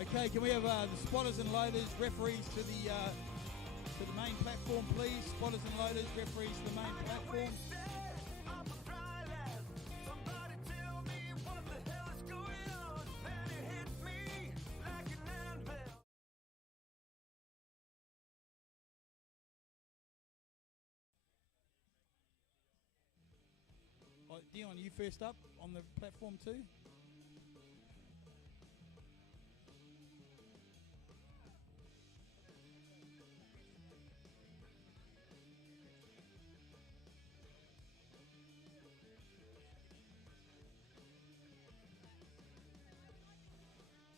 Okay, can we have the spotters and loaders, referees to the main platform, please? Spotters and loaders, referees to the main platform. Dion, you first up on the platform too.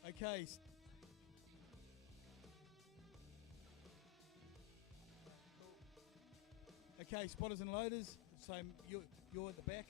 Okay. Okay, spotters and loaders. So you're at the back.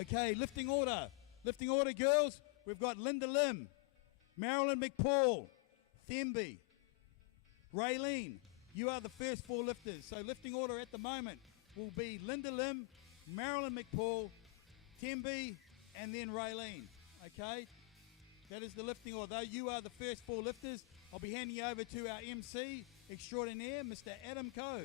Okay, lifting order. Lifting order, girls. We've got Linda Lim, Marilyn McPaul, Themby, Raylene. You are the first four lifters. So lifting order at the moment will be Linda Lim, Marilyn McPaul, Themby, and then Raylene. Okay? That is the lifting order. You are the first four lifters. I'll be handing you over to our MC extraordinaire, Mr. Adam Coe.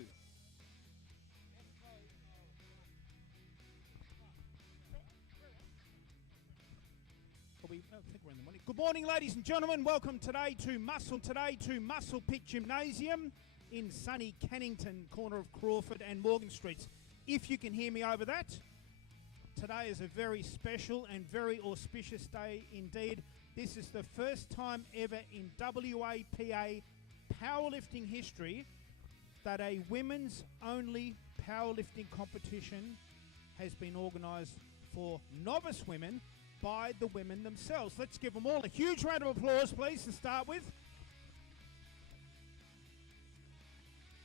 Good morning, ladies and gentlemen. Welcome today to Muscle Pit Gymnasium in sunny Cannington, corner of Crawford and Morgan Streets. If you can hear me over that, today is a very special and very auspicious day indeed. This is the first time ever in WAPA powerlifting history that a women's only powerlifting competition has been organised for novice women by the women themselves. Let's give them all a huge round of applause, please, to start with.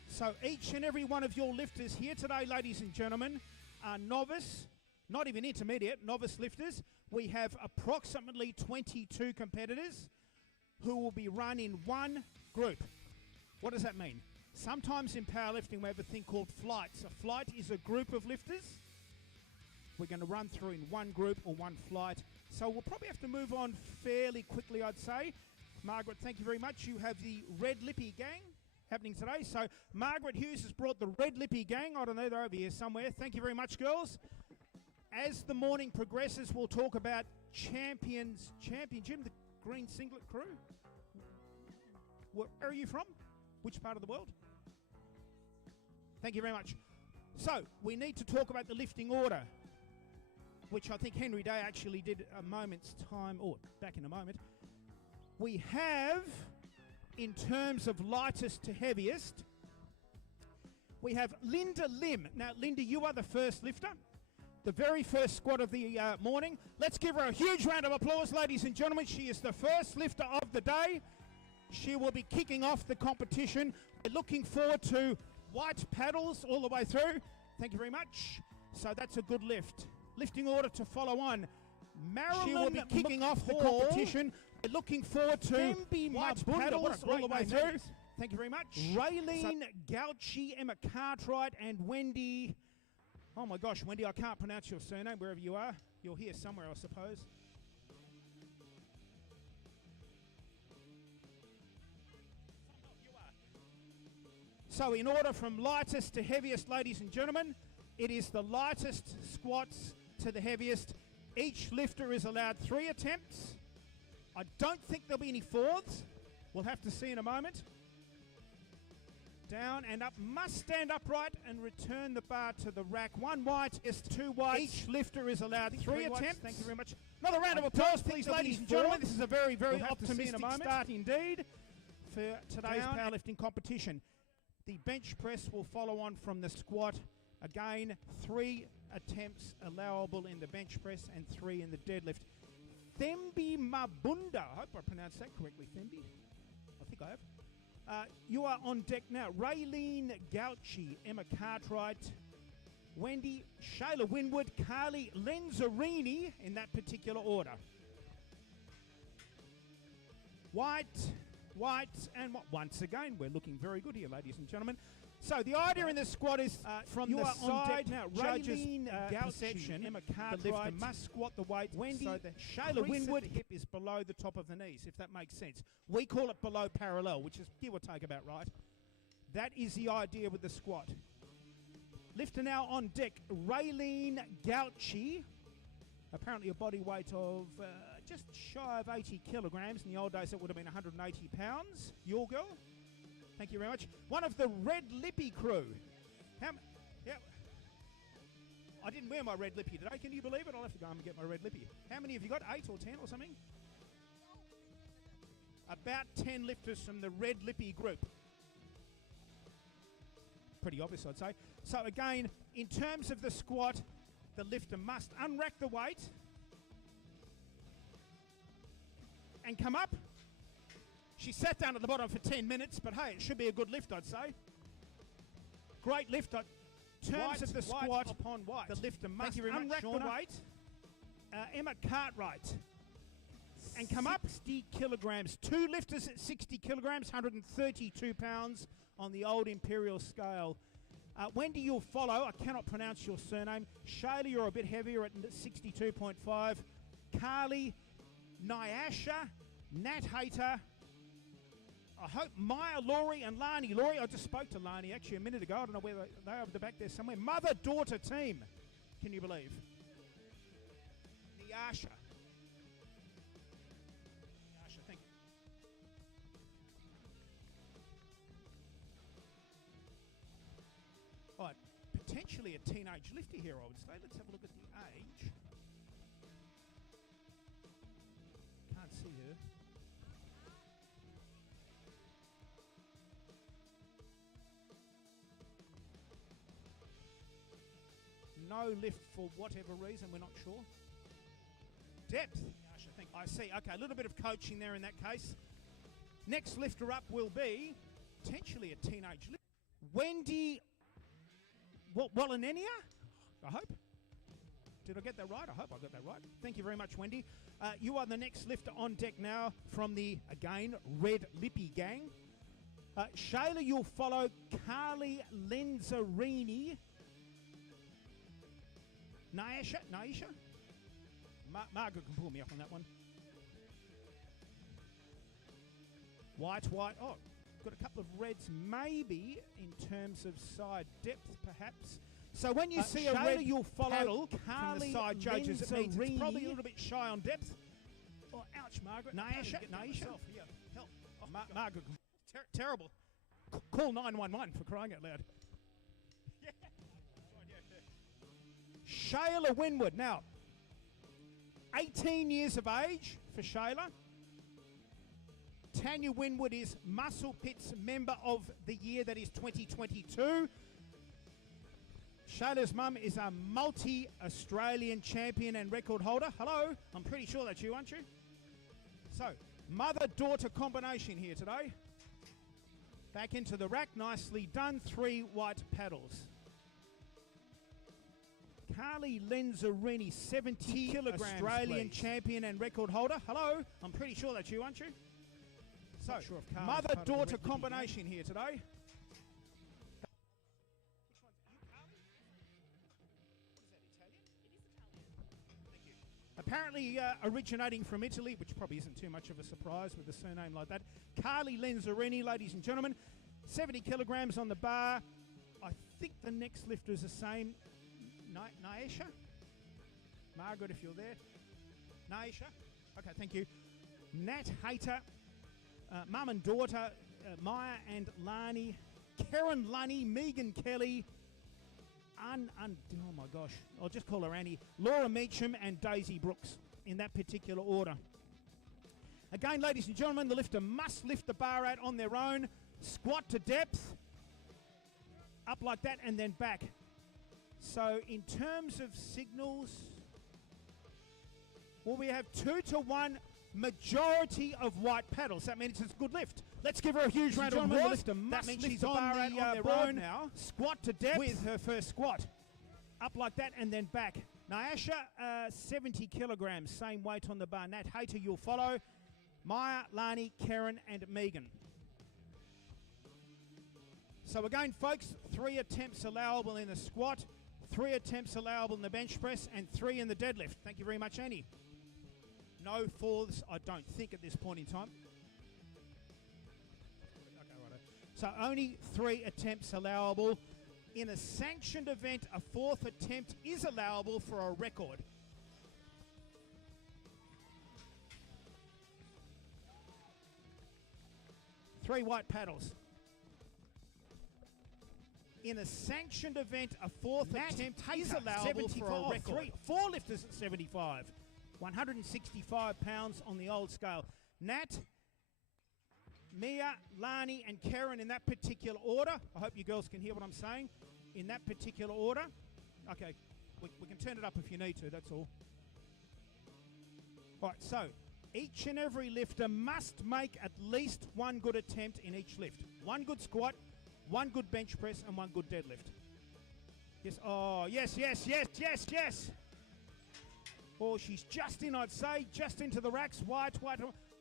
So each and every one of your lifters here today, ladies and gentlemen, are novice, not even intermediate, novice lifters. We have approximately 22 competitors who will be run in one group. What does that mean? Sometimes in powerlifting we have a thing called flights. A flight is a group of lifters. We're going to run through in one group or one flight So we'll probably have to move on fairly quickly, I'd say. Margaret, thank you very much. You have the Red Lippy gang happening today. So Margaret Hughes has brought the Red Lippy gang. I don't know, they're over here somewhere. Thank you very much, girls. As the morning progresses, we'll talk about Champion Jim, the green singlet crew. Where are you from? Which part of the world? Thank you very much. So we need to talk about the lifting order, which I think Henry Day actually did a moment's time, or back in a moment. We have, in terms of lightest to heaviest, we have Linda Lim. Now, Linda, you are the first lifter, the very first squad of the morning. Let's give her a huge round of applause, ladies and gentlemen. She is the first lifter of the day. She will be kicking off the competition. We're looking forward to white paddles all the way through. Thank you very much. So that's a good lift. Lifting order to follow on. Marilyn, she will be kicking off the competition. We're looking forward to white paddles all the way through. Thank you very much. Raylene Gauchi, Emma Cartwright, and Wendy. Oh my gosh, Wendy, I can't pronounce your surname wherever you are. You're here somewhere, I suppose. So in order from lightest to heaviest, ladies and gentlemen, it is the lightest squats to the heaviest. Each lifter is allowed 3 attempts. I don't think there'll be any fourths. We'll have to see in a moment. Down and up. Must stand upright and return the bar to the rack. 1 white is 2 whites. Each lifter is allowed 3 attempts. Thank you very much. Another round of applause, please, ladies and gentlemen. This is a very, very optimistic start indeed for today's powerlifting competition. The bench press will follow on from the squat. Again, 3 attempts allowable in the bench press and 3 in the deadlift. Thembi Mabunda. I hope I pronounced that correctly, Thembi. I think I have. You are on deck now. Raylene Gauchi, Emma Cartwright, Wendy, Shayla Winwood, Carly Lenzarini, in that particular order. White, and once again, we're looking very good here, ladies and gentlemen. So the idea in this squad is from the side now. Judges perception. Emma Cartwright, the lifter must squat the weight. Wendy, so the Shayla Winwood hip is below the top of the knees, if that makes sense. We call it below parallel, which is give or take about right. That is the idea with the squat. Lifter now on deck, Raylene Gauchi. Apparently a body weight of just shy of 80 kilograms. In the old days, it would have been 180 pounds. Your girl. Thank you very much. One of the Red Lippy crew. Yeah. I didn't wear my Red Lippy today. Can you believe it? I'll have to go and get my Red Lippy. How many have you got? 8 or 10 or something? About 10 lifters from the Red Lippy group. Pretty obvious, I'd say. So again, in terms of the squat, the lifter must unrack the weight and come up. She sat down at the bottom for 10 minutes, but hey, it should be a good lift, I'd say. Great lift. In terms of the squat, upon white, the lifter must unrack the weight. Emma Cartwright. And come up. 60 kilograms. 2 lifters at 60 kilograms, 132 pounds on the old imperial scale. Wendy, you'll follow. I cannot pronounce your surname. Shayla, you're a bit heavier at 62.5. Carly, Nyasha, Nat Hater. I hope Maya Laurie and Lani Laurie. I just spoke to Lani actually a minute ago. I don't know where they are over the back there somewhere. Mother-daughter team. Can you believe? Nyasha. Nyasha, thank you. All right, potentially a teenage lifter here, I would say. Let's have a look at the age. Can't see her. No lift for whatever reason, we're not sure. Depth, I see. Okay, a little bit of coaching there in that case. Next lifter up will be potentially a teenage lifter. Wendy Wallenenia, I hope. Did I get that right? I hope I got that right. Thank you very much, Wendy. You are the next lifter on deck now from the, again, Red Lippy gang. Shayla, you'll follow Carly Lenzarini. Nyasha? Margaret can pull me up on that one. White. Oh, got a couple of reds, maybe in terms of side depth, perhaps. So when you see a red, you'll follow from the side judges. It means it's probably a little bit shy on depth. Oh, ouch, Margaret. Naisha. Here, help. Oh, Margaret. Terrible. Call 911 for crying out loud. Yeah. Shayla Winwood. Now, 18 years of age for Shayla. Tanya Winwood is Muscle Pit's Member of the Year, that is 2022. Shayla's mum is a multi-Australian champion and record holder. Hello, I'm pretty sure that's you, aren't you? So, mother-daughter combination here today. Back into the rack, nicely done. 3 white paddles. Carly Lenzarini, 70 kilograms, Australian champion and record holder. Hello, I'm pretty sure that's you, aren't you? So, sure mother-daughter combination here today. Apparently originating from Italy, which probably isn't too much of a surprise with a surname like that. Carly Lenzarini, ladies and gentlemen, 70 kilograms on the bar. I think the next lifter is the same. Naisha? Margaret, if you're there. Naisha? Okay, thank you. Nat Hayter, mum and daughter, Maya and Lani, Karen Lunny, Megan Kelly, oh my gosh, I'll just call her Annie, Laura Meacham and Daisy Brooks in that particular order. Again, ladies and gentlemen, the lifter must lift the bar out on their own, squat to depth, up like that and then back. So in terms of signals, well, we have 2-1 majority of white paddles. That means it's a good lift. Let's give her a huge round of applause. That means she's on the board now. Squat to depth with her first squat. Up like that and then back. Naisha, 70 kilograms, same weight on the bar. Nat Hayter, you'll follow. Maya, Lani, Karen and Megan. So again, folks, 3 attempts allowable in the squat, 3 attempts allowable in the bench press, and 3 in the deadlift. Thank you very much, Annie. No fourths, I don't think, at this point in time. Okay, righto. So only 3 attempts allowable. In a sanctioned event, a 4th attempt is allowable for a record. Three white paddles. In a sanctioned event, a 4th attempt is allowable for a record. 4 lifters at 75. 165 pounds on the old scale. Nat, Mia, Lani and Karen in that particular order. I hope you girls can hear what I'm saying. In that particular order. Okay, we can turn it up if you need to, that's all. All right, so each and every lifter must make at least 1 good attempt in each lift. 1 good squat, 1 good bench press and 1 good deadlift. Yes, oh, yes. Oh, she's just in, I'd say, just into the racks. White.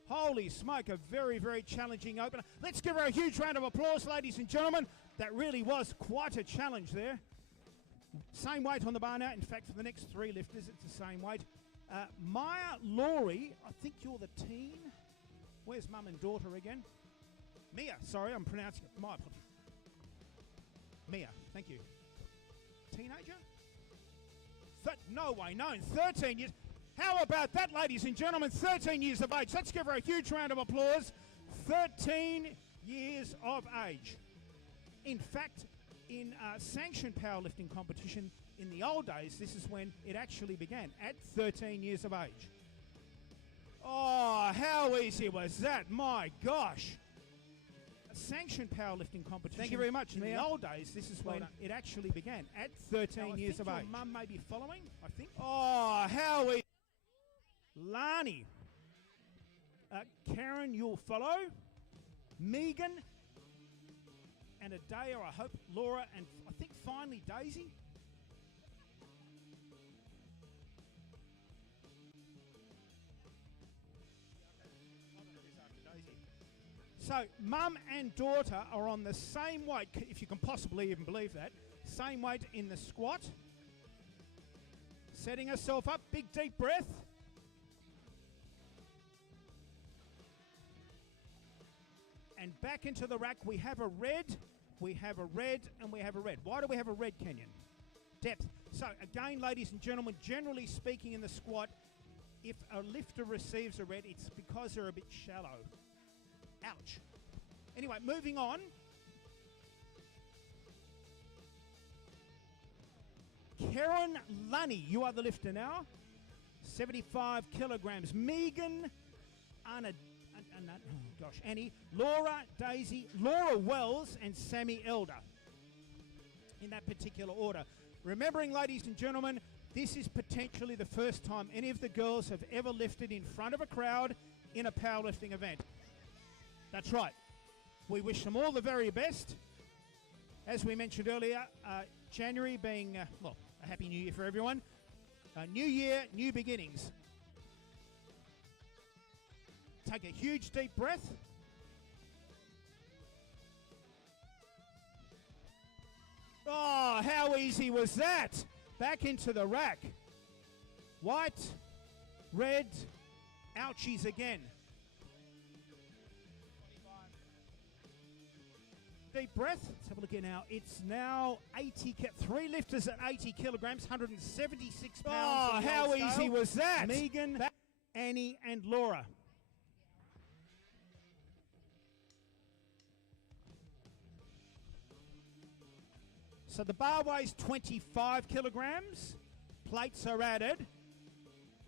Holy smoke, a very, very challenging opener. Let's give her a huge round of applause, ladies and gentlemen. That really was quite a challenge there. Same weight on the bar now. In fact, for the next 3 lifters, it's the same weight. Maya Laurie, I think you're the teen. Where's mum and daughter again? Mia, sorry, I'm pronouncing it. My apologies. Mia, thank you. Teenager? No way known. 13 years. How about that, ladies and gentlemen? 13 years of age. Let's give her a huge round of applause. 13 years of age. In fact, in sanctioned powerlifting competition in the old days, this is when it actually began, at 13 years of age. Oh, how easy was that? My gosh. Sanctioned powerlifting competition. Thank you very much. In the old days, this is when it actually began, at 13 years of age. Your mum may be following, I think. Oh, how easy. Lani. Karen, you'll follow. Megan. And Adaya, I hope. Laura, and I think finally Daisy. So, mum and daughter are on the same weight, if you can possibly even believe that. Same weight in the squat. Setting herself up, big deep breath. And back into the rack, we have a red, we have a red, and we have a red. Why do we have a red, Kenyon? Depth. So again, ladies and gentlemen, generally speaking in the squat, if a lifter receives a red, it's because they're a bit shallow. Ouch. Anyway, moving on. Karen Lunny, you are the lifter now. 75 kilograms. Megan, Annie, Laura, Daisy, Laura Wells, and Sammy Elder. In that particular order. Remembering, ladies and gentlemen, this is potentially the first time any of the girls have ever lifted in front of a crowd in a powerlifting event. That's right. We wish them all the very best. As we mentioned earlier, January being, a happy new year for everyone. New year, new beginnings. Take a huge deep breath. Oh, how easy was that? Back into the rack. White, red, ouchies again. Deep breath. Let's have a look here now. It's now 3 lifters at 80 kilograms, 176 pounds. Oh, how easy was that? Megan, Annie, and Laura. So the bar weighs 25 kilograms. Plates are added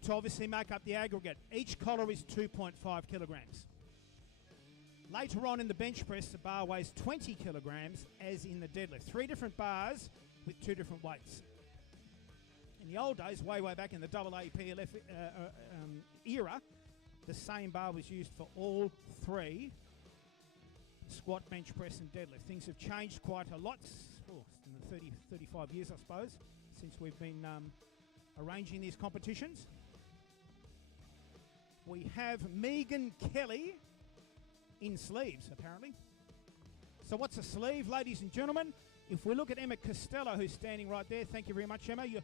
to obviously make up the aggregate. Each collar is 2.5 kilograms. Later on in the bench press, the bar weighs 20 kilograms, as in the deadlift. 3 different bars with 2 different weights. In the old days, way back in the WAPA era, the same bar was used for all 3, squat, bench press, and deadlift. Things have changed quite a lot in the 35 years, I suppose, since we've been arranging these competitions. We have Megan Kelly in sleeves, apparently. So what's a sleeve, ladies and gentlemen? If we look at Emma Costello, who's standing right there, thank you very much, Emma. You're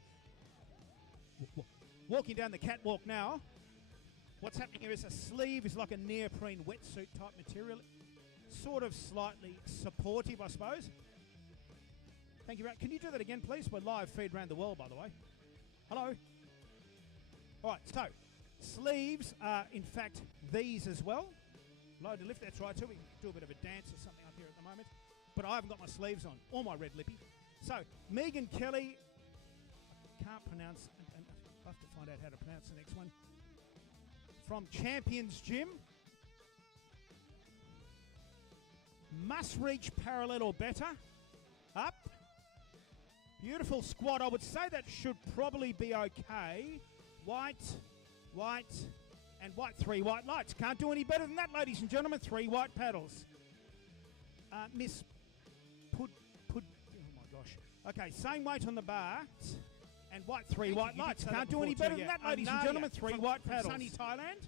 walking down the catwalk now. What's happening here is a sleeve is like a neoprene wetsuit type material, sort of slightly supportive, I suppose. Thank you. Can you do that again, please? We're live feed around the world, by the way. Hello. All right, so sleeves are, in fact, these as well. Load to lift, that's right, too. We can do a bit of a dance or something up here at the moment. But I haven't got my sleeves on, or my red lippy. So, Megan Kelly, I can't pronounce, and I'll have to find out how to pronounce the next one. From Champions Gym. Must reach parallel or better. Up. Beautiful squat. I would say that should probably be okay. White, and white. 3 white lights. Can't do any better than that, ladies and gentlemen. 3 white paddles. Miss Pud. Oh my gosh. Okay, same weight on the bar. And white 3 white lights. Can't do any better than that, ladies and gentlemen. 3 white paddles. Sunny Thailand.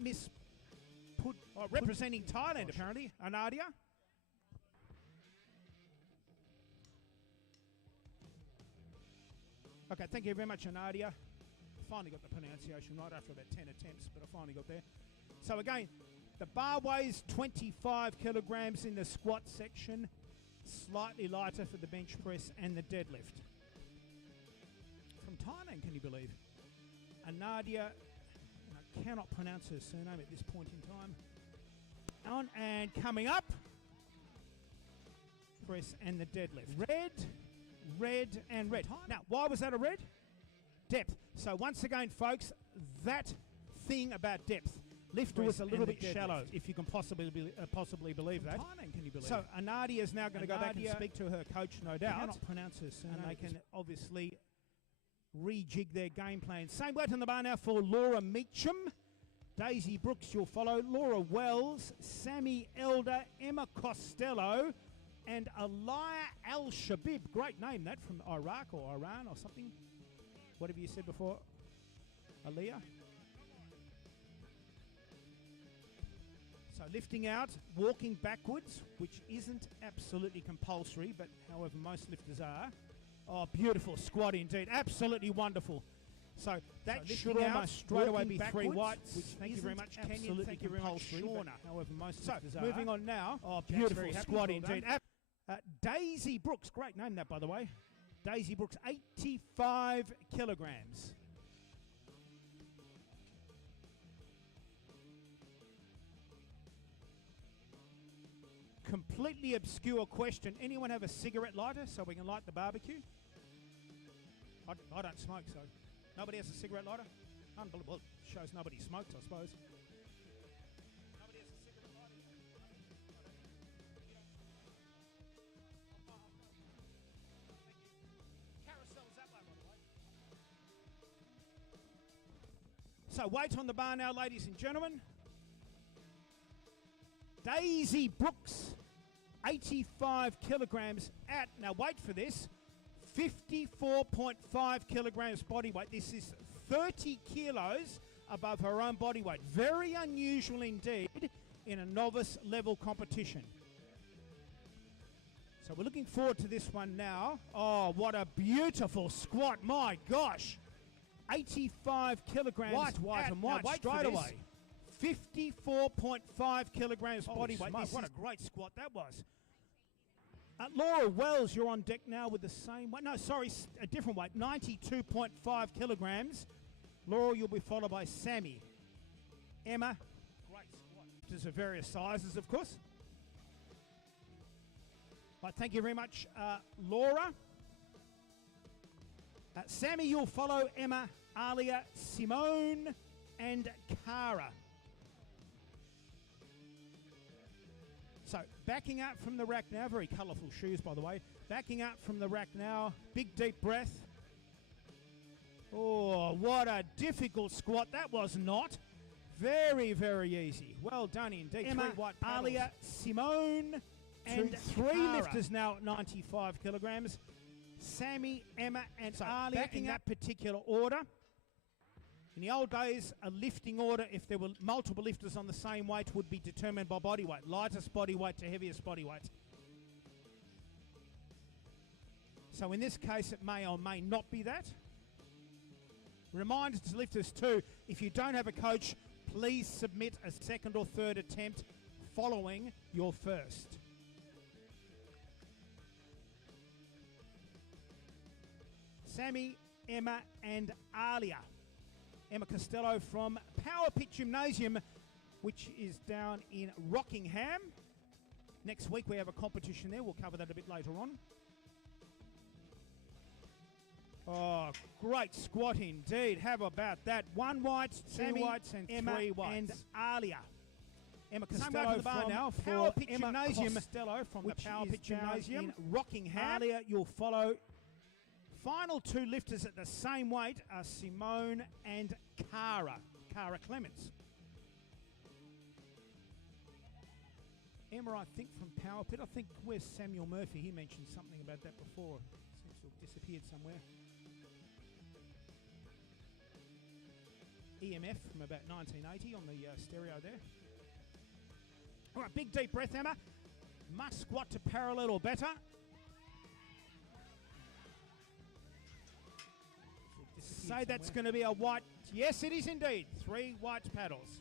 Miss Pud. Representing Thailand, apparently. Anadia. Okay, thank you very much, Anadia. Finally got the pronunciation right after about 10 attempts, but I finally got there. So again, the bar weighs 25 kilograms in the squat section, slightly lighter for the bench press and the deadlift. From Thailand, can you believe? Anadia, I cannot pronounce her surname at this point in time. On and coming up, press and the deadlift. Red, and red. Now, why was that a red? Depth. So once again, folks, that thing about depth. Lifter was a little bit shallow, if you can possibly believe that. Thailand, can you believe? So Anadia is now going to go back and speak to her coach, no doubt. I cannot pronounce her surname. And they can obviously rejig their game plan. Same weight on the bar now for Laura Meacham. Daisy Brooks, you'll follow. Laura Wells, Sammy Elder, Emma Costello, and Aliyah Al-Shabib. Great name, that, from Iraq or Iran or something. Whatever you said before, Aliyah. So lifting out, walking backwards, which isn't absolutely compulsory, but however most lifters are. Oh, beautiful squat indeed. Absolutely wonderful. So that So should lifting out, almost straight away walking be 3 backwards, whites. which Thank you very isn't much, Kenyon. absolutely Thank you very much, compulsory, but Shauna. however most So, lifters moving are. on now. Oh, Jack's beautiful very happy, squad well indeed. done. Daisy Brooks, great name that, by the way. Daisy Brooks, 85 kilograms. Completely obscure question. Anyone have a cigarette lighter so we can light the barbecue? I don't smoke, so nobody has a cigarette lighter? Unbelievable. Well, shows nobody smokes, I suppose. Nobody has a cigarette lighter? Carousel's that way, by the way. So weight on the bar now, ladies and gentlemen. Daisy Brooks, 85 kilograms at, now wait for this, 54.5 kilograms body weight. This is 30 kilos above her own body weight. Very unusual indeed in a novice level competition. So we're looking forward to this one now. Oh, what a beautiful squat, my gosh. 85 kilograms White at, and white now wait straight for this, away. 54.5 kilograms Holy body weight. smoke, This what is a great squat that was. Laura Wells, you're on deck now with the same weight. No, sorry, a different weight. 92.5 kilograms. Laura, you'll be followed by Sammy. Emma, great squat. There's of various sizes, of course. Right, thank you very much, Laura. Sammy, you'll follow Emma, Alia, Simone, and Cara. So, backing out from the rack now, very colourful shoes, by the way. Backing out from the rack now, big deep breath. Oh, what a difficult squat. That was not. Very, very easy. Well done indeed. Emma, 3 white Alia, Simone, and 3 Cara. lifters now at 95 kilograms. Sammy, Emma, and Alia in that particular order. In the old days, a lifting order, if there were multiple lifters on the same weight, would be determined by body weight. Lightest body weight to heaviest body weight. So in this case, it may or may not be that. Reminder to lifters too, if you don't have a coach, please submit a second or third attempt following your first. Sammy, Emma, and Alia. Emma Costello from Power Pit Gymnasium, which is down in Rockingham. Next week we have a competition there. We'll cover that a bit later on. Oh, great squat indeed. How about that? 1 white, 2 Sammy, whites and Emma, 3 whites. and Alia. Emma Same Costello way to the bar from now for Power Pit Emma Gymnasium, Costello from the which Power is Pit down Gymnasium. in Rockingham. Alia, you'll follow. Final 2 lifters at the same weight are Simone and Cara Clements. Emma, I think, from Power Pit. I think, where's Samuel Murphy? He mentioned something about that before. Seems to have disappeared somewhere. EMF from about 1980 on the stereo there. All right, big deep breath, Emma. Must squat to parallel or better. Say that's going to be a white. Yes, it is indeed. 3 white paddles.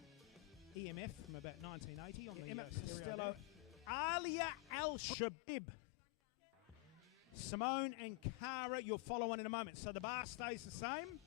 EMF from about 1980 on the Emma stereo Costello. there. Alia Al-Shabib. Simone and Cara, you'll follow on in a moment. So the bar stays the same.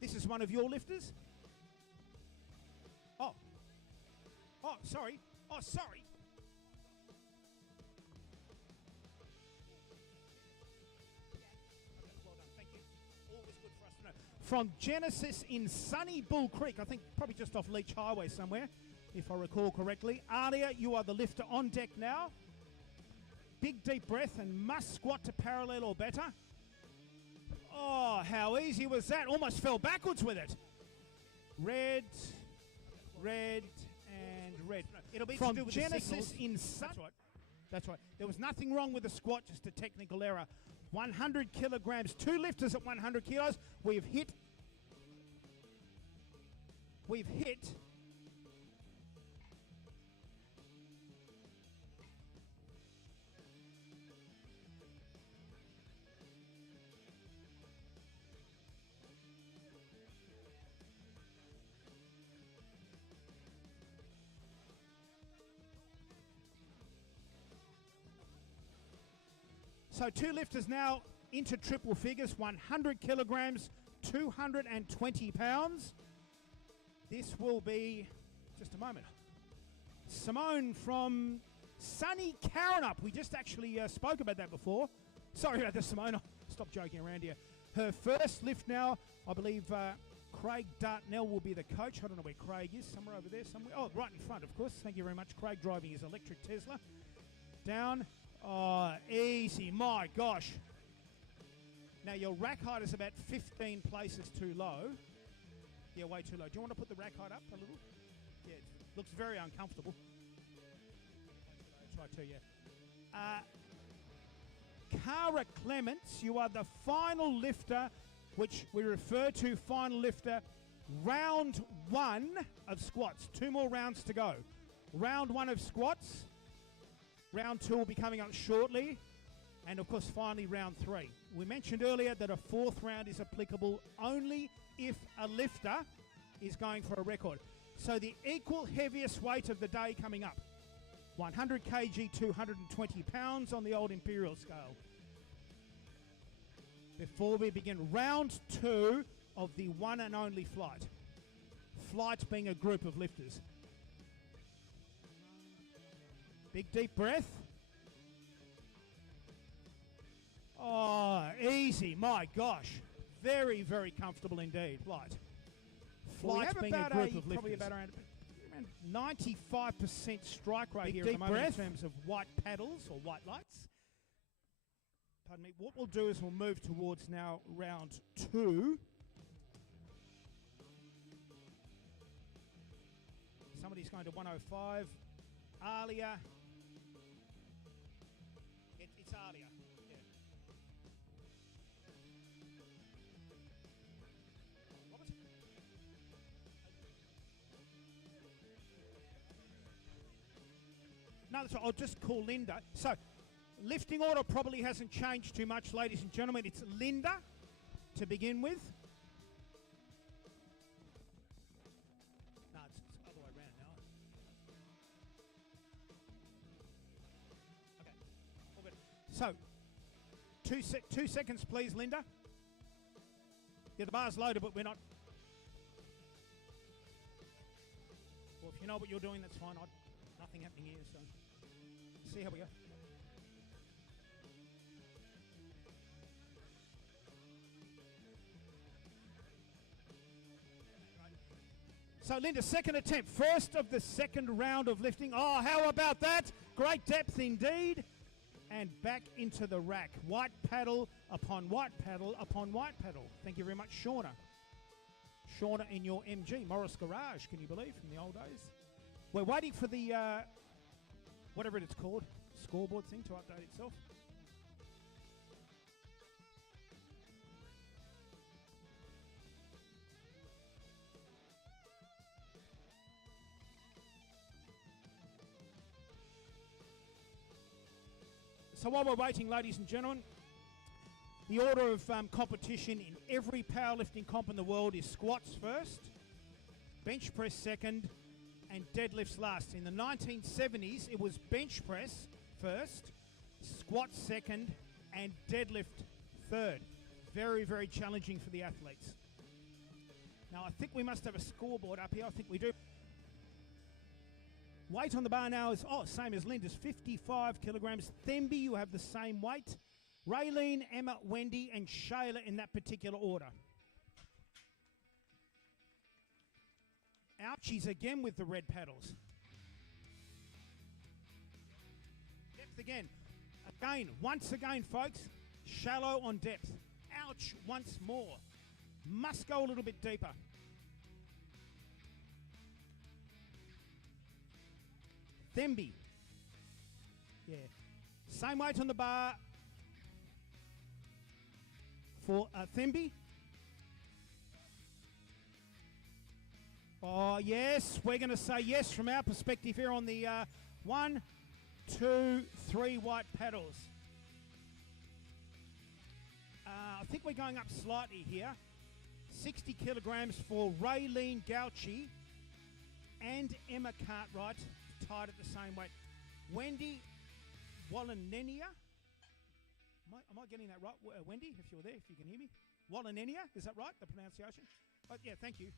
This is one of your lifters. Oh, sorry. Oh, sorry. Well done, thank you. Always good for us to know. From Genesis in Sunny Bull Creek, I think probably just off Leach Highway somewhere, if I recall correctly. Alia, you are the lifter on deck now. Big deep breath and must squat to parallel or better. Oh, how easy was that? Almost fell backwards with it. Red, red, and red. It'll be From to do with Genesis the in Sun. That's right. That's right. There was nothing wrong with the squat, just a technical error. 100 kilograms, 2 lifters at 100 kilos. We've hit. So 2 lifters now into triple figures, 100 kilograms, 220 pounds. This will be, just a moment, Simone from sunny Karrinyup. We just actually spoke about that before. Sorry about this, Simone. I'll stop joking around here. Her first lift now, I believe Craig Dartnell will be the coach. I don't know where Craig is, somewhere over there, somewhere. Oh, right in front, of course. Thank you very much, Craig, driving his electric Tesla. Down. Oh, easy, my gosh. Now your rack height is about 15 places too low. Yeah, way too low. Do you want to put the rack height up a little? Yeah, it looks very uncomfortable. Try to, yeah. Cara Clements, you are the final lifter, which we refer to final lifter, round 1 of squats. 2 more rounds to go. Round 1 of squats. Round 2 will be coming up shortly. And, of course, finally, round 3. We mentioned earlier that a 4th round is applicable only if a lifter is going for a record. So the equal heaviest weight of the day coming up. 100 kg, 220 pounds on the old imperial scale. Before we begin round 2 of the one and only flight. Flight being a group of lifters. Big deep breath. Oh, easy. My gosh. Very, very comfortable indeed. Flight. Flight being a group of lifters. Probably about around 95% strike rate here at the moment in terms of white paddles or white lights. Pardon me. What we'll do is we'll move towards now round 2. Somebody's going to 105. Alia. It's Alia. Yeah. Robert? No, that's right. I'll just call Linda. So, lifting order probably hasn't changed too much, ladies and gentlemen. It's Linda to begin with. No, it's the other way around now. Okay, all good. So, 2 seconds, please, Linda. Yeah, the bar's loaded, but we're not. Well, if you know what you're doing, that's fine. Nothing happening here, so see how we go. So, Linda, second attempt. First of the second round of lifting. Oh, how about that? Great depth indeed. And back into the rack. White paddle upon white paddle upon white paddle. Thank you very much, Shauna. Shauna in your MG, Morris Garage, can you believe, from the old days? We're waiting for the, whatever it's called, scoreboard thing to update itself. So while we're waiting, ladies and gentlemen, the order of competition in every powerlifting comp in the world is squats first, bench press second, and deadlifts last. In the 1970s, it was bench press first, squat second, and deadlift third. Very, very challenging for the athletes. Now, I think we must have a scoreboard up here. I think we do. Weight on the bar now is, same as Linda's, 55 kilograms. Themby, you have the same weight. Raylene, Emma, Wendy, and Shayla in that particular order. Ouchies again with the red paddles. Depth again. Again, once again, folks, shallow on depth. Ouch, once more. Must go a little bit deeper. Themby. Yeah. Same weight on the bar for Themby. Oh, yes. We're going to say yes from our perspective here on the 1, 2, 3 white paddles. I think we're going up slightly here. 60 kilograms for Raylene Gauchi and Emma Cartwright, tied at the same weight. Wendy Wallenenia. Am I getting that right? Wendy, if you're there, if you can hear me. Wallenenia, is that right, the pronunciation? Oh, yeah, thank you.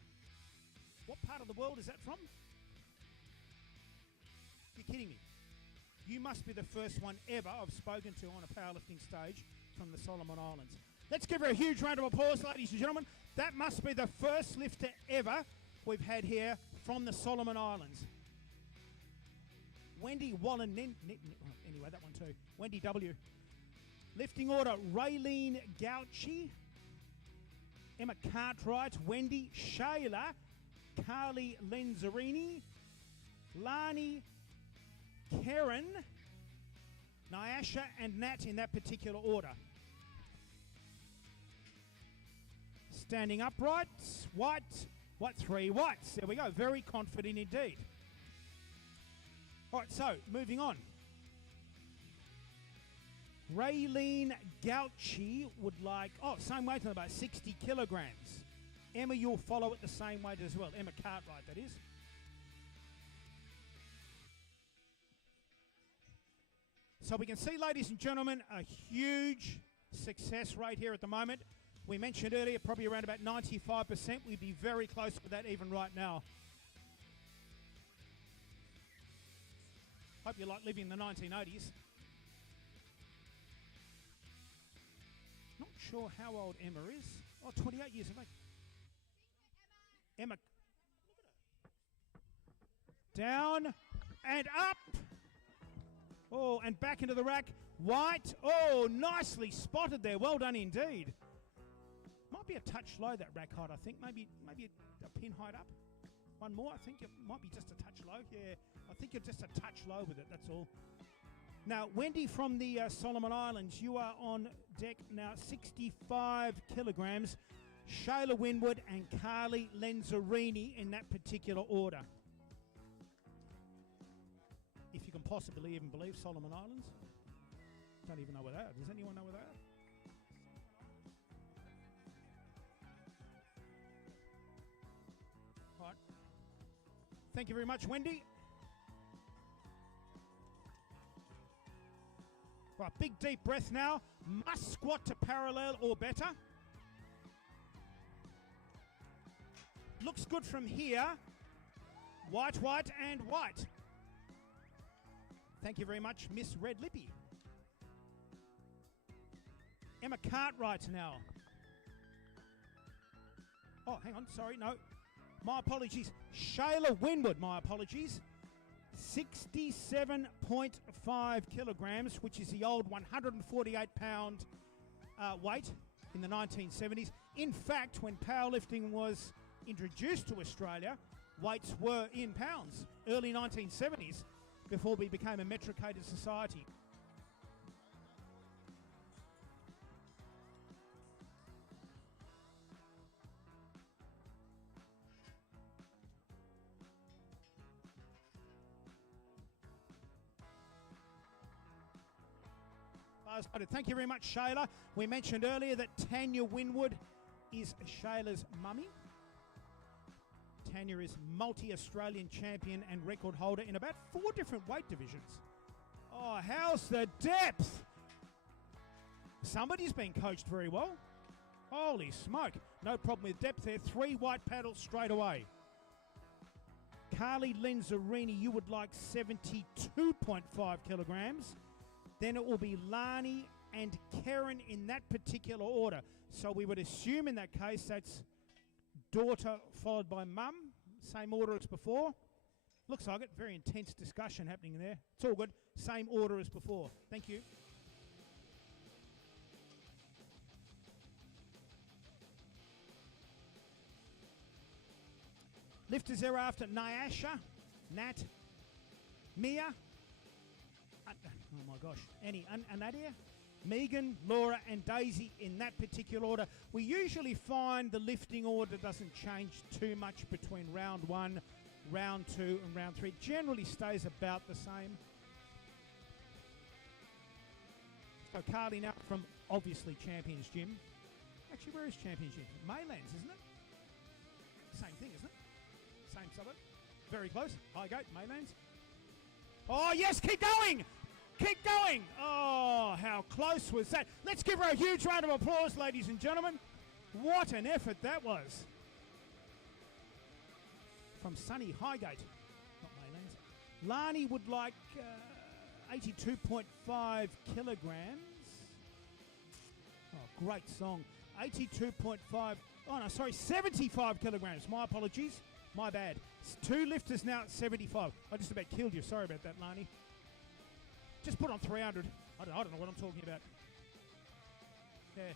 What part of the world is that from? You're kidding me. You must be the first one ever I've spoken to on a powerlifting stage from the Solomon Islands. Let's give her a huge round of applause, ladies and gentlemen. That must be the first lifter ever we've had here from the Solomon Islands. Wendy Wallen, anyway, that one too. Wendy W. Lifting order, Raylene Gauchi, Emma Cartwright, Wendy, Shayla, Carly Lenzarini, Lani, Karen, Nyasha and Nat in that particular order. Standing upright, white, 3 whites. There we go, very confident indeed. All right, so moving on. Raylene Gauchi would like, same weight on about 60 kilograms. Emma, you'll follow at the same weight as well. Emma Cartwright, that is. So we can see, ladies and gentlemen, a huge success rate here at the moment. We mentioned earlier probably around about 95%. We'd be very close to that even right now. Hope you like living in the 1980s. Not sure how old Emma is. 28 years of age. Emma. Down and up. Oh, and back into the rack. White. Oh, nicely spotted there. Well done indeed. Might be a touch low, that rack height, I think. Maybe a pin height up. One more, I think it might be just a touch low. Yeah, I think you're just a touch low with it, that's all. Now, Wendy from the Solomon Islands, you are on deck now, 65 kilograms. Shayla Winwood and Carly Lenzarini in that particular order. If you can possibly even believe Solomon Islands. Don't even know where they are. Does anyone know where they are? Right. Thank you very much, Wendy. Right, big deep breath now. Must squat to parallel or better. Looks good from here. White, white, and white. Thank you very much, Miss Red Lippy. Emma Cartwright now. Oh, hang on, sorry, no. My apologies. Shayla Winwood, my apologies. 67.5 kilograms, which is the old 148-pound weight in the 1970s. In fact, when powerlifting was introduced to Australia, weights were in pounds, early 1970s, before we became a metricated society. Thank you very much, Shayla. We mentioned earlier that Tanya Winwood is Shayla's mummy. Tanya is multi-Australian champion and record holder in about 4 different weight divisions. Oh, how's the depth? Somebody's been coached very well. Holy smoke. No problem with depth there. 3 white paddles straight away. Carly Lenzarini, you would like 72.5 kilograms. Then it will be Lani and Karen in that particular order. So we would assume in that case that's daughter followed by mum. Same order as before. Looks like it. Very intense discussion happening there. It's all good. Same order as before. Thank you. Lifters thereafter, Nyasha, Nat, Mia, oh my gosh, Annie, Anadia, Megan, Laura and Daisy in that particular order. We usually find the lifting order doesn't change too much between round 1, round 2 and round 3. It generally stays about the same. So Carly now from obviously Champions Gym. Actually, where is Champions Gym? Maylands, isn't it? Same thing, isn't it? Same suburb. Very close. Highgate, Maylands. Oh, yes, keep going! Keep going! Oh, how close was that? Let's give her a huge round of applause, ladies and gentlemen. What an effort that was. From sunny Highgate, not Maylands. Lani would like 82.5 kilograms. Oh, great song. 82.5. Oh, no, sorry, 75 kilograms. My apologies. My bad. It's 2 lifters now at 75. I just about killed you. Sorry about that, Lani. Just put on 300. I don't know what I'm talking about. Yeah,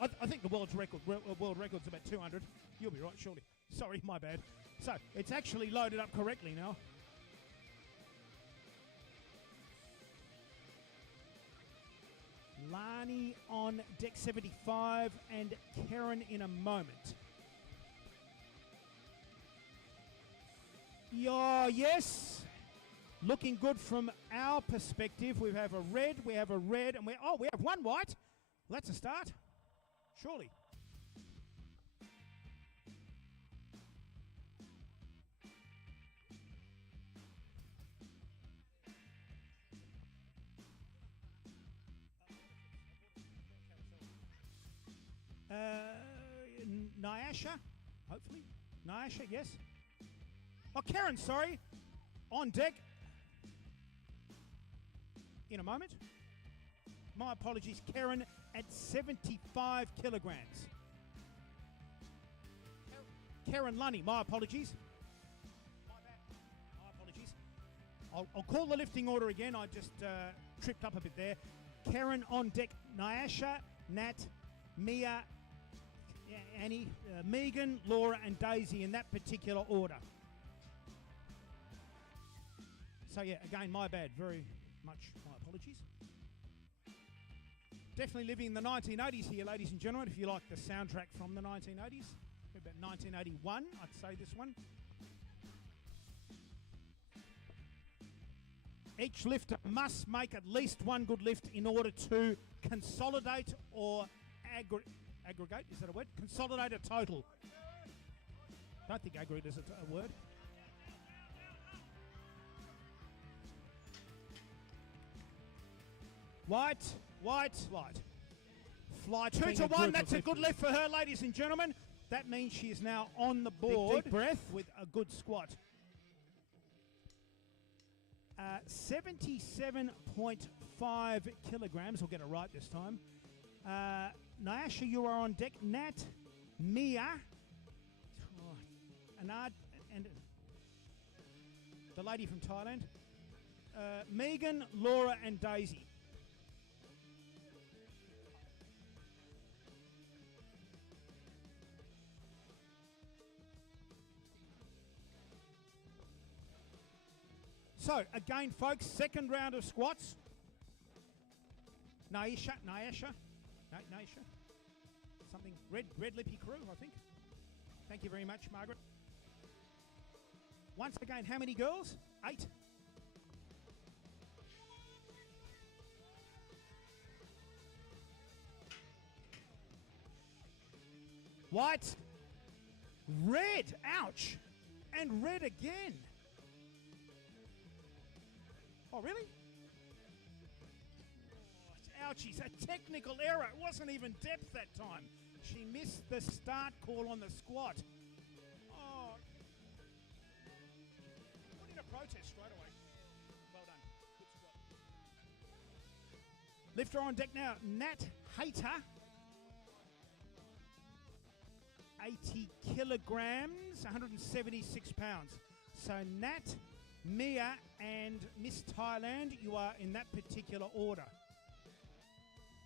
I think the world record's about 200. You'll be right, surely. Sorry, my bad. So, it's actually loaded up correctly now. Lani on deck 75 and Karen in a moment. Yes. Looking good from our perspective. We have a red, and we have one white. Well, that's a start, surely. Nyasha, hopefully. Nyasha, yes. Oh, Karen, sorry. On deck. In a moment. My apologies, Karen at 75 kilograms. Karen Lunny, my apologies. My bad. My apologies. I'll call the lifting order again. I just tripped up a bit there. Karen on deck, Nyasha, Nat, Mia, Annie, Megan, Laura and Daisy in that particular order. So yeah, again, my bad. Very much my apologies. Definitely living in the 1980s here, ladies and gentlemen, if you like the soundtrack from the 1980s. About 1981, I'd say this one. Each lifter must make at least one good lift in order to consolidate or aggregate, is that a word? Consolidate a total. Don't think aggregate is a word. White. Fly 2 to 1, that's a good lift for her, ladies and gentlemen. That means she is now on the board. Deep breath with a good squat. 77.5 kilograms. We'll get it right this time. Nyasha, you are on deck. Nat, Mia, Anad, and the lady from Thailand. Megan, Laura, and Daisy. So, again, folks, second round of squats. Nyasha. Something, red lippy crew, I think. Thank you very much, Margaret. Once again, how many girls? 8. White. Red, ouch. And red again. Oh, really? Oh, ouchies, a technical error. It wasn't even depth that time. She missed the start call on the squat. Oh. Put in a protest straight away. Well done. Good squat. Lifter on deck now. Nat Hater. 80 kilograms, 176 pounds. So Nat, Mia and Miss Thailand, you are in that particular order.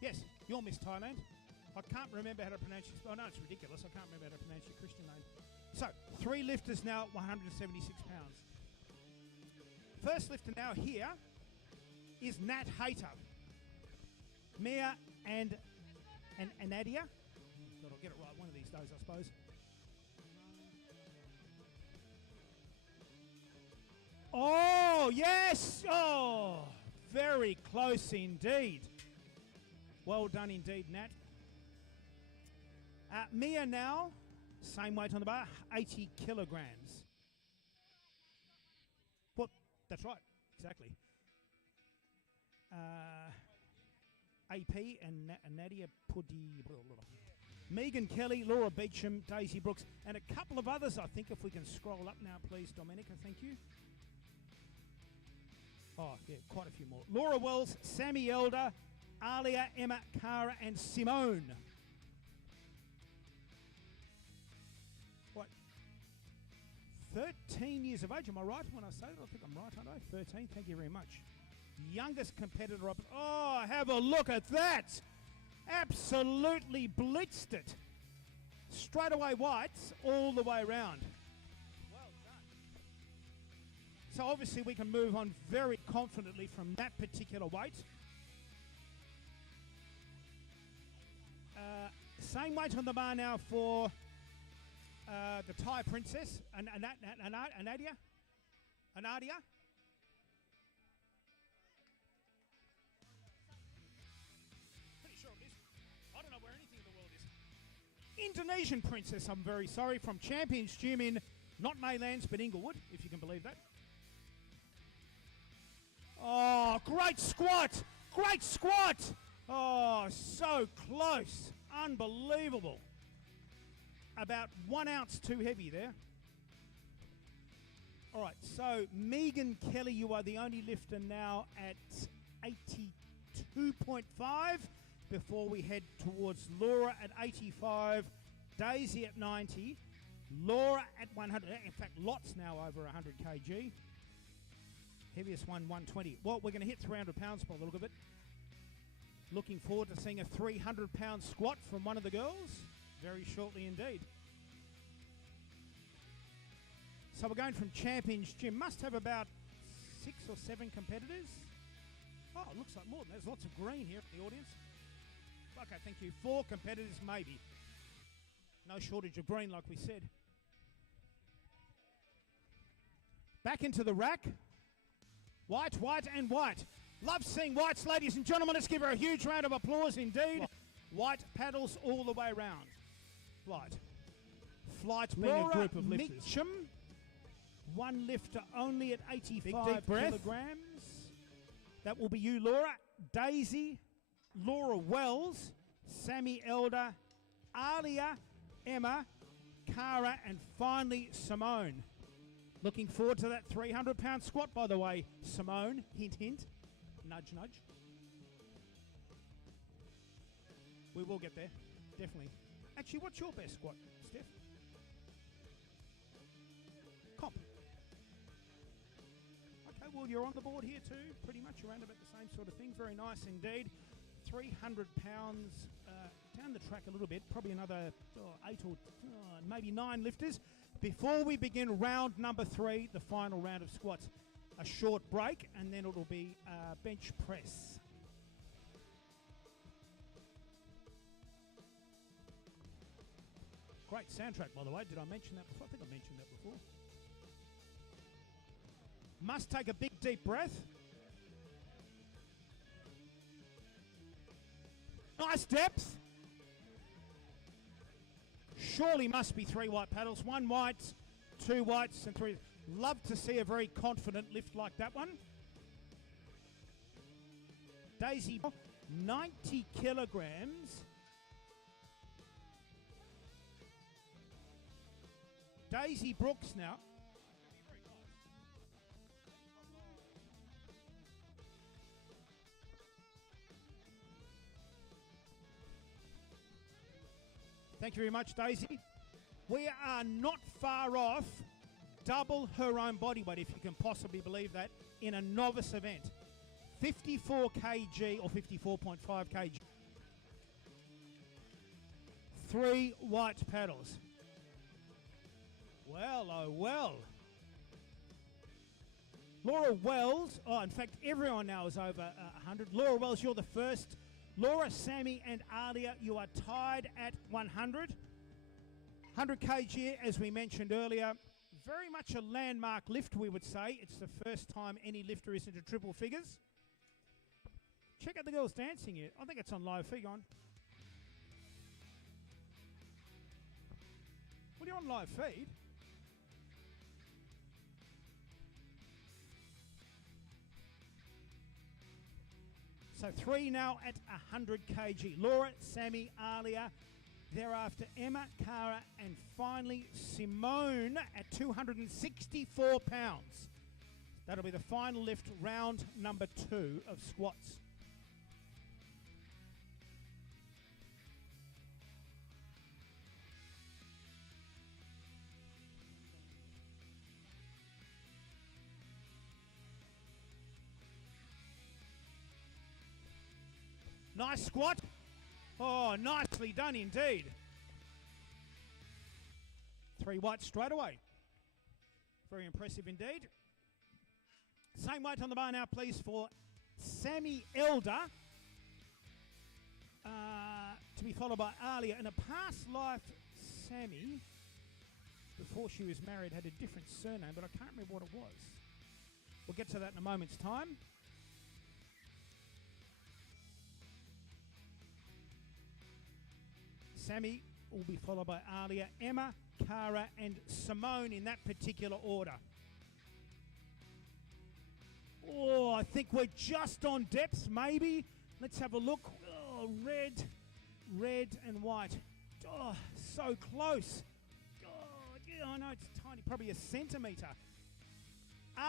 Yes, you're Miss Thailand. I can't remember how to pronounce your... Oh, no, it's ridiculous. I can't remember how to pronounce your Christian name. So, 3 lifters now at 176 pounds. First lifter now here is Nat Hayter. Mia and Nadia. God, I'll get it right one of these days, I suppose. Oh, yes! Oh, very close indeed. Well done indeed, Nat. Mia now, same weight on the bar, 80 kilograms. What? That's right, exactly. AP and Nadia Pudi, Megan Kelly, Laura Beecham, Daisy Brooks, and a couple of others, I think, if we can scroll up now, please, Dominica, thank you. Oh, yeah, quite a few more. Laura Wells, Sammy Elder, Alia, Emma, Cara, and Simone. What? 13 years of age, am I right when I say that? I think I'm right, aren't I? 13, thank you very much. Youngest competitor up. Oh, have a look at that! Absolutely blitzed it. Straight away whites all the way around. Well done. So obviously we can move on very confidently from that particular weight. Same weight on the bar now for the Thai princess, Anadia. Pretty sure it is. I don't know where anything in the world is. Indonesian princess, I'm very sorry, from Champions Gym in not Maylands but Inglewood, if you can believe that. Oh, great squat! Great squat! Oh, so close. Unbelievable. About 1 ounce too heavy there. All right, so Megan Kelly, you are the only lifter now at 82.5 before we head towards Laura at 85, Daisy at 90, Laura at 100. In fact, lots now over 100 kg. Heaviest one, 120. Well, we're going to hit 300 pounds by the look of it. Looking forward to seeing a 300-pound squat from one of the girls very shortly indeed. So we're going from Champions Gym. Must have about 6 or 7 competitors. Oh, it looks like more. There's lots of green here in the audience. Okay, thank you. 4 competitors, maybe. No shortage of green, like we said. Back into the rack. White, white, and white. Love seeing whites, ladies and gentlemen. Let's give her a huge round of applause indeed. White paddles all the way around. Flight. Flight being a group of lifters. Mitchum, one lifter only at 85 kilograms. That will be you, Laura. Daisy, Laura Wells, Sammy Elder, Alia, Emma, Cara, and finally Simone. Looking forward to that 300-pound squat, by the way, Simone. Hint, hint. Nudge, nudge. We will get there, definitely. Actually, what's your best squat, Steph? Comp. Okay, well, you're on the board here too, pretty much around about the same sort of thing. Very nice indeed. 300 pounds down the track a little bit, probably another 8 or maybe 9 lifters. Before we begin round number 3, the final round of squats, a short break, and then it'll be bench press. Great soundtrack, by the way. Did I mention that before? I think I mentioned that before. Must take a big, deep breath. Nice depth. Surely must be 3 white paddles. 1 white, 2 whites, and 3. Love to see a very confident lift like that one. Daisy, 90 kilograms. Daisy Brooks now. Thank you very much, Daisy. We are not far off double her own body weight, if you can possibly believe that, in a novice event. 54 kg or 54.5 kg. 3 white paddles. Well, oh well. Laura Wells, oh, in fact, everyone now is over 100. Laura Wells, you're the first. Laura, Sammy, and Alia, you are tied at 100. 100 kg, as we mentioned earlier, very much a landmark lift, we would say. It's the first time any lifter is into triple figures. Check out the girls dancing here. I think it's on live feed on. Well, you're on live feed. So 3 now at 100 kg. Laura, Sammy, Alia. Thereafter, Emma, Cara, and finally Simone at 264 pounds. That'll be the final lift, round number 2 of squats. Nice squat. Oh, nicely done indeed. 3 whites straight away. Very impressive indeed. Same weight on the bar now, please, for Sammy Elder. To be followed by Alia. In a past life, Sammy, before she was married, had a different surname, but I can't remember what it was. We'll get to that in a moment's time. Sammy will be followed by Alia, Emma, Cara, and Simone in that particular order. Oh, I think we're just on depth, maybe. Let's have a look. Oh, red and white. Oh, so close. Oh, yeah, I know it's tiny, probably a centimetre.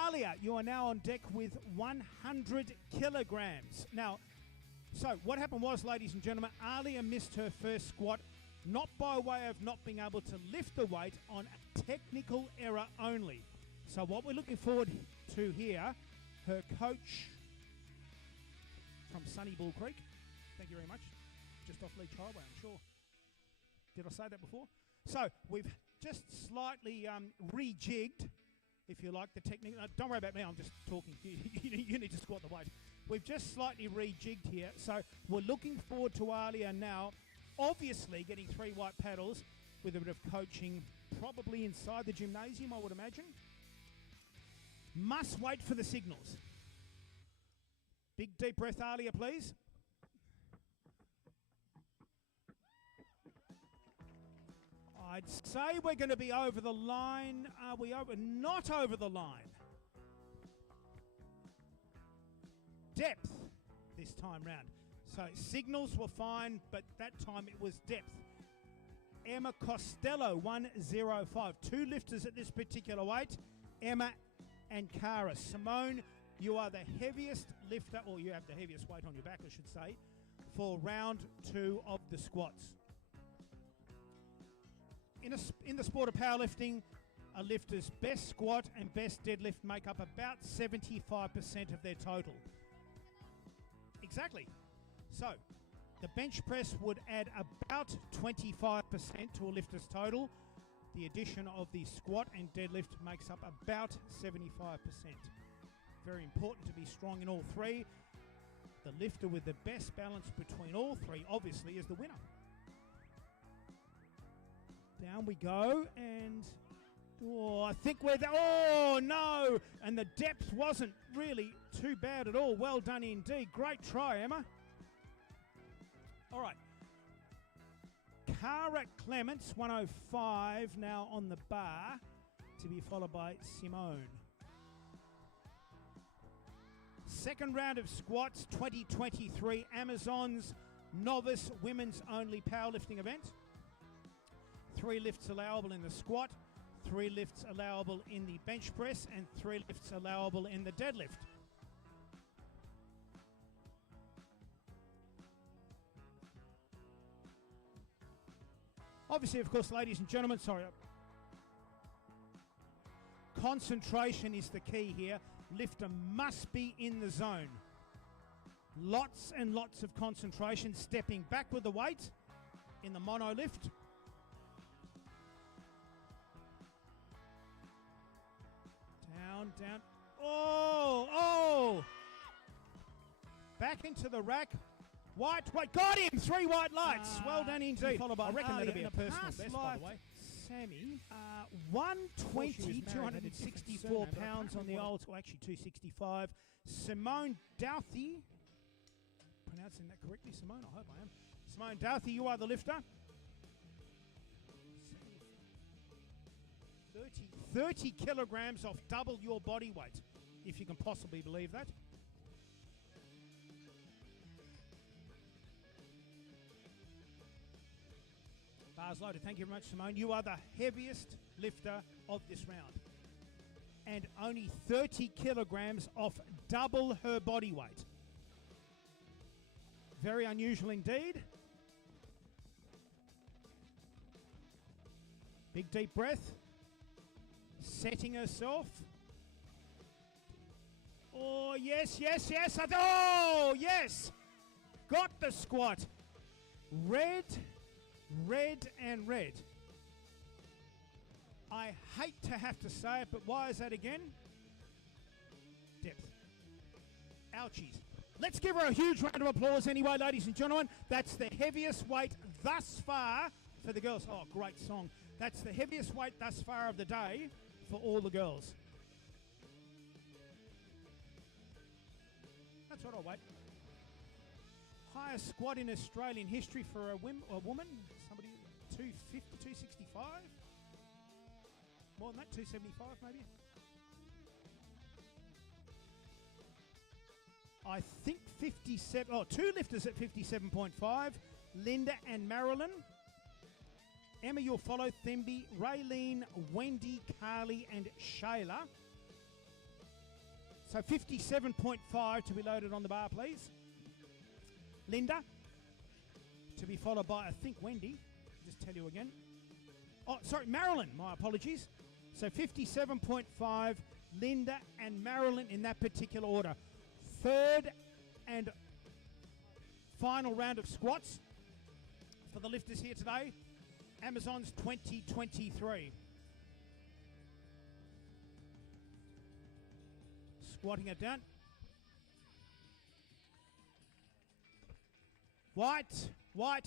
Alia, you are now on deck with 100 kilograms. Now, so what happened was, ladies and gentlemen, Alia missed her first squat, not by way of not being able to lift the weight, on a technical error only. So what we're looking forward to here, her coach from Sunny Bull Creek, thank you very much, just off Leach Highway, I'm sure. Did I say that before? So we've just slightly rejigged, if you like, the technique. Don't worry about me, I'm just talking to you. You need to squat the weight. We've just slightly rejigged here, so we're looking forward to Alia now, obviously getting 3 white paddles with a bit of coaching, probably inside the gymnasium, I would imagine. Must wait for the signals. Big deep breath, Alia, please. I'd say we're going to be over the line. Are we over? Not over the line. Depth this time round. So signals were fine, but that time it was depth. Emma Costello, 105. 2 lifters at this particular weight. Emma and Cara. Simone, you are the heaviest lifter, or you have the heaviest weight on your back, I should say, for round 2 of the squats. In the sport of powerlifting, a lifter's best squat and best deadlift make up about 75% of their total. Exactly. So, the bench press would add about 25% to a lifter's total. The addition of the squat and deadlift makes up about 75%. Very important to be strong in all 3. The lifter with the best balance between all 3, obviously, is the winner. Down we go, and oh, I think we're there. Oh, no! And the depth wasn't really too bad at all. Well done indeed. Great try, Emma. All right. Cara Clements, 105, now on the bar, to be followed by Simone. Second round of squats, 2023 Amazon's novice women's only powerlifting event. 3 lifts allowable in the squat, 3 lifts allowable in the bench press, and 3 lifts allowable in the deadlift. Obviously, of course, ladies and gentlemen, concentration is the key here. Lifter must be in the zone. Lots and lots of concentration, stepping back with the weight in the mono lift. down. Oh! Back into the rack. White, got him! 3 white lights. Well done indeed. Followed by I reckon that'll be a personal past best, by life, the way. Sammy. 120, Before she was married, had a different 264 surname, but I pounds can't on the remember old, well, actually 265. Simone Douthey. Pronouncing that correctly, Simone? I hope I am. Simone Douthey, you are the lifter. 30 kilograms off double your body weight, if you can possibly believe that. Bars loaded. Thank you very much, Simone. You are the heaviest lifter of this round. And only 30 kilograms off double her body weight. Very unusual indeed. Big deep breath. Setting herself. Oh, yes. Oh, yes. Got the squat. Red, and red. I hate to have to say it, but why is that again? Depth. Ouchies. Let's give her a huge round of applause anyway, ladies and gentlemen. That's the heaviest weight thus far for the girls. Oh, great song. That's the heaviest weight thus far of the day for all the girls. That's what I'll wait. Highest squat in Australian history for a woman. Somebody 250, 265. More than that, 275 maybe. I think 57. Oh, 2 lifters at 57.5. Linda and Marilyn. Emma, you'll follow. Thembi, Raylene, Wendy, Carly, and Shayla. So 57.5 to be loaded on the bar, please. Linda, to be followed by, I think, Wendy. Just tell you again. Oh, sorry, Marilyn. My apologies. So 57.5, Linda and Marilyn in that particular order. Third and final round of squats for the lifters here today. Amazon's 2023. Squatting it down. White,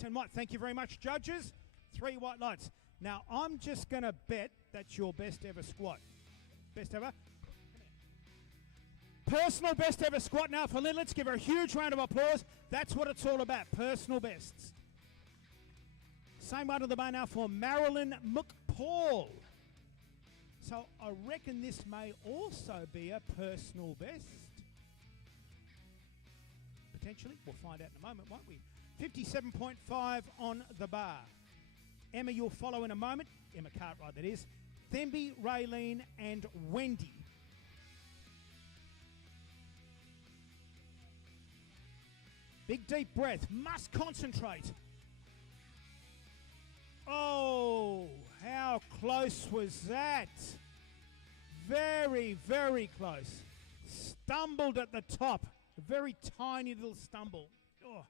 and white. Thank you very much, judges. 3 white lights. Now, I'm just going to bet that's your best ever squat. Best ever? Personal best ever squat now for Lynn. Let's give her a huge round of applause. That's what it's all about, personal bests. Same one on the bar now for Marilyn McPaul. So I reckon this may also be a personal best. Potentially. We'll find out in a moment, won't we? 57.5 on the bar. Emma, you'll follow in a moment. Emma Cartwright, that is. Thembi, Raylene, and Wendy. Big deep breath. Must concentrate. Oh, how close was that? Very, very close. Stumbled at the top. A very tiny little stumble. Oh.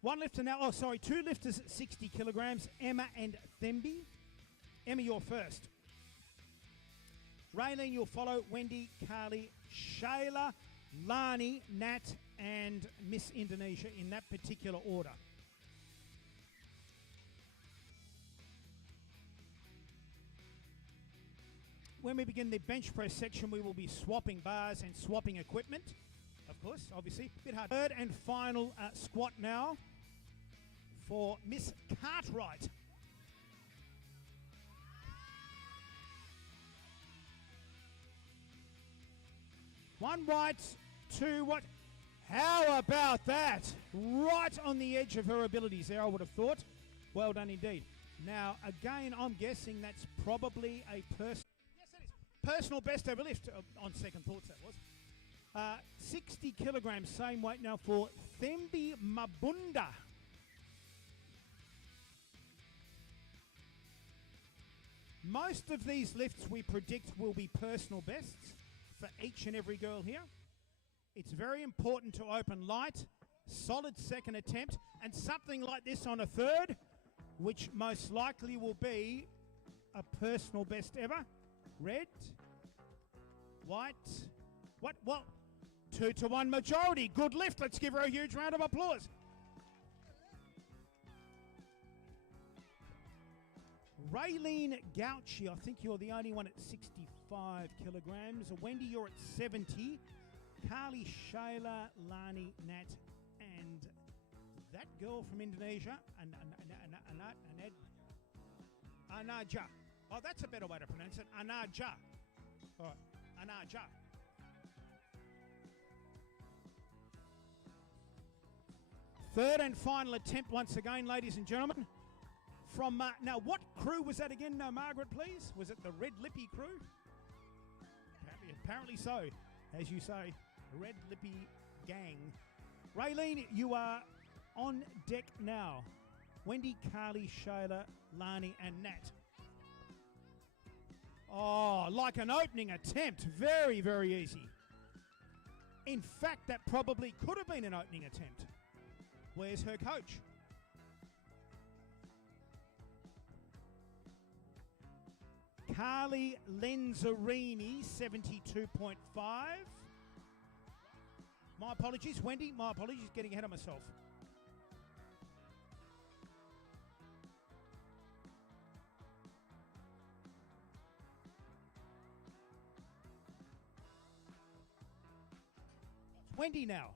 One lifter now. Oh, sorry. 2 lifters at 60 kilograms. Emma and Thembi. Emma, you're first. Raylene, you'll follow. Wendy, Carly, Shayla, Lani, Nat, and Miss Indonesia in that particular order. When we begin the bench press section, we will be swapping bars and swapping equipment. Of course, obviously. Bit hard. Third and final squat now for Miss Cartwright. One white, 2 what? How about that? Right on the edge of her abilities there, I would have thought. Well done indeed. Now, again, I'm guessing that's probably a person. Yes, it is. Personal best ever lift. On second thoughts, that was. 60 kilograms, same weight now for Thembi Mabunda. Most of these lifts we predict will be personal bests for each and every girl here. It's very important to open light, solid second attempt, and something like this on a third, which most likely will be a personal best ever. Red, White. What? Well, 2-1 majority. Good lift. Let's give her a huge round of applause. Raylene Gauchi, I think you're the only one at 65 kilograms. Wendy, you're at 70. Carly, Shayla, Lani, Nat, and that girl from Indonesia, Anaja. Oh, that's a better way to pronounce it. Anaja. All right, Anaja. Third and final attempt once again, ladies and gentlemen. From, now what crew was that again, Margaret, please? Was it the Red Lippy crew? Apparently so, as you say, Red Lippy gang. Raylene, you are on deck now. Wendy, Carly, Shayla, Lani and Nat. Oh, like an opening attempt. Very, very easy. In fact, that probably could have been an opening attempt. Where's her coach? Carly Lenzarini, 72.5. My apologies, Wendy. My apologies, getting ahead of myself. It's Wendy now.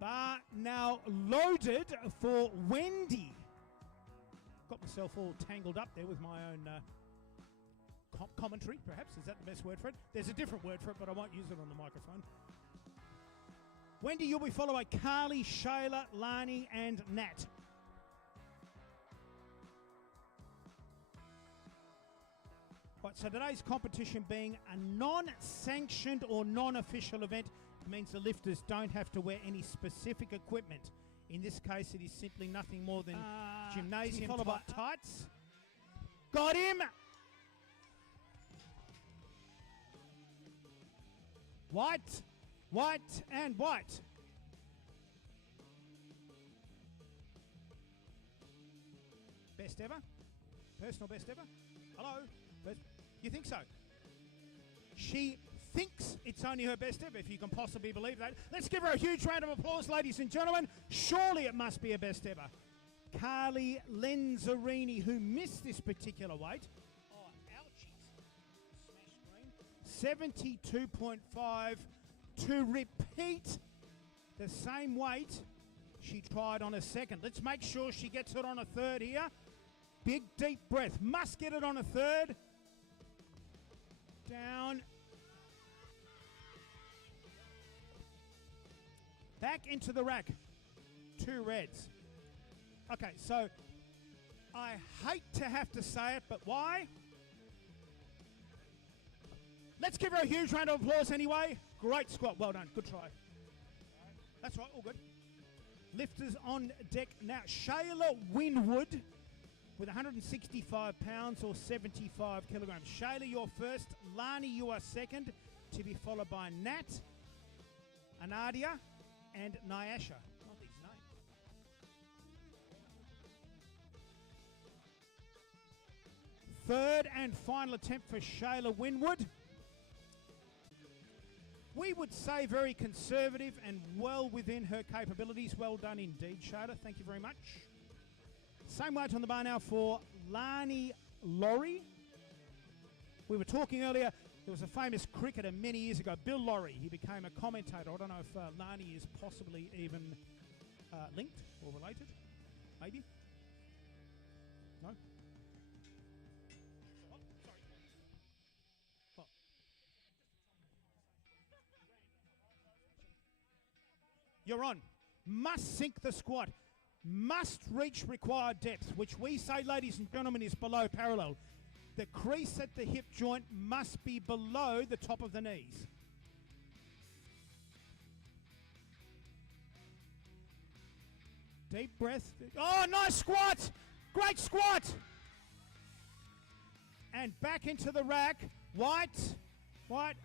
Bar now loaded for Wendy. Got myself all tangled up there with my own commentary, perhaps. Is that the best word for it? There's a different word for it, but I won't use it on the microphone. Wendy, you'll be followed by Carly, Shayla, Lani, and Nat. Right, so today's competition being a non-sanctioned or non-official event means the lifters don't have to wear any specific equipment. In this case, it is simply nothing more than gymnasium followed by tights. Got him! White, white, and white. Best ever? Personal best ever? Hello? You think so? She thinks it's only her best ever, if you can possibly believe that. Let's give her a huge round of applause, ladies and gentlemen. Surely it must be a best ever. Carly Lenzarini, who missed this particular weight. Oh, ouchies. Smash screen. 72.5 to repeat the same weight she tried on a second. Let's make sure she gets it on a third here. Big, deep breath. Must get it on a third. Down. Back into the rack. 2 reds. Okay, so I hate to have to say it, but why? Let's give her a huge round of applause anyway. Great squat. Well done. Good try. That's right. All good. Lifters on deck now. Shayla Winwood with 165 pounds or 75 kilograms. Shayla, you're first. Lani, you are second, to be followed by Nat, Anadia, and Nyasha. Not these names. Third and final attempt for Shayla Winwood. We would say very conservative and well within her capabilities. Well done indeed, Shayla. Thank you very much. Same weight on the bar now for Lani Laurie. We were talking earlier, there was a famous cricketer many years ago, Bill Laurie. He became a commentator. I don't know if Lani is possibly even linked or related. Maybe? No? Oh, sorry. Oh. You're on. Must sink the squat. Must reach required depth, which we say, ladies and gentlemen, is below parallel. The crease at the hip joint must be below the top of the knees. Deep breath. Oh, nice squat! Great squat! And back into the rack. White. White.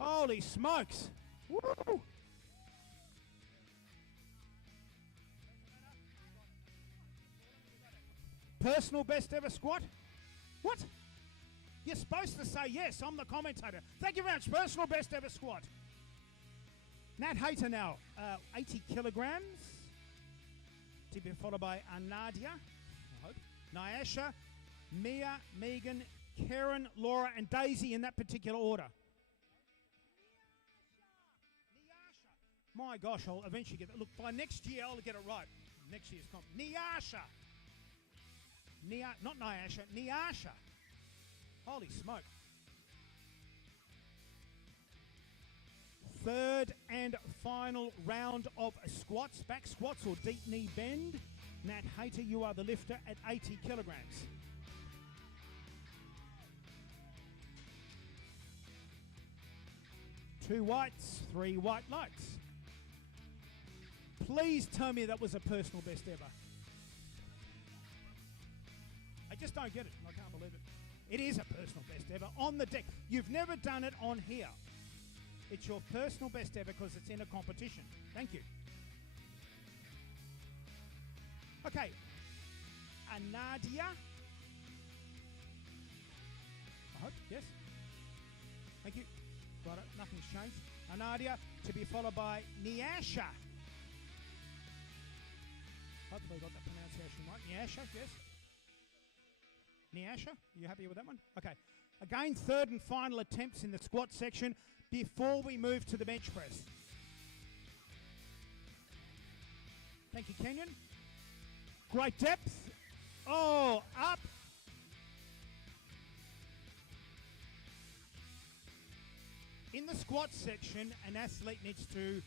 Holy smokes. Woo! Personal best ever squat? What? You're supposed to say yes. I'm the commentator. Thank you very much. Personal best ever squat. Nat Hayter now, 80 kilograms. To be followed by Nadia, I hope. Nyasha, Mia, Megan, Karen, Laura, and Daisy in that particular order. Nyasha. My gosh, I'll eventually get that. Look, by next year, I'll get it right. Next year's comp. Nyasha. Not Nyasha, Nyasha. Holy smoke. Third and final round of squats, back squats or deep knee bend. Nat Hayter, you are the lifter at 80 kilograms. Two whites, three white lights. Please tell me that was a personal best ever. I just don't get it. I can't believe it. It is a personal best ever on the deck. You've never done it on here. It's your personal best ever because it's in a competition. Thank you. Okay. Nadia. I hope, yes. Thank you. Right, nothing's changed. Nadia to be followed by Nyasha. Hopefully I got that pronunciation right. Nyasha, yes. Nyasha, you happy with that one? Okay. Again, third and final attempts in the squat section before we move to the bench press. Thank you, Kenyon. Great depth. Oh, up. In the squat section, an athlete needs to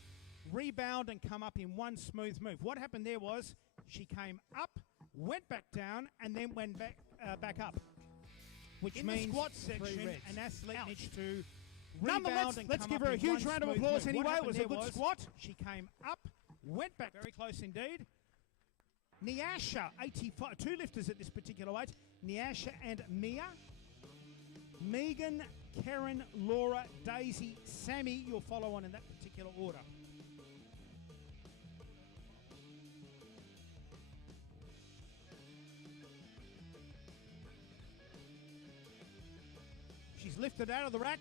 rebound and come up in one smooth move. What happened there was she came up, went back down, and then went back up. Which means in the squat section, an athlete needs to rebound and let's come give up her a in huge one round of smooth applause move. anyway. What It was a happened good there squat. She came up, went back, very close indeed. Nyasha, 85, two lifters at this particular weight. Nyasha and Mia. Megan, Karen, Laura, Daisy, Sammy, you'll follow on in that particular order. She's lifted out of the rack.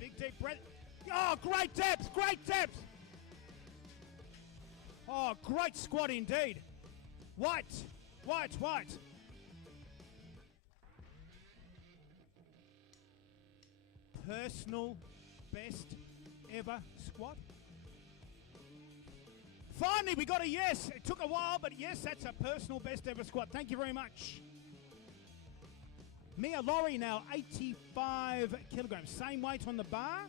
Big deep breath. Oh, great depth, great depth. Oh, great squat indeed. White, white, white. Personal best ever squat. Finally, we got a yes. It took a while, but yes, that's a personal best ever squat. Thank you very much. Mia Laurie now, 85 kilograms. Same weight on the bar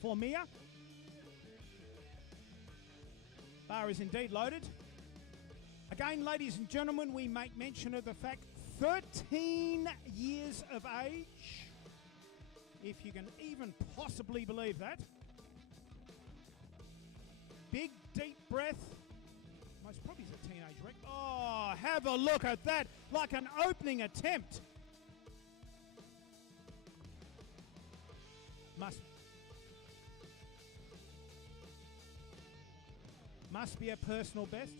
for Mia. Bar is indeed loaded. Again, ladies and gentlemen, we make mention of the fact 13 years of age, if you can even possibly believe that. Big, deep breath. Most probably is a teenage wreck. Oh, have a look at that. Like an opening attempt. Must be a personal best.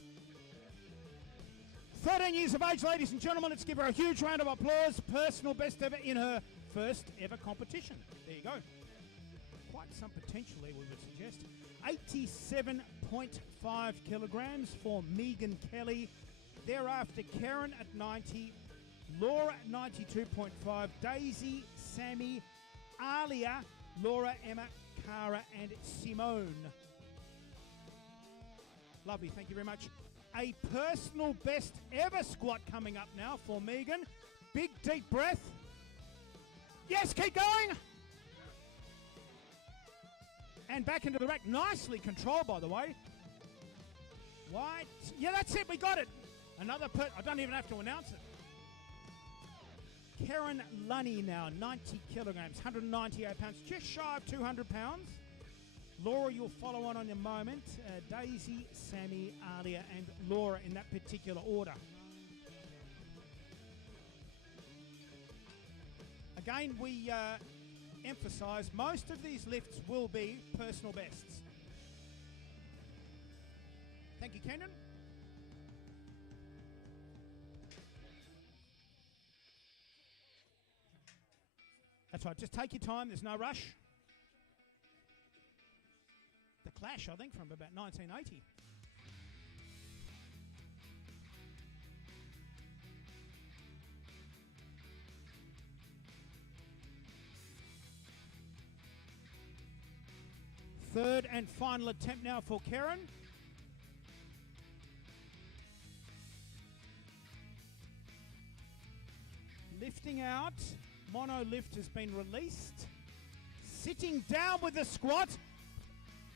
13 years of age, ladies and gentlemen. Let's give her a huge round of applause. Personal best ever in her first ever competition. There you go. Quite some potential there, we would suggest. 87.5 kilograms for Megan Kelly. Thereafter, Karen at 90, Laura at 92.5, Daisy, Sammy, Alia, Laura, Emma, Cara, and Simone. Lovely, thank you very much. A personal best ever squat coming up now for Megan. Big deep breath. Yes, keep going. And back into the rack. Nicely controlled, by the way. White. Yeah, that's it. We got it. Another I don't even have to announce it. Karen Lunny now, 90 kilograms, 198 pounds, just shy of 200 pounds. Laura, you'll follow on in a moment. Daisy, Sammy, Alia, and Laura in that particular order. Again, we emphasise most of these lifts will be personal bests. Thank you, Kenan. That's right, just take your time, there's no rush. The Clash, I think, from about 1980. Third and final attempt now for Karen. Lifting out. Mono lift has been released. Sitting down with the squat.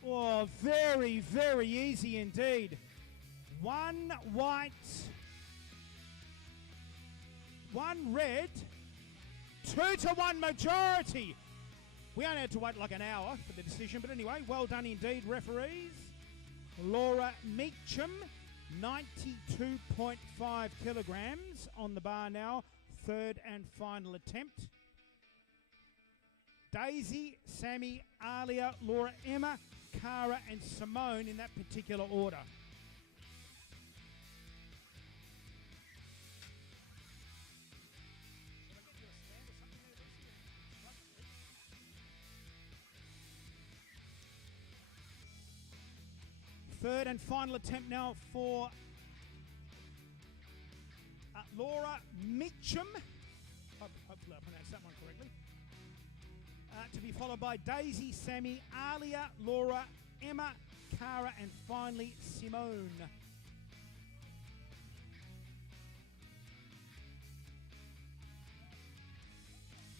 Oh, very, very easy indeed. One white, one red, 2-1 majority. We only had to wait like an hour for the decision, but anyway, well done indeed, referees. Laura Meacham, 92.5 kilograms on the bar now. Third and final attempt. Daisy, Sammy, Alia, Laura, Emma, Cara and Simone in that particular order. Third and final attempt now for Laura Meacham. Hopefully I pronounced that one correctly. To be followed by Daisy, Sammy, Alia, Laura, Emma, Cara, and finally Simone.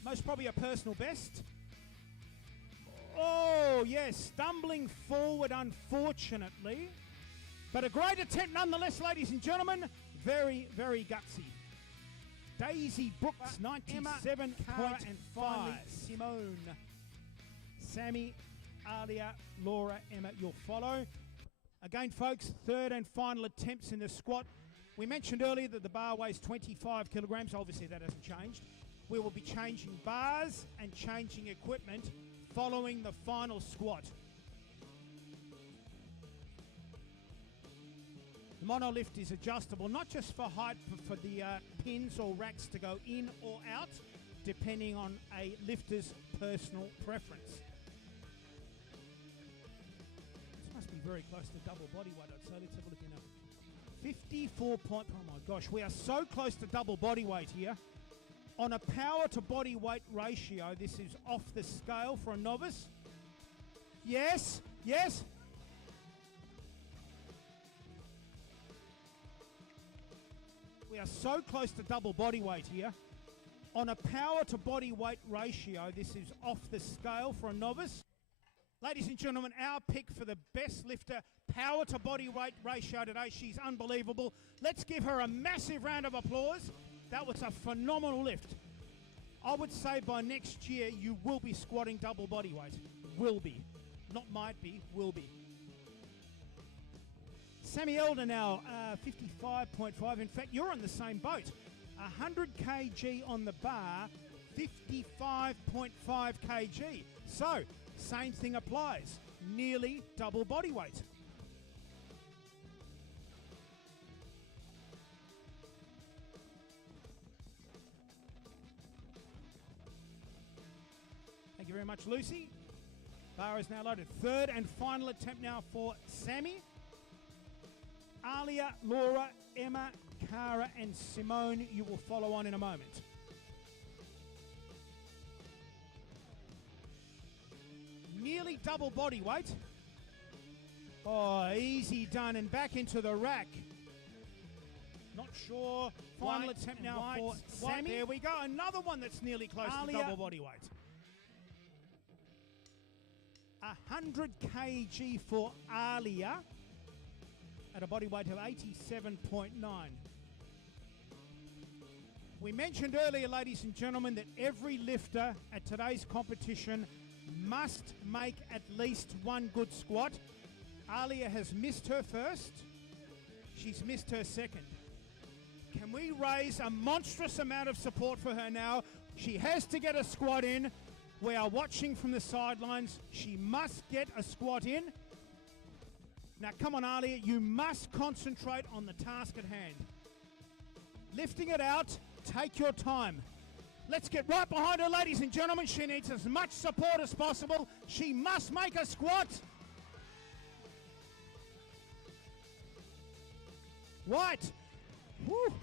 Most probably a personal best. Oh, yes, stumbling forward, unfortunately. But a great attempt nonetheless, ladies and gentlemen. Very, very gutsy. Daisy Brooks, 97, Cara, and finally Simone. Sammy, Alia, Laura, Emma, you'll follow. Again, folks, third and final attempts in the squat. We mentioned earlier that the bar weighs 25 kilograms. Obviously, that hasn't changed. We will be changing bars and changing equipment following the final squat. The monolift is adjustable, not just for height, but for the pins or racks to go in or out, depending on a lifter's personal preference. This must be very close to double body weight, I'd say. Let's have a look now. 54 point, oh my gosh, we are so close to double body weight here. On a power to body weight ratio, this is off the scale for a novice. Yes, yes. We are so close to double body weight here. On a power to body weight ratio, this is off the scale for a novice. Ladies and gentlemen, our pick for the best lifter power to body weight ratio today. She's unbelievable. Let's give her a massive round of applause. That was a phenomenal lift. I would say by next year you will be squatting double body weight. Will be. Not might be, will be. Sammy Elder now, 55.5. In fact, you're on the same boat. 100 kg on the bar, 55.5 kg. So, same thing applies. Nearly double body weight. Thank you very much, Lucy. Bar is now loaded. Third and final attempt now for Sammy. Alia, Laura, Emma, Cara and Simone, you will follow on in a moment. Nearly double body weight. Oh, easy done and back into the rack. Not sure. Final attempt now for Sammy. There we go. Another one that's nearly close to double body weight. 100 kg for Alia at a body weight of 87.9. We mentioned earlier, ladies and gentlemen, that every lifter at today's competition must make at least one good squat. Alia has missed her first. She's missed her second. Can we raise a monstrous amount of support for her now? She has to get a squat in. We are watching from the sidelines. She must get a squat in. Now, come on, Alia. You must concentrate on the task at hand. Lifting it out. Take your time. Let's get right behind her, ladies and gentlemen. She needs as much support as possible. She must make a squat. White. Woo.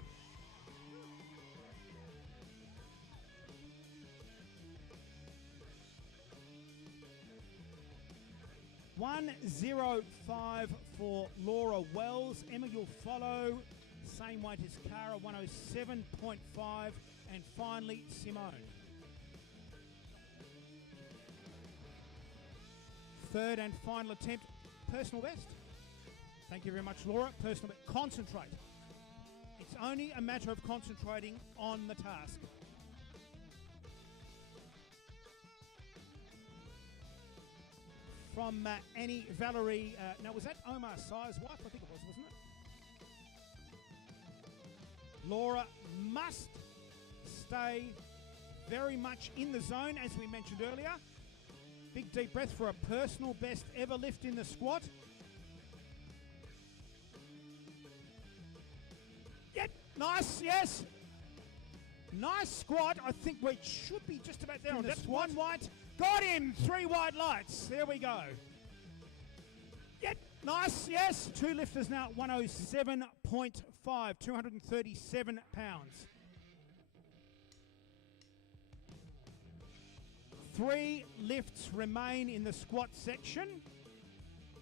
$105 for Laura Wells. Emma, you'll follow. Same weight as Cara, 107.5. And finally, Simone. Third and final attempt, personal best. Thank you very much, Laura. Personal best. Concentrate. It's only a matter of concentrating on the task. From Annie Valerie. Now, was that Omar Sy's wife? I think it was, wasn't it? Laura must stay very much in the zone, as we mentioned earlier. Big deep breath for a personal best ever lift in the squat. Yep, nice, yes. Nice squat. I think we should be just about there on the squat. One white. Got him! 3 white lights. There we go. Yep, nice, yes. 2 lifters now at 107.5, 237 pounds. 3 lifts remain in the squat section.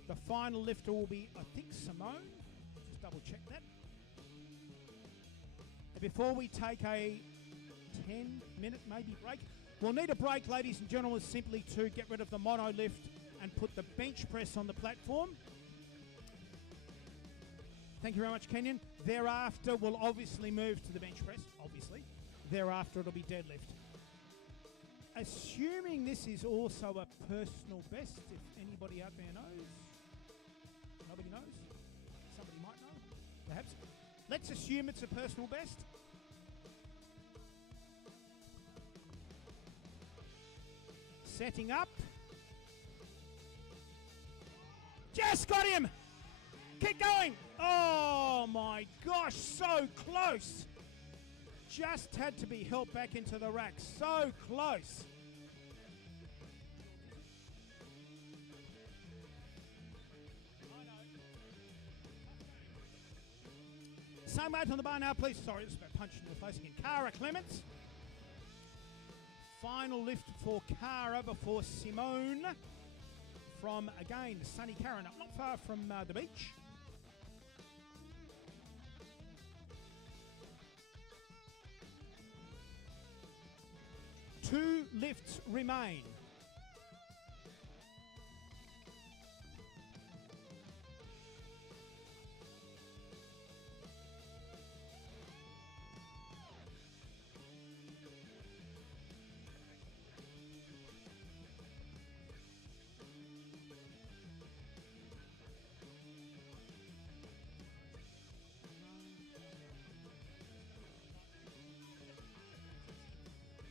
The final lifter will be, I think, Simone. Just double check that. Before we take a 10-minute maybe break, we'll need a break, ladies and gentlemen, simply to get rid of the mono lift and put the bench press on the platform. Thank you very much, Kenyon. Thereafter, we'll obviously move to the bench press, obviously. Thereafter, it'll be deadlift. Assuming this is also a personal best, if anybody out there knows. Nobody knows? Somebody might know, perhaps. Let's assume it's a personal best. Setting up. Just got him! Keep going! Oh my gosh, so close! Just had to be helped back into the rack. So close. Same weight on the bar now, please. Sorry, it's about punching in the face again. Cara Clements. Final lift for Cara before Simone from, again, sunny Cara, not far from the beach. Two lifts remain.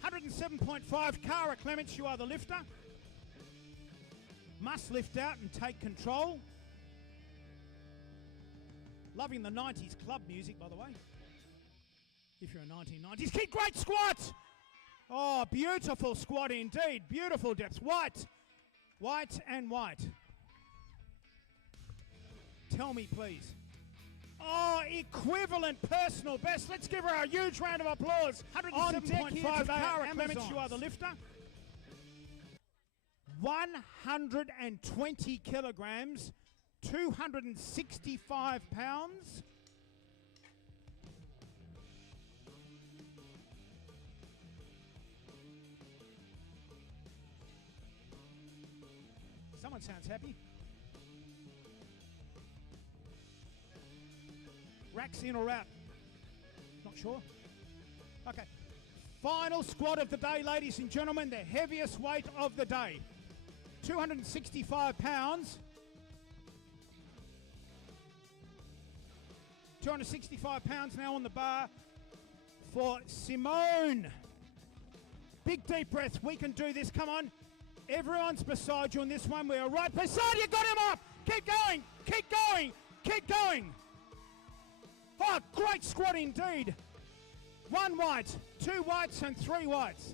$107.5, Cara Clements, you are the lifter. Must lift out and take control. Loving the 90s club music, by the way. If you're a 1990s kid, great squat! Oh, beautiful squat indeed. Beautiful depth. White. White and white. Tell me, please. Oh, equivalent personal best. Let's give her a huge round of applause. 107.5, Cara Clements, you are the lifter. 120 kilograms, 265 pounds. Someone sounds happy. Racks in or out? Not sure. Okay. Final squat of the day, ladies and gentlemen. The heaviest weight of the day. 265 pounds. 265 pounds now on the bar for Simone. Big deep breath. We can do this. Come on. Everyone's beside you on this one. We are right beside you. Got him up. Keep going. Keep going. Keep going. Oh, great squat indeed. 1 white, 2 whites and 3 whites.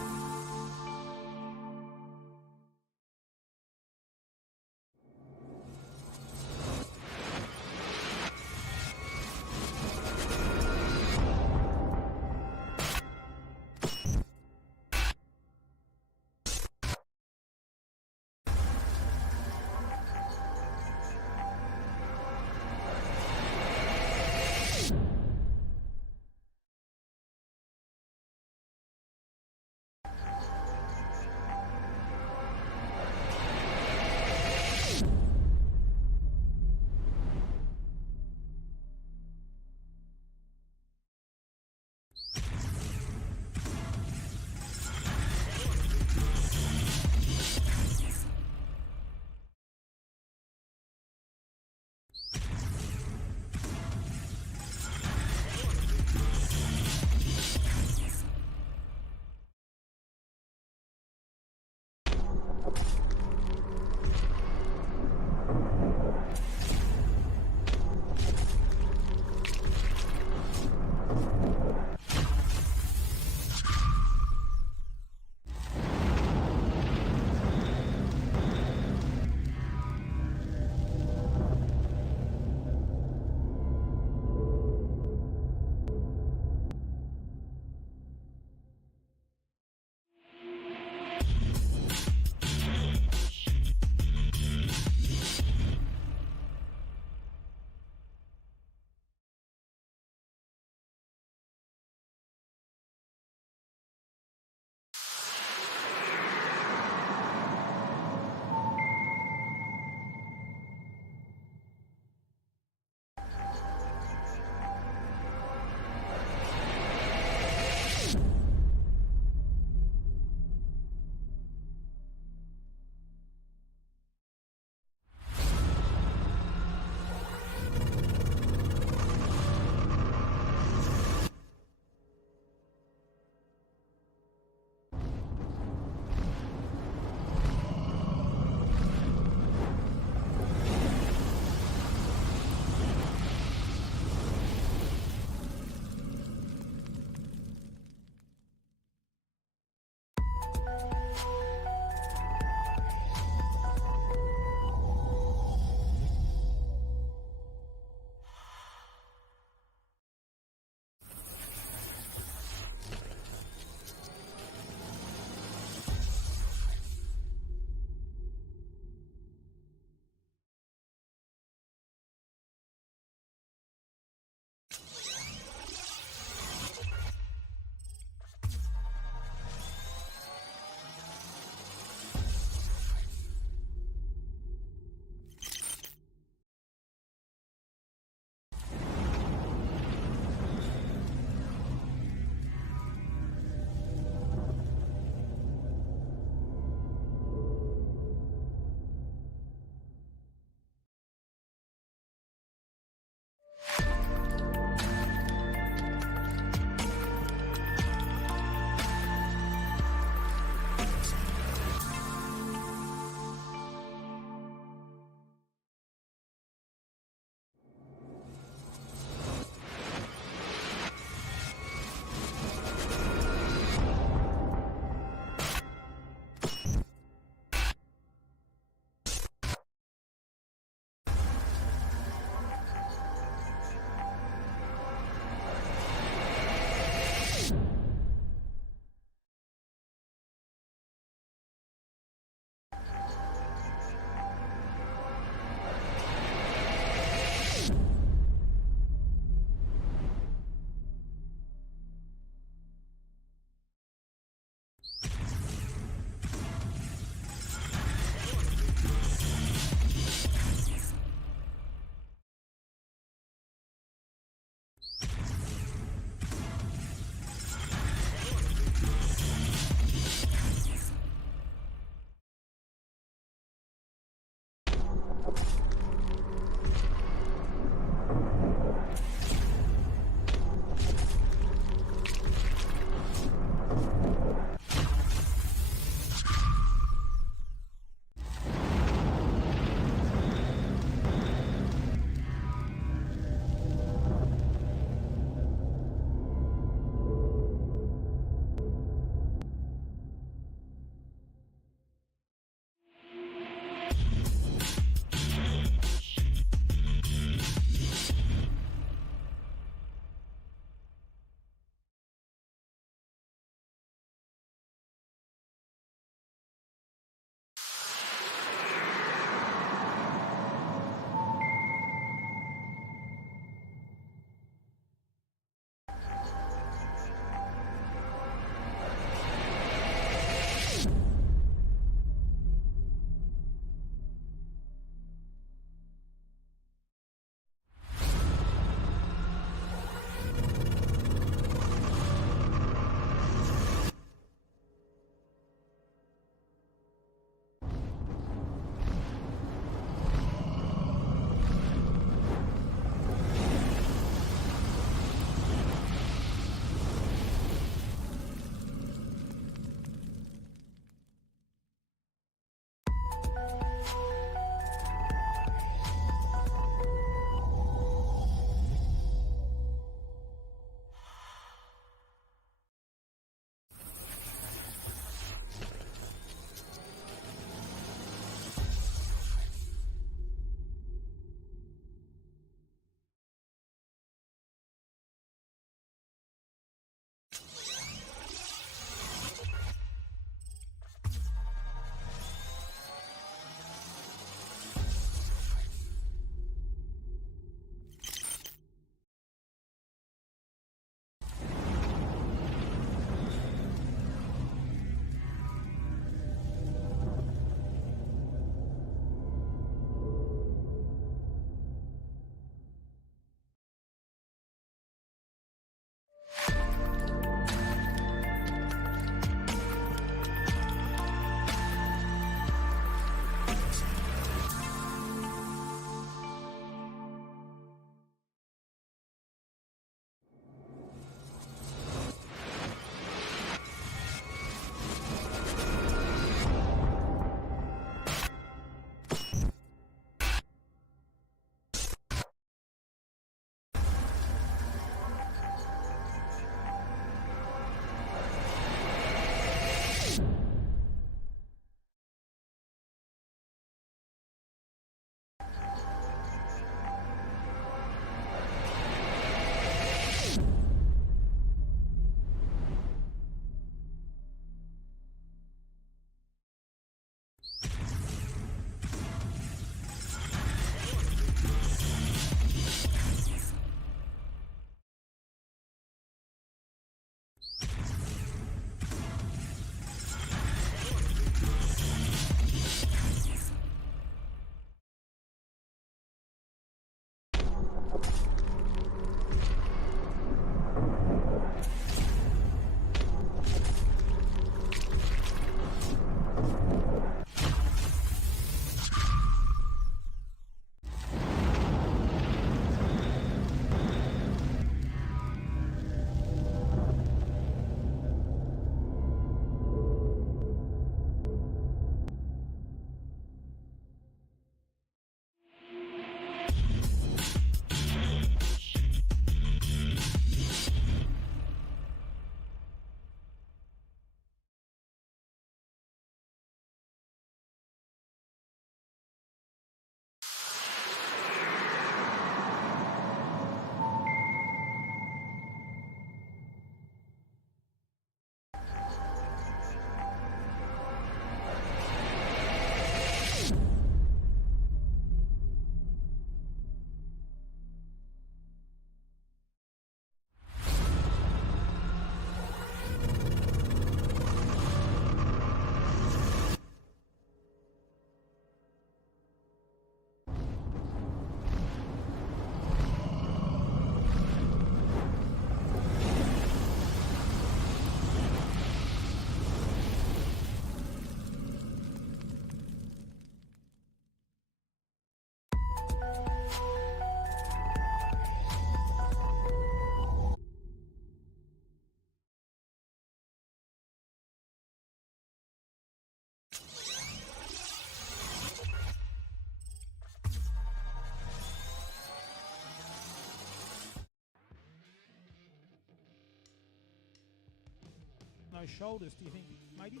those shoulders, do you think, maybe?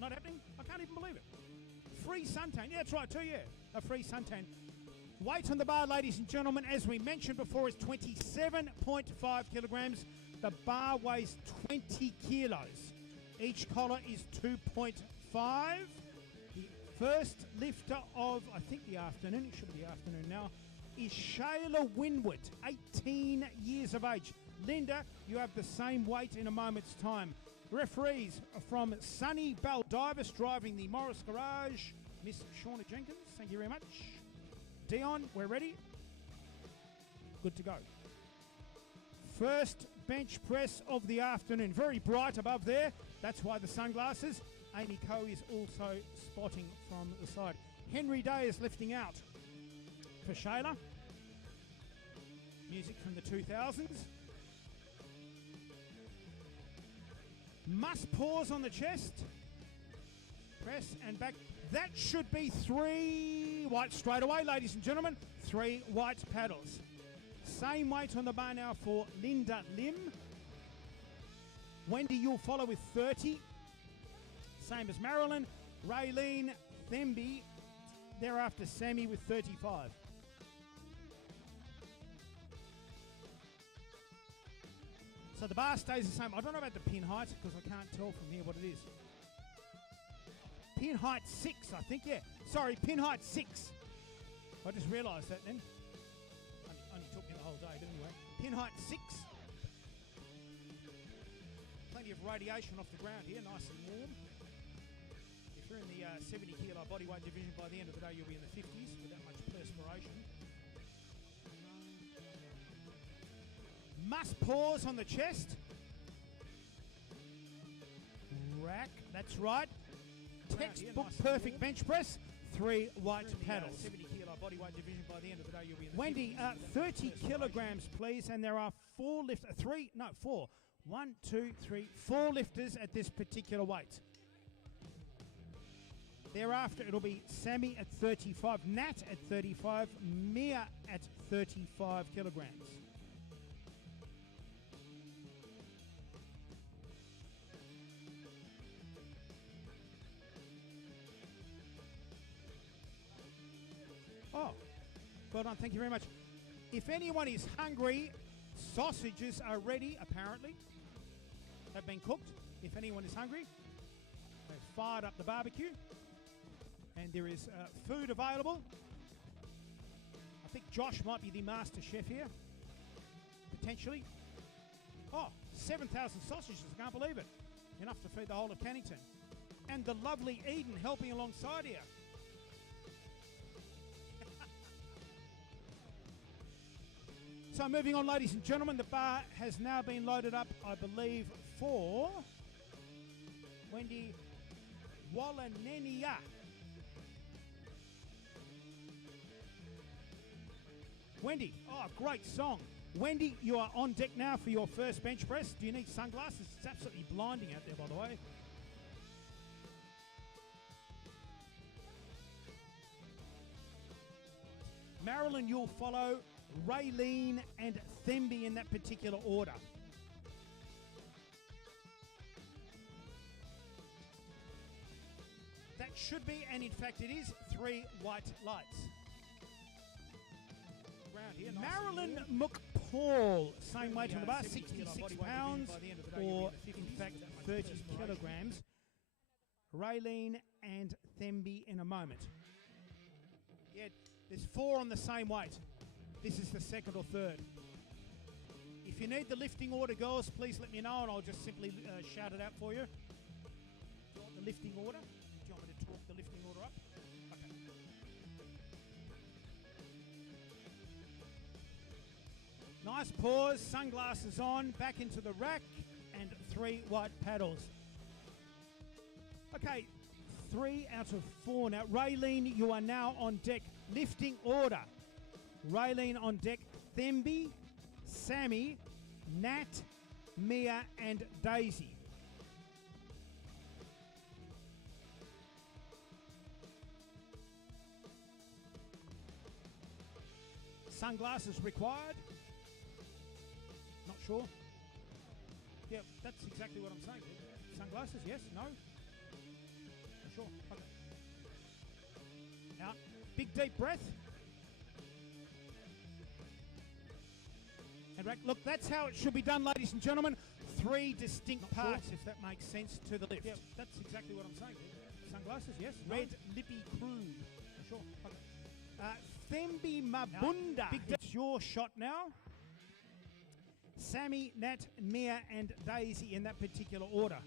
Not happening? I can't even believe it. Free suntan. Yeah, that's right too, yeah. A free suntan. Weight on the bar, ladies and gentlemen, as we mentioned before, is 27.5 kilograms. The bar weighs 20 kilos. Each collar is 2.5. The first lifter of, I think, the afternoon, it should be the afternoon now, is Shayla Winwood, 18 years of age. Linda, you have the same weight in a moment's time. Referees from Sunny Baldivis driving the Morris Garage, Miss Shauna Jenkins, thank you very much. Dion, we're ready. Good to go. First bench press of the afternoon. Very bright above there. That's why the sunglasses. Amy Coe is also spotting from the side. Henry Day is lifting out for Shayla. Music from the 2000s. Must pause on the chest. Press and back. That should be 3 white straight away, ladies and gentlemen. 3 white paddles. Same weight on the bar now for Linda Lim. Wendy, you'll follow with 30. Same as Marilyn. Raylene Themby. Thereafter, Sammy with 35. So the bar stays the same. I don't know about the pin height because I can't tell from here what it is. Pin height 6, I think, yeah. Sorry, pin height 6. I just realised that then. Only took me the whole day, but anyway. Pin height 6. Plenty of radiation off the ground here, nice and warm. If you're in the 70 kilo bodyweight division, by the end of the day you'll be in the 50s without much perspiration. Must pause on the chest. Rack, that's right. Textbook nice perfect bench press. 3 white paddles. 70 kilo bodyweight division, by the end of the day you'll be in the Wendy, 30 kilograms please, and there are 4 lifters. 4. 1, 2, 3, 4 lifters at this particular weight. Thereafter it'll be Sammy at 35, Nat at 35, Mia at 35 kilograms. Oh, well done, thank you very much. If anyone is hungry, sausages are ready, apparently. Have been cooked. If anyone is hungry, they've fired up the barbecue. And there is food available. I think Josh might be the master chef here, potentially. Oh, 7,000 sausages, I can't believe it. Enough to feed the whole of Cannington. And the lovely Eden helping alongside here. So moving on, ladies and gentlemen, the bar has now been loaded up, I believe, for Wendy Wallanenia. Wendy, oh, great song. Wendy, you are on deck now for your first bench press. Do you need sunglasses? It's absolutely blinding out there, by the way. Marilyn, you'll follow. Raylene and Themby in that particular order. That should be, and in fact it is, 3 white lights. Round here, nice. Marilyn McPaul, same weight on the bar, 66 pounds, or in fact 30 kilograms. Raylene and Themby in a moment. Yeah, there's 4 on the same weight. This is the second or third. If you need the lifting order, girls, please let me know and I'll just simply shout it out for you. Do you want the lifting order? Do you want me to talk the lifting order up? Okay. Nice pause, sunglasses on, back into the rack, and 3 white paddles. Okay, 3 out of 4 now. Raylene, you are now on deck. Lifting order. Raylene on deck, Themby, Sammy, Nat, Mia and Daisy. Sunglasses required. Not sure. Yeah, that's exactly what I'm saying. Sunglasses, yes, no? Sure, okay. Out, big deep breath. And look, that's how it should be done, ladies and gentlemen. 3 distinct parts, if that makes sense, to the lift. Yeah, that's exactly what I'm saying. Sunglasses, yes. No. Red lippy crude. Sure. Okay. Thembi Mabunda. It's your shot now. Sammy, Nat, Mia, and Daisy in that particular order.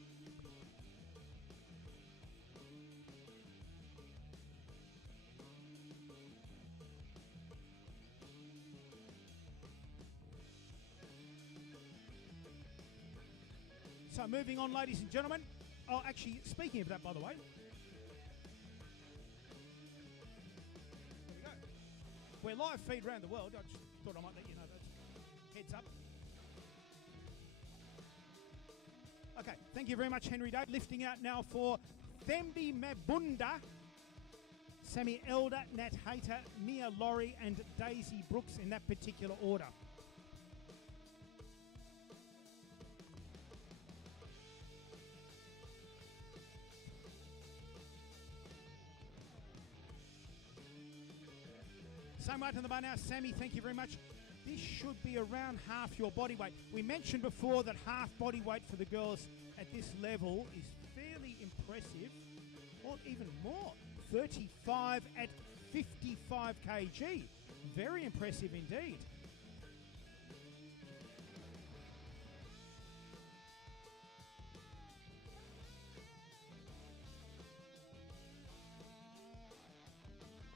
So moving on, ladies and gentlemen. Oh, actually, speaking of that, by the way. There we go. We're live feed around the world. I just thought I might let you know that. Heads up. Okay, thank you very much, Henry Day. Lifting out now for Thembi Mabunda, Sammy Elder, Nat Hayter, Mia Laurie, and Daisy Brooks in that particular order. Same weight on the bar now, Sammy, thank you very much. This should be around half your body weight. We mentioned before that half body weight for the girls at this level is fairly impressive, or even more. 35 at 55 kg. Very impressive indeed.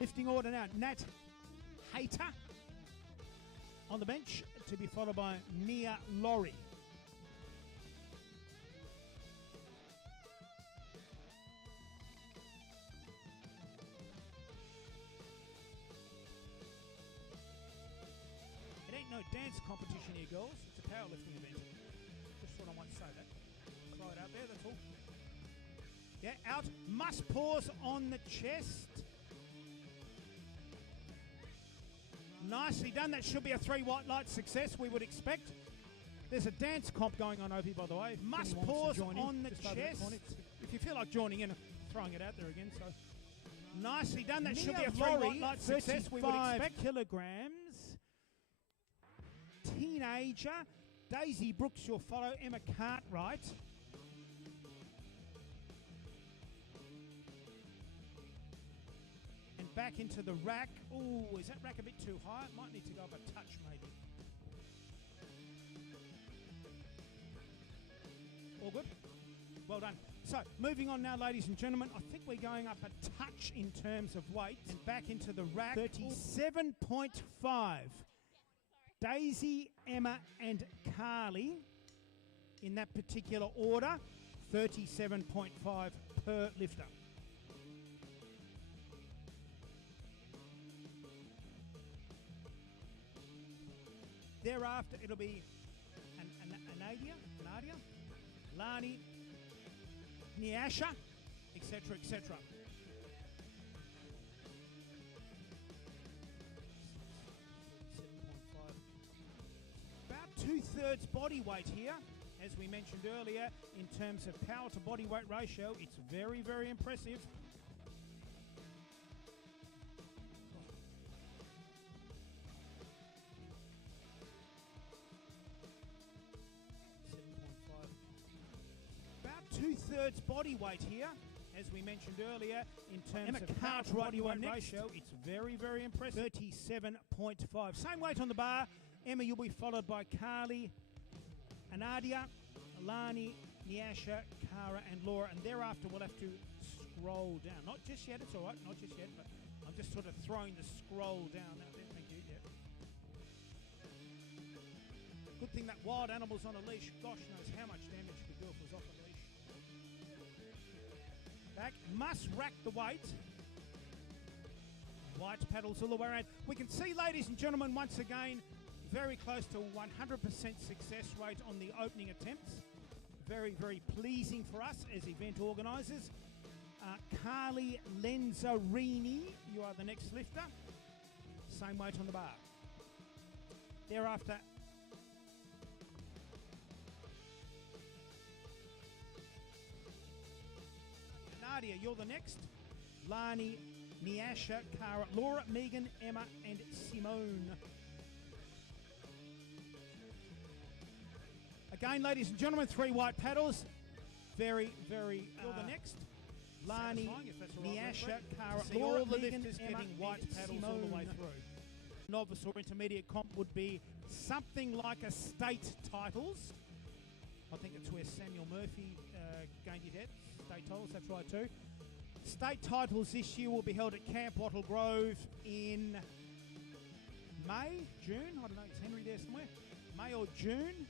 Lifting order now, Nat Hayter on the bench, to be followed by Mia Laurie. It ain't no dance competition here, girls. It's a powerlifting event. Just thought I might say that. Throw it out there, that's all. Yeah, out. Must pause on the chest. Nicely done. That should be a 3 white light success, we would expect. There's a dance comp going on over here, by the way. Must pause on the chest. If you feel like joining in, throwing it out there again. So nicely done. That should be a 3 white light success, we would expect. Kilograms. Teenager. Daisy Brooks, you'll follow. Emma Cartwright. And back into the rack. Oh, is that rack a bit too high? It might need to go up a touch, maybe. All good? Well done. So, moving on now, ladies and gentlemen. I think we're going up a touch in terms of weight. And back into the rack. 37.5. Daisy, Emma, and Carly in that particular order. 37.5 per lifter. Thereafter, it'll be Nadia, Lani, Nyasha, etc., etc. About 2/3 body weight here, as we mentioned earlier, in terms of power to body weight ratio. It's very, very impressive. About 2/3 body weight here, as we mentioned earlier, in terms of power to body weight ratio. It's very, very impressive. 37.5. Same weight on the bar. Emma, you'll be followed by Carly, Anadia, Alani, Nyasha, Cara, and Laura. And thereafter, we'll have to scroll down. Not just yet, it's all right, not just yet, but I'm just sort of throwing the scroll down out there. Thank you, yeah. Good thing that wild animal's on a leash. Gosh knows how much damage it could do if it was off a leash. Back, must rack the weight. White paddles all the way around. We can see, ladies and gentlemen, once again, very close to 100% success rate on the opening attempts. Very, very pleasing for us as event organisers. Carly Lenzarini, you are the next lifter. Same weight on the bar. Thereafter, Nadia, you're the next. Lani, Niasha, Cara, Laura, Megan, Emma, and Simone. Again, ladies and gentlemen, 3 white paddles. Very, very. You're the next. Lani, Niasha, Cara, Laura, all the Megan, lifters Emma, getting white and paddles Simone. all the way through. Novice or intermediate comp would be something like a state titles. I think it's where Samuel Murphy gained his head. State titles, that's right too. State titles this year will be held at Camp Wattle Grove in May, June. I don't know, is Henry there somewhere? May or June?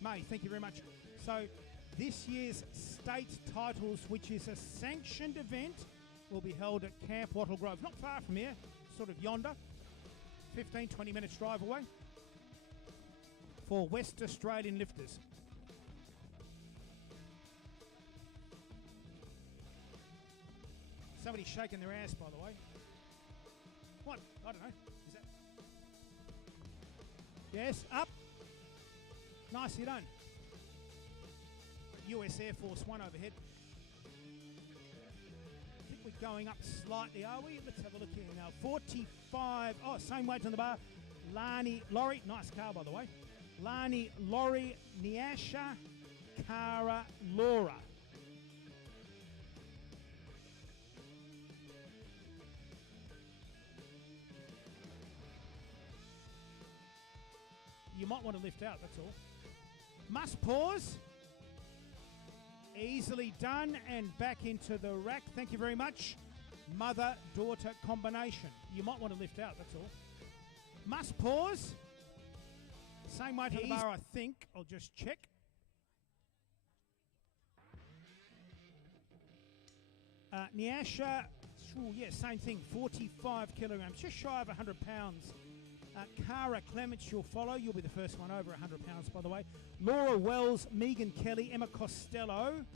May, thank you very much. So this year's state titles, which is a sanctioned event, will be held at Camp Wattle Grove. Not far from here, sort of yonder. 15, 20 minutes drive away for West Australian lifters. Somebody's shaking their ass, by the way. What? I don't know. Is that? Yes, up. Nicely done. US Air Force One overhead. I think we're going up slightly, are we? Let's have a look here now. 45. Oh, same weight on the bar. Lani, Laurie. Nice car, by the way. Lani, Laurie, Niasha, Cara, Laura. You might want to lift out, that's all. Must pause. Easily done and back into the rack. Thank you very much. Mother-daughter combination. You might want to lift out, that's all. Must pause. Same weight on the bar, I think. I'll just check. Niasha, yeah, same thing, 45 kilograms, just shy of 100 pounds. Cara Clements, you'll follow. You'll be the first one over 100 pounds, by the way. Laura Wells, Megan Kelly, Emma Costello.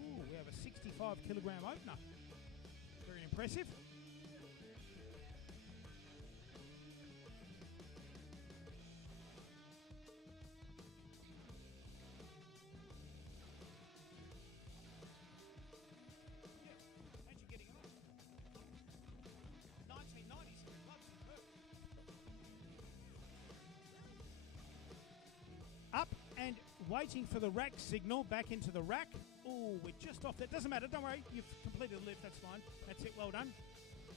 Ooh, we have a 65 kilogram opener. Very impressive. Up and waiting for the rack signal, back into the rack. Oh, we're just off that. Doesn't matter, don't worry. You've completed the lift, that's fine. That's it, well done.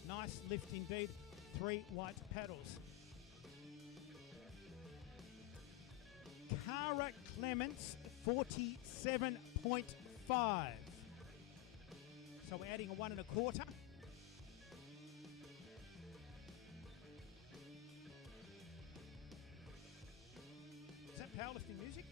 Nice lift indeed. 3 white paddles. Cara Clements, 47.5. So we're adding a 1 1/4. Is that powerlifting music?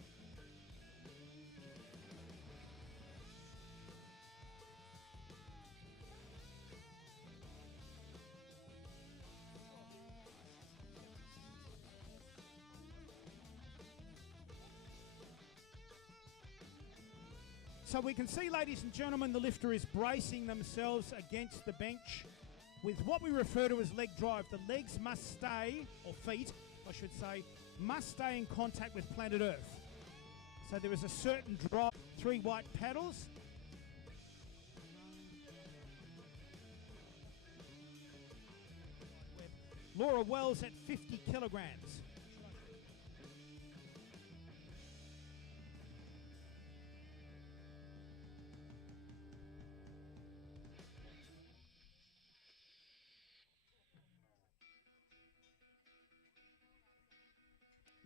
So we can see, ladies and gentlemen, the lifter is bracing themselves against the bench with what we refer to as leg drive. The legs must stay, or feet, I should say, must stay in contact with planet Earth. So there is a certain drive. 3 white paddles. Laura Wells at 50 kilograms.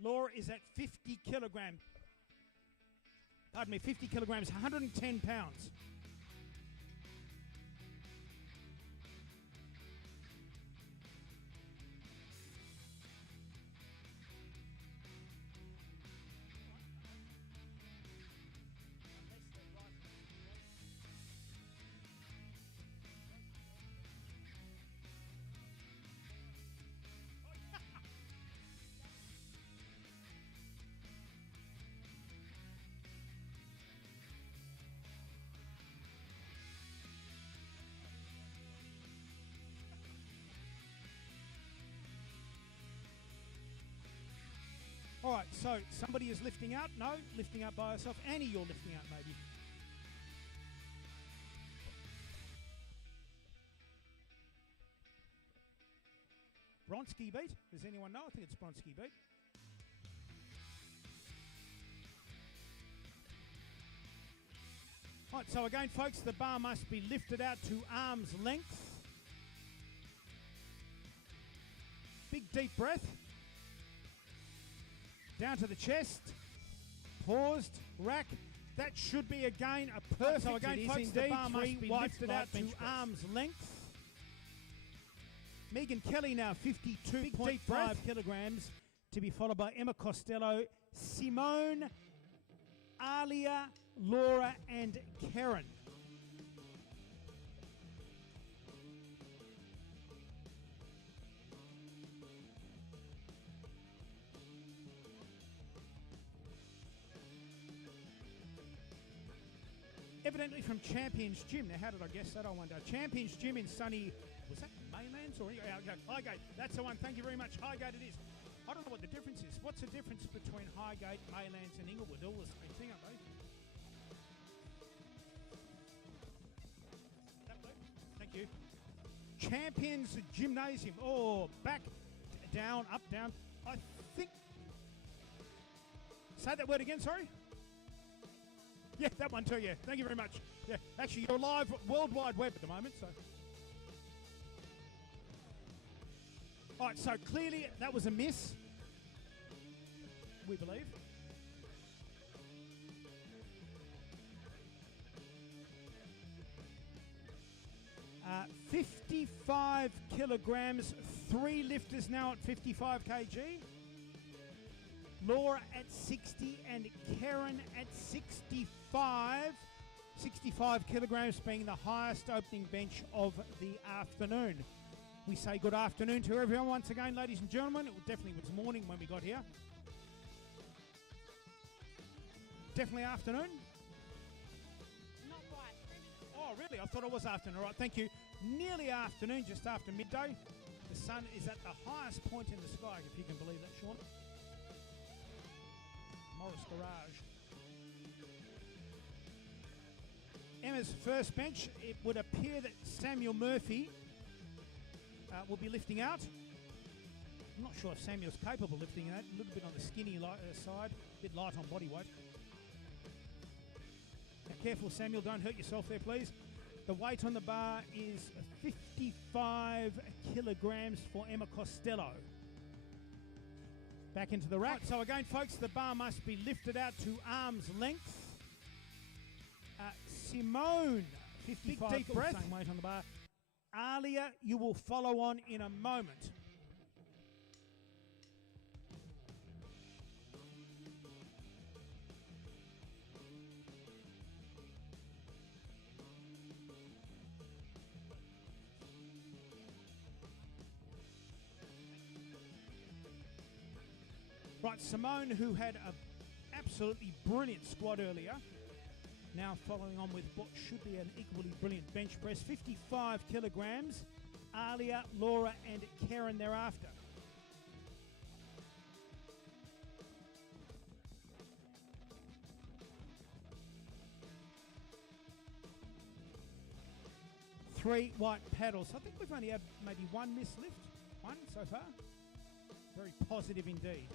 Laura is at 50 kilograms. Pardon me, 50 kilograms, 110 pounds. All right, so somebody is lifting out. No, lifting out by herself. Annie, you're lifting out maybe. Bronski beat. Does anyone know? I think it's Bronski beat. Right, so again, folks, the bar must be lifted out to arm's length. Big deep breath. Down to the chest. Paused. Rack. That should be again a perfect. So again, folks, the bar must be lifted out to arm's length. Megan Kelly now 52.5 kilograms to be followed by Emma Costello, Simone, Alia, Laura and Karen. Evidently from Champions Gym. Now, how did I guess that? I wonder. Champions Gym in sunny, was that Maylands or Highgate? That's the one. Thank you very much. Highgate it is. I don't know what the difference is. What's the difference between Highgate, Maylands and Inglewood? All the same thing, aren't they? Thank you. Champions Gymnasium. Oh, back, down, up, down. I think. Say that word again, sorry? Yeah, that one too, yeah. Thank you very much. Yeah, actually, you're live World Wide Web at the moment, so. All right, so clearly that was a miss, we believe. 55 kilograms, 3 lifters now at 55 kg. Laura at 60 and Karen at 65. 65 kilograms being the highest opening bench of the afternoon. We say good afternoon to everyone once again, ladies and gentlemen. It definitely was morning when we got here. Definitely afternoon? Not quite. Oh, really? I thought it was afternoon. All right, thank you. Nearly afternoon, just after midday. The sun is at the highest point in the sky, if you can believe that, Sean. Morris Garage. Emma's first bench, it would appear that Samuel Murphy will be lifting out. I'm not sure if Samuel's capable of lifting that. A little bit on the skinny side, a bit light on body weight. Now careful, Samuel, don't hurt yourself there, please. The weight on the bar is 55 kilograms for Emma Costello. Back into the rack. Right, so again, folks, the bar must be lifted out to arm's length. Simone, 55 deep breath. Same weight on the bar. Alia, you will follow on in a moment. Right, Simone, who had an absolutely brilliant squat earlier, now following on with what should be an equally brilliant bench press. 55 kilograms. Alia, Laura and Karen thereafter. Three white paddles. I think we've only had maybe one missed lift. One so far. Very positive indeed.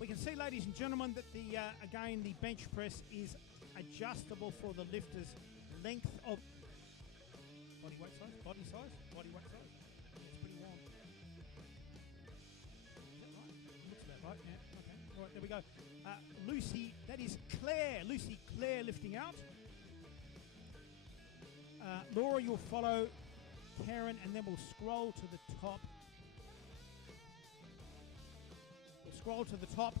We can see, ladies and gentlemen, that the again the bench press is adjustable for the lifter's length of body weight size, body weight size. It's pretty warm. Is that right? Looks about right. Yeah. Okay. All right. There we go. Lucy, that is Claire. Lucy Claire lifting out. Laura, you'll follow Karen, and then we'll scroll to the top. Scroll to the top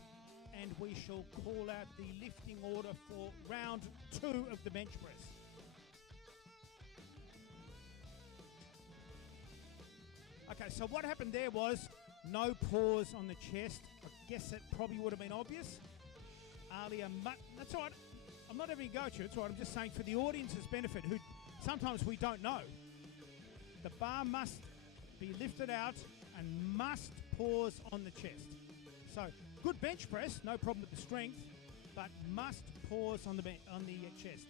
and we shall call out the lifting order for round 2 of the bench press. Okay, so what happened there was no pause on the chest. I guess that probably would have been obvious. Alia, that's all right. I'm not having a go at you. It's all right. I'm just saying for the audience's benefit, who sometimes we don't know. The bar must be lifted out and must pause on the chest. So, good bench press, no problem with the strength, but must pause on the chest.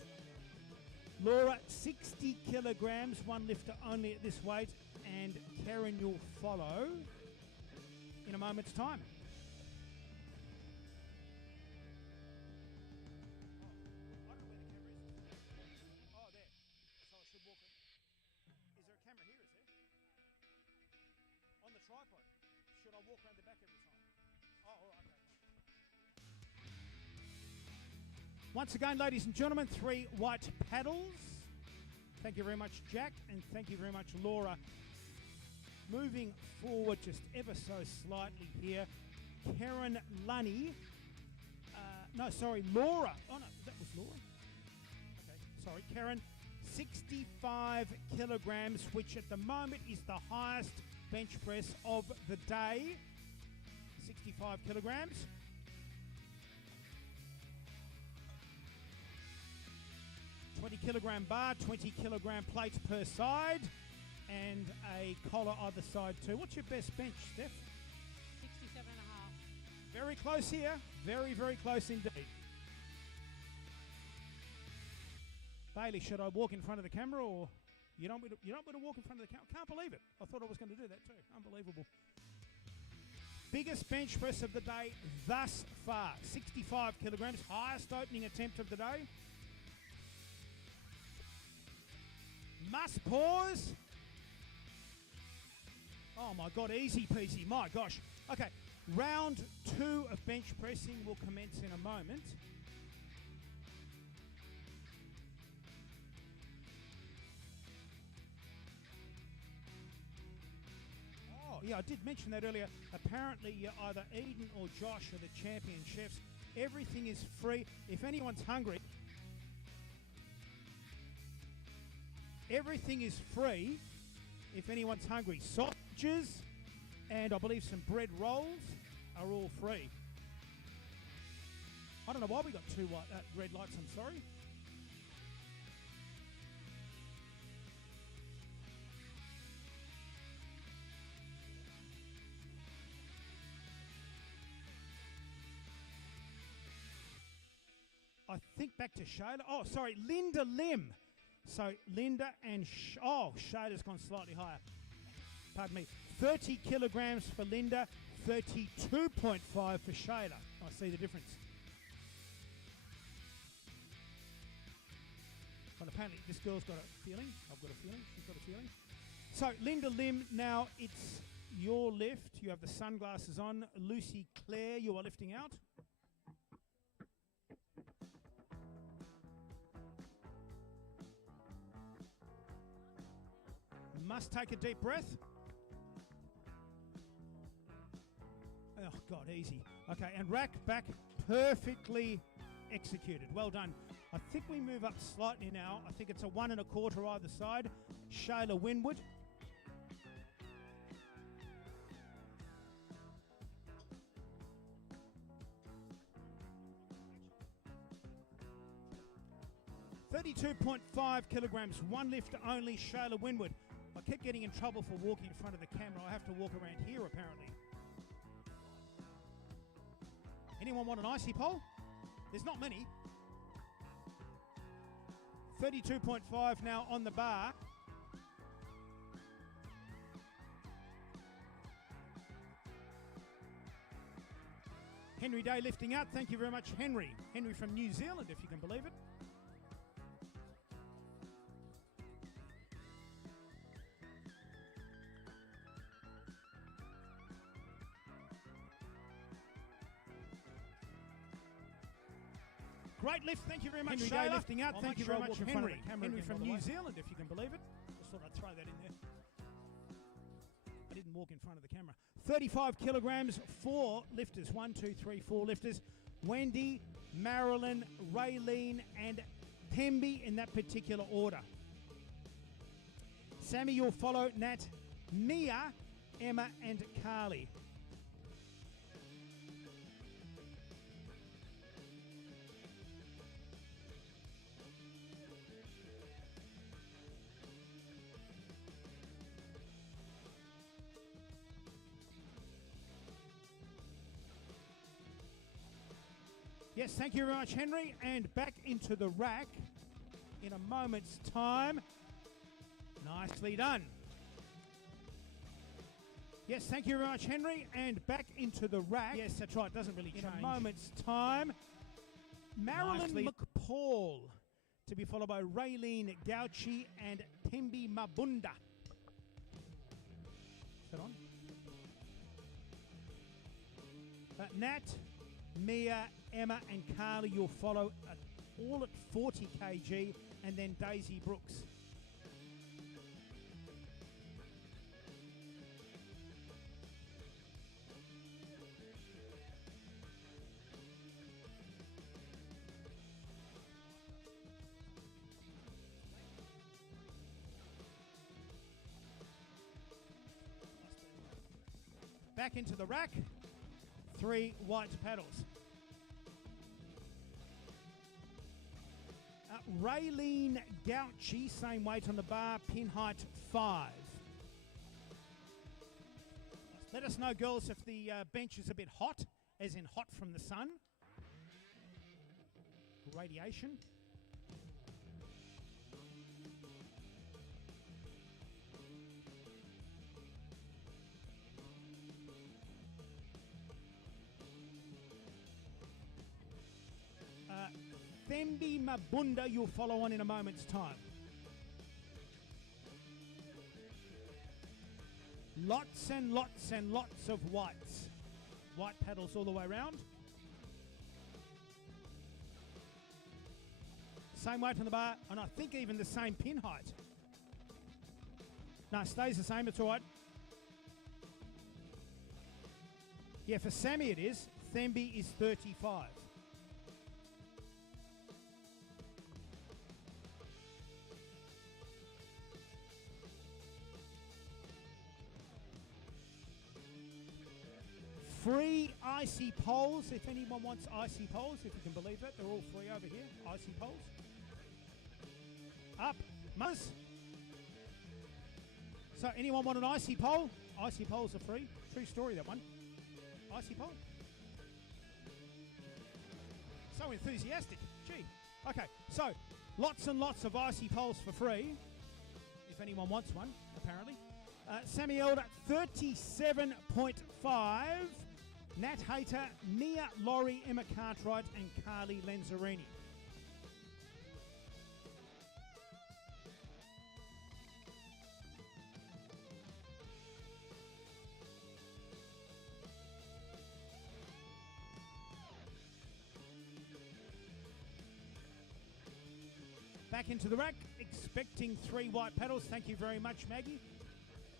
Laura, 60 kilograms, one lifter only at this weight, and Karen, you'll follow in a moment's time. I don't know where the camera is. Oh, there. So I should walk it. Is there a camera here, is there? On the tripod. Should I walk around the back every time? Oh, all right, okay. Once again, ladies and gentlemen, 3 white paddles. Thank you very much, Jack, and thank you very much, Laura. Moving forward just ever so slightly here, Karen Lunny. Laura. Oh, no, that was Laura. Okay, sorry, Karen. 65 kilograms, which at the moment is the highest bench press of the day. 65 kilograms. $20-kilogram bar, 20-kilogram plates per side, and a collar either side too. What's your best bench, Steph? 67 and a half. Very close here. Very, very close indeed. Bailey, should I walk in front of the camera, or you don't want me to walk in front of the camera? Can't believe it. I thought I was going to do that too. Unbelievable. Biggest bench press of the day thus far. 65 kilograms. Highest opening attempt of the day. Must pause. Oh my God, easy peasy, my gosh. Okay, round 2 of bench pressing will commence in a moment. Oh yeah, I did mention that earlier. Apparently either Eden or Josh are the champion chefs. Everything is free. If anyone's hungry, everything is free if anyone's hungry. Sausages and I believe some bread rolls are all free. I don't know why we got 2 red lights, I'm sorry. I think back to Shayla. Oh, sorry, Linda Lim. So Linda and Shayla's gone slightly higher. Pardon me. 30 kilograms for Linda, 32.5 for Shayla. I see the difference. But apparently this girl's got a feeling. I've got a feeling. She's got a feeling. So Linda Lim, now it's your lift. You have the sunglasses on. Lucy Claire, you are lifting out. Must take a deep breath. Oh, God, easy. Okay, and rack back, perfectly executed. Well done. I think we move up slightly now. I think it's a 1 1/4 either side. Shayla Winwood. $32.5 kilograms, 1 lift only, Shayla Winwood. I keep getting in trouble for walking in front of the camera. I have to walk around here, apparently. Anyone want an icy pole? There's not many. 32.5 now on the bar. Henry Day lifting out. Thank you very much, Henry. Henry from New Zealand, if you can believe it. Great lift, thank you very much, Henry Day lifting out. Thank you very much, Henry. Henry from New Zealand, if you can believe it. Just thought I'd throw that in there. I didn't walk in front of the camera. 35 kilograms, 4 lifters. 1, 2, 3, 4 lifters. Wendy, Marilyn, Raylene, and Tembi in that particular order. Sammy, you'll follow Nat, Mia, Emma, and Carly. Yes, thank you very much, Henry. And back into the rack in a moment's time. Nicely done. Yes, thank you very much, Henry. And back into the rack. Yes, that's right. Doesn't really change. In a moment's time. Marilyn McPaul to be followed by Raylene Gauchi and Tembi Mabunda. Is that on? Nat, Mia, Emma and Carly, you'll follow all at 40 kg, and then Daisy Brooks. Back into the rack. 3 white paddles. Raylene Gauchi, same weight on the bar, pin height 5. Let us know, girls, if the bench is a bit hot, as in hot from the sun. Radiation. Thembi Mabunda, you'll follow on in a moment's time. Lots and lots and lots of whites. White paddles all the way around. Same weight on the bar, and I think even the same pin height. No, it stays the same, it's all right. Yeah, for Sammy it is. Thembi is 35. Free icy poles, if anyone wants icy poles, if you can believe that. They're all free over here, icy poles. Up, Muzz. So anyone want an icy pole? Icy poles are free. True story, that one. Icy pole. So enthusiastic. Gee. Okay, so lots and lots of icy poles for free, if anyone wants one, apparently. Sammy Elder, 37.5. Nat Hayter, Mia Laurie, Emma Cartwright and Carly Lenzarini. Back into the rack, expecting 3 white paddles. Thank you very much, Maggie.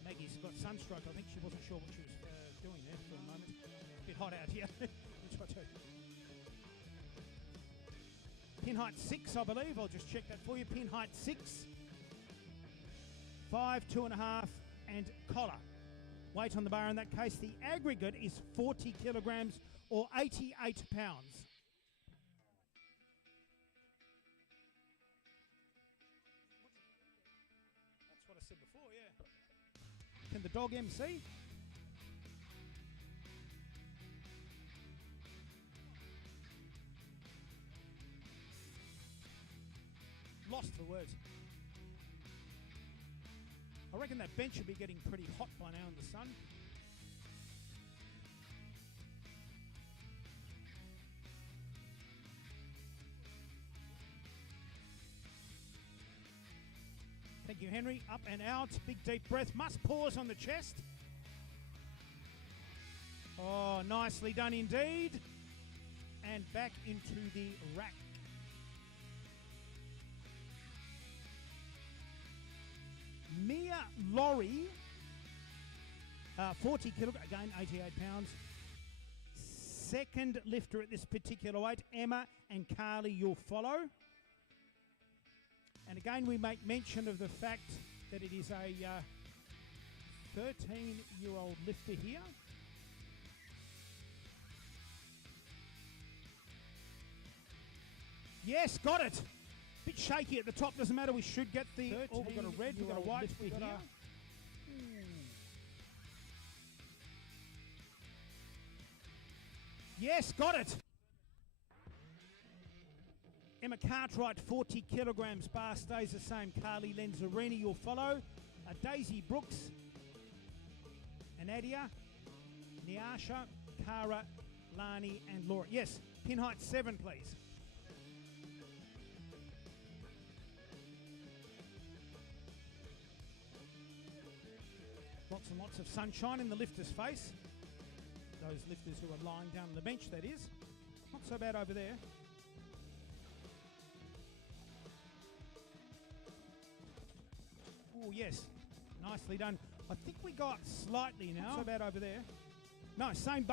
Maggie's got sunstroke. I think she wasn't sure what she was doing there for a moment. Bit hot out here. Pin height 6, I believe. I'll just check that for you. Pin height 6, 5, 2.5, and collar. Weight on the bar in that case. The aggregate is 40 kilograms or 88 pounds. That's what I said before, yeah. Can the dog MC? Lost for words. I reckon that bench should be getting pretty hot by now in the sun. Thank you, Henry. Up and out. Big deep breath. Must pause on the chest. Oh, nicely done indeed. And back into the rack. Mia Laurie, 40 kilograms, again 88 pounds. Second lifter at this particular weight. Emma and Carly, you'll follow. And again, we make mention of the fact that it is a 13-year-old lifter here. Yes, got it. Bit shaky at the top, doesn't matter, we should get the... Oh, we've got a red, we've got a white, we've got a... Yes, got it. Emma Cartwright, 40 kilograms. Bar stays the same. Carly Lenzarini will follow. Daisy Brooks, Anadia, Nyasha, Cara, Lani, and Laura. Yes, pin height 7, please. Lots and lots of sunshine in the lifter's face. Those lifters who are lying down on the bench, that is. Not so bad over there. Oh, yes. Nicely done. I think we got slightly now. Not so bad over there. No, same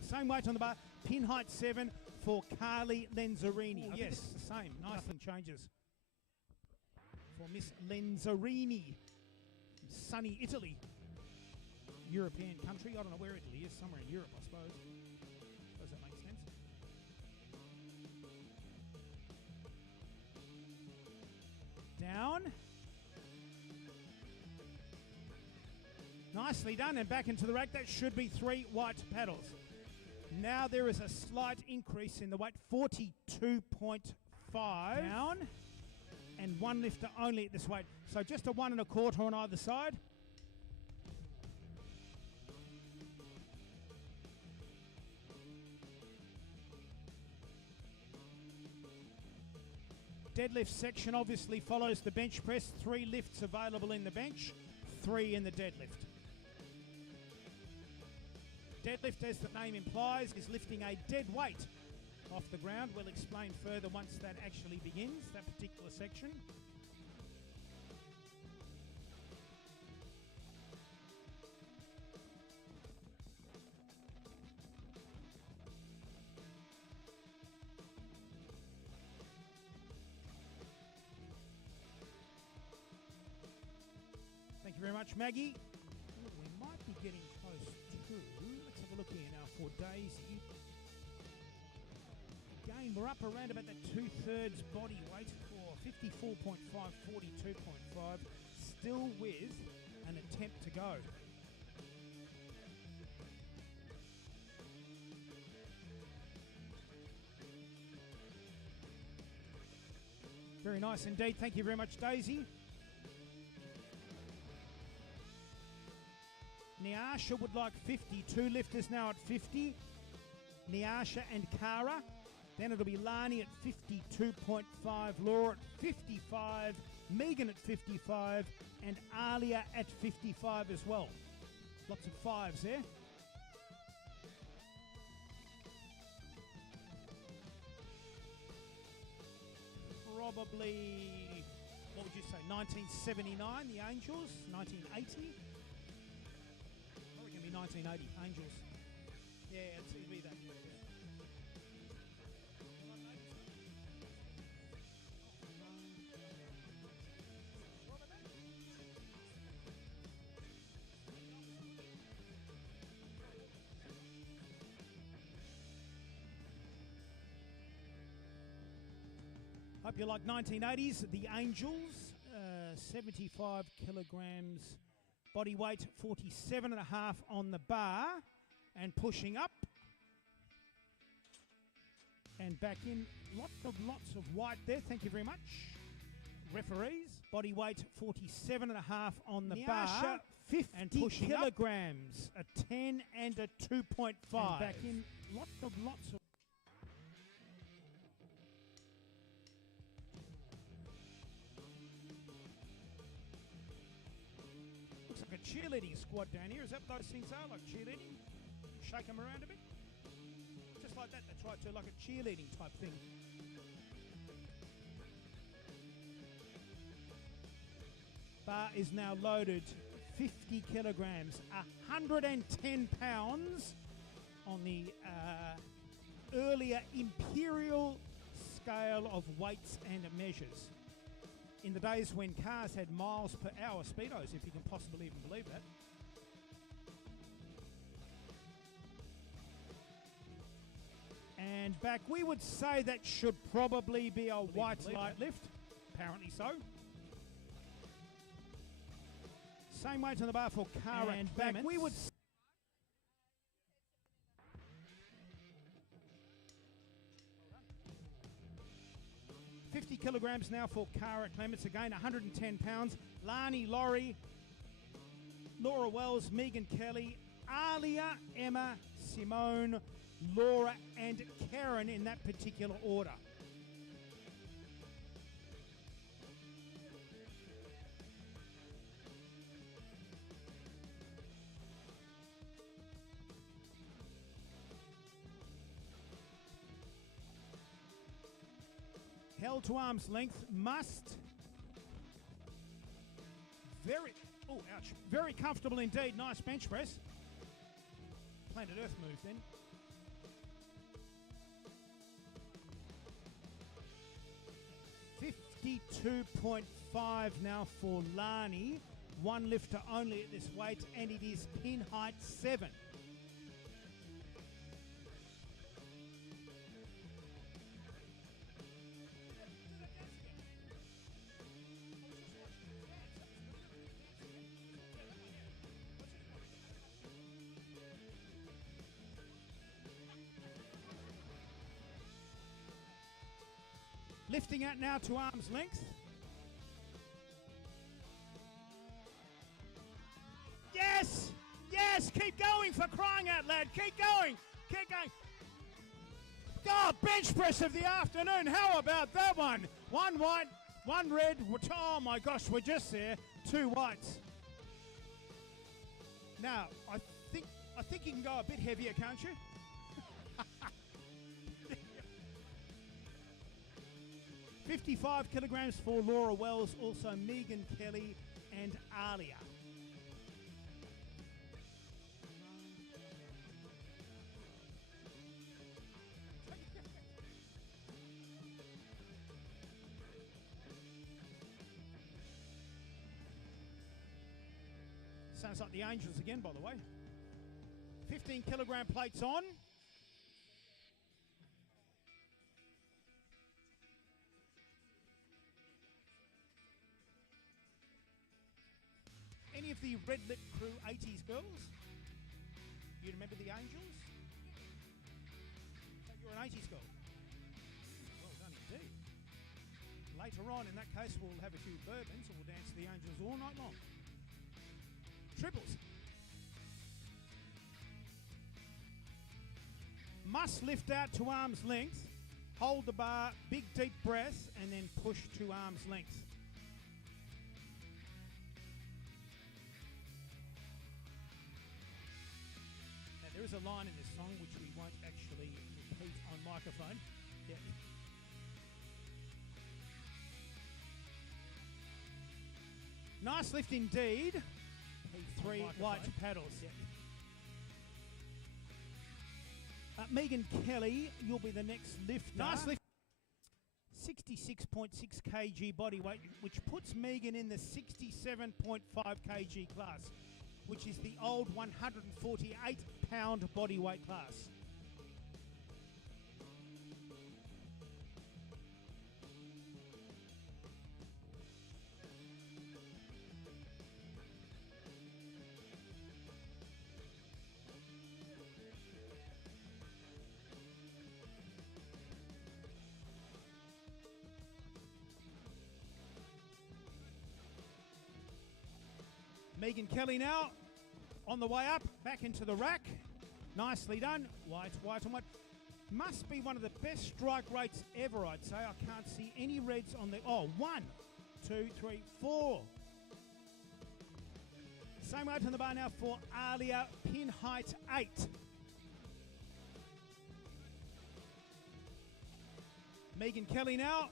same weight on the bar. Pin height 7 for Carly Lenzarini. Oh, yes, the same. Nothing changes for Miss Lenzarini. Sunny Italy. European country. I don't know where Italy is. Somewhere in Europe, I suppose. Does that make sense? Down. Nicely done, and back into the rack. That should be 3 white paddles. Now there is a slight increase in the weight, 42.5. Down, and 1 lifter only at this weight. So just a 1 1/4 on either side. Deadlift section obviously follows the bench press. 3 lifts available in the bench, 3 in the deadlift. Deadlift, as the name implies, is lifting a dead weight off the ground. We'll explain further once that actually begins, that particular section. Thank you very much, Maggie. Oh, we might be getting close to... Let's have a look here now for Daisy. Again, we're up around about that 2/3 body weight for 54.5, 42.5. Still with an attempt to go. Very nice indeed. Thank you very much, Daisy. Nyasha would like 52 lifters now at 50. Nyasha and Cara. Then it'll be Lani at 52.5, Laura at 55, Megan at 55, and Alia at 55 as well. Lots of 5s there. Probably, what would you say, 1979, the Angels, 1980. 1980, Angels. Yeah, it'd be that. Yeah. Hope you like 1980s. The Angels, 75 kilograms. Body weight 47.5 on the bar, and pushing up and back in. Lots of white there. Thank you very much, referees. Body weight 47.5 on the bar, 50 and pushing kilograms, up. A 10 and a 2.5. And back in. Lots of. A cheerleading squad down here. Is that what those things are? Like cheerleading? Shake them around a bit? Just like that. That's right, too. Like a cheerleading type thing. Bar is now loaded. 50 kilograms. 110 pounds on the earlier imperial scale of weights and measures. In the days when cars had miles per hour speedos, if you can possibly even believe that. And back, we would say that should probably be a white light lift. Apparently so. Same weight on the bar for Cara and back, we would... kilograms now for Cara Clements. Again, 110 pounds. Lani Laurie, Laura Wells, Megan Kelly, Alia, Emma, Simone, Laura and Karen in that particular order. Held to arm's length, must. Very comfortable indeed. Nice bench press. Planet Earth move then. $52.5 now for Lani. One lifter only at this weight, and it is pin height 7. Lifting out now to arm's length. Yes! Yes! Keep going, for crying out loud. Keep going. Keep going. God, bench press of the afternoon. How about that one? One white, one red. Oh my gosh, we're just there. 2 whites. Now, I think you can go a bit heavier, can't you? 55 kilograms for Laura Wells, also Megan Kelly and Alia. Sounds like the Angels again, by the way. 15 kilogram plates on. Any of the Red Lip Crew 80s girls? You remember the Angels? So you're an 80s girl. Well done indeed. Later on, in that case, we'll have a few bourbons and we'll dance the Angels all night long. Triples. Must lift out to arm's length, hold the bar, big deep breath, and then push to arm's length. Now there is a line in this song which we won't actually repeat on microphone. Yeah. Nice lift indeed. 3 white paddles. Yep. Megan Kelly, you'll be the next lifter. Nice lift. 66.6 kg body weight, which puts Megan in the 67.5 kg class, which is the old 148 pound body weight class. Megan Kelly now on the way up, back into the rack. Nicely done. White, white and white. Must be one of the best strike rates ever, I'd say. I can't see any reds on the... Oh, 1, 2, 3, 4. Same weight on the bar now for Alia, pin height 8. Megan Kelly now.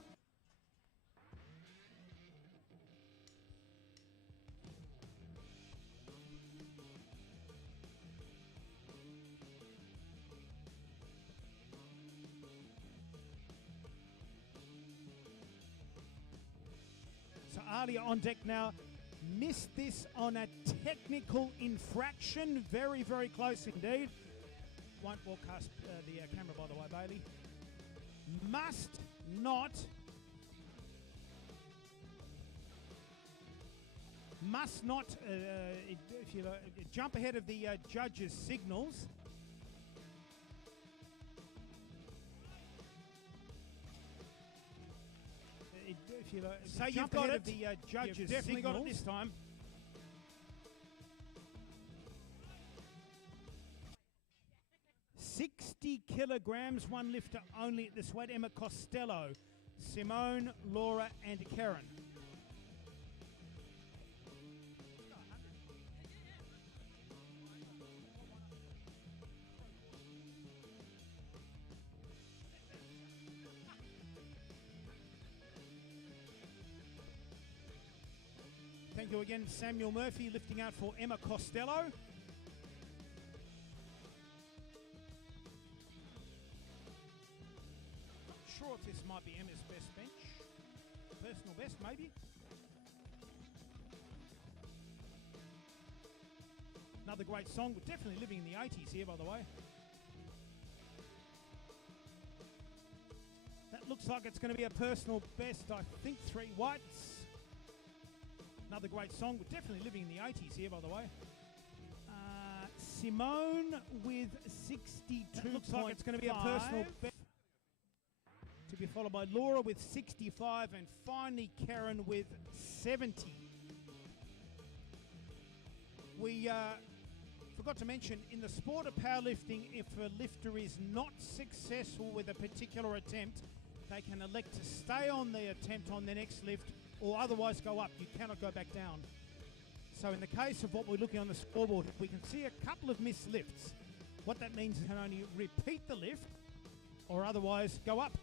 So Alia on deck now. Missed this on a technical infraction. Very, very close indeed. Won't broadcast the camera, by the way, Bailey. Must not if you jump ahead of the judges' signals. If you So you've jump got ahead it. of the judges' You've definitely got it signals. this time. $60 kilograms, one lifter only at this weight. Emma Costello, Simone, Laura, and Karen. Thank you again, Samuel Murphy, lifting out for Emma Costello. Not sure if this might be Emma's best bench. Personal best, maybe. Another great song. We're definitely living in the 80s here, by the way. That looks like it's going to be a personal best. I think 3 whites. Another great song. We're definitely living in the 80s here, by the way. Simone with 62. That looks like it's going to be a personal best. To be followed by Laura with 65, and finally Karen with 70. We forgot to mention, in the sport of powerlifting, if a lifter is not successful with a particular attempt, they can elect to stay on the attempt on the next lift, or otherwise go up. You cannot go back down. So in the case of what we're looking on the scoreboard, we can see a couple of missed lifts. What that means is you can only repeat the lift or otherwise go up.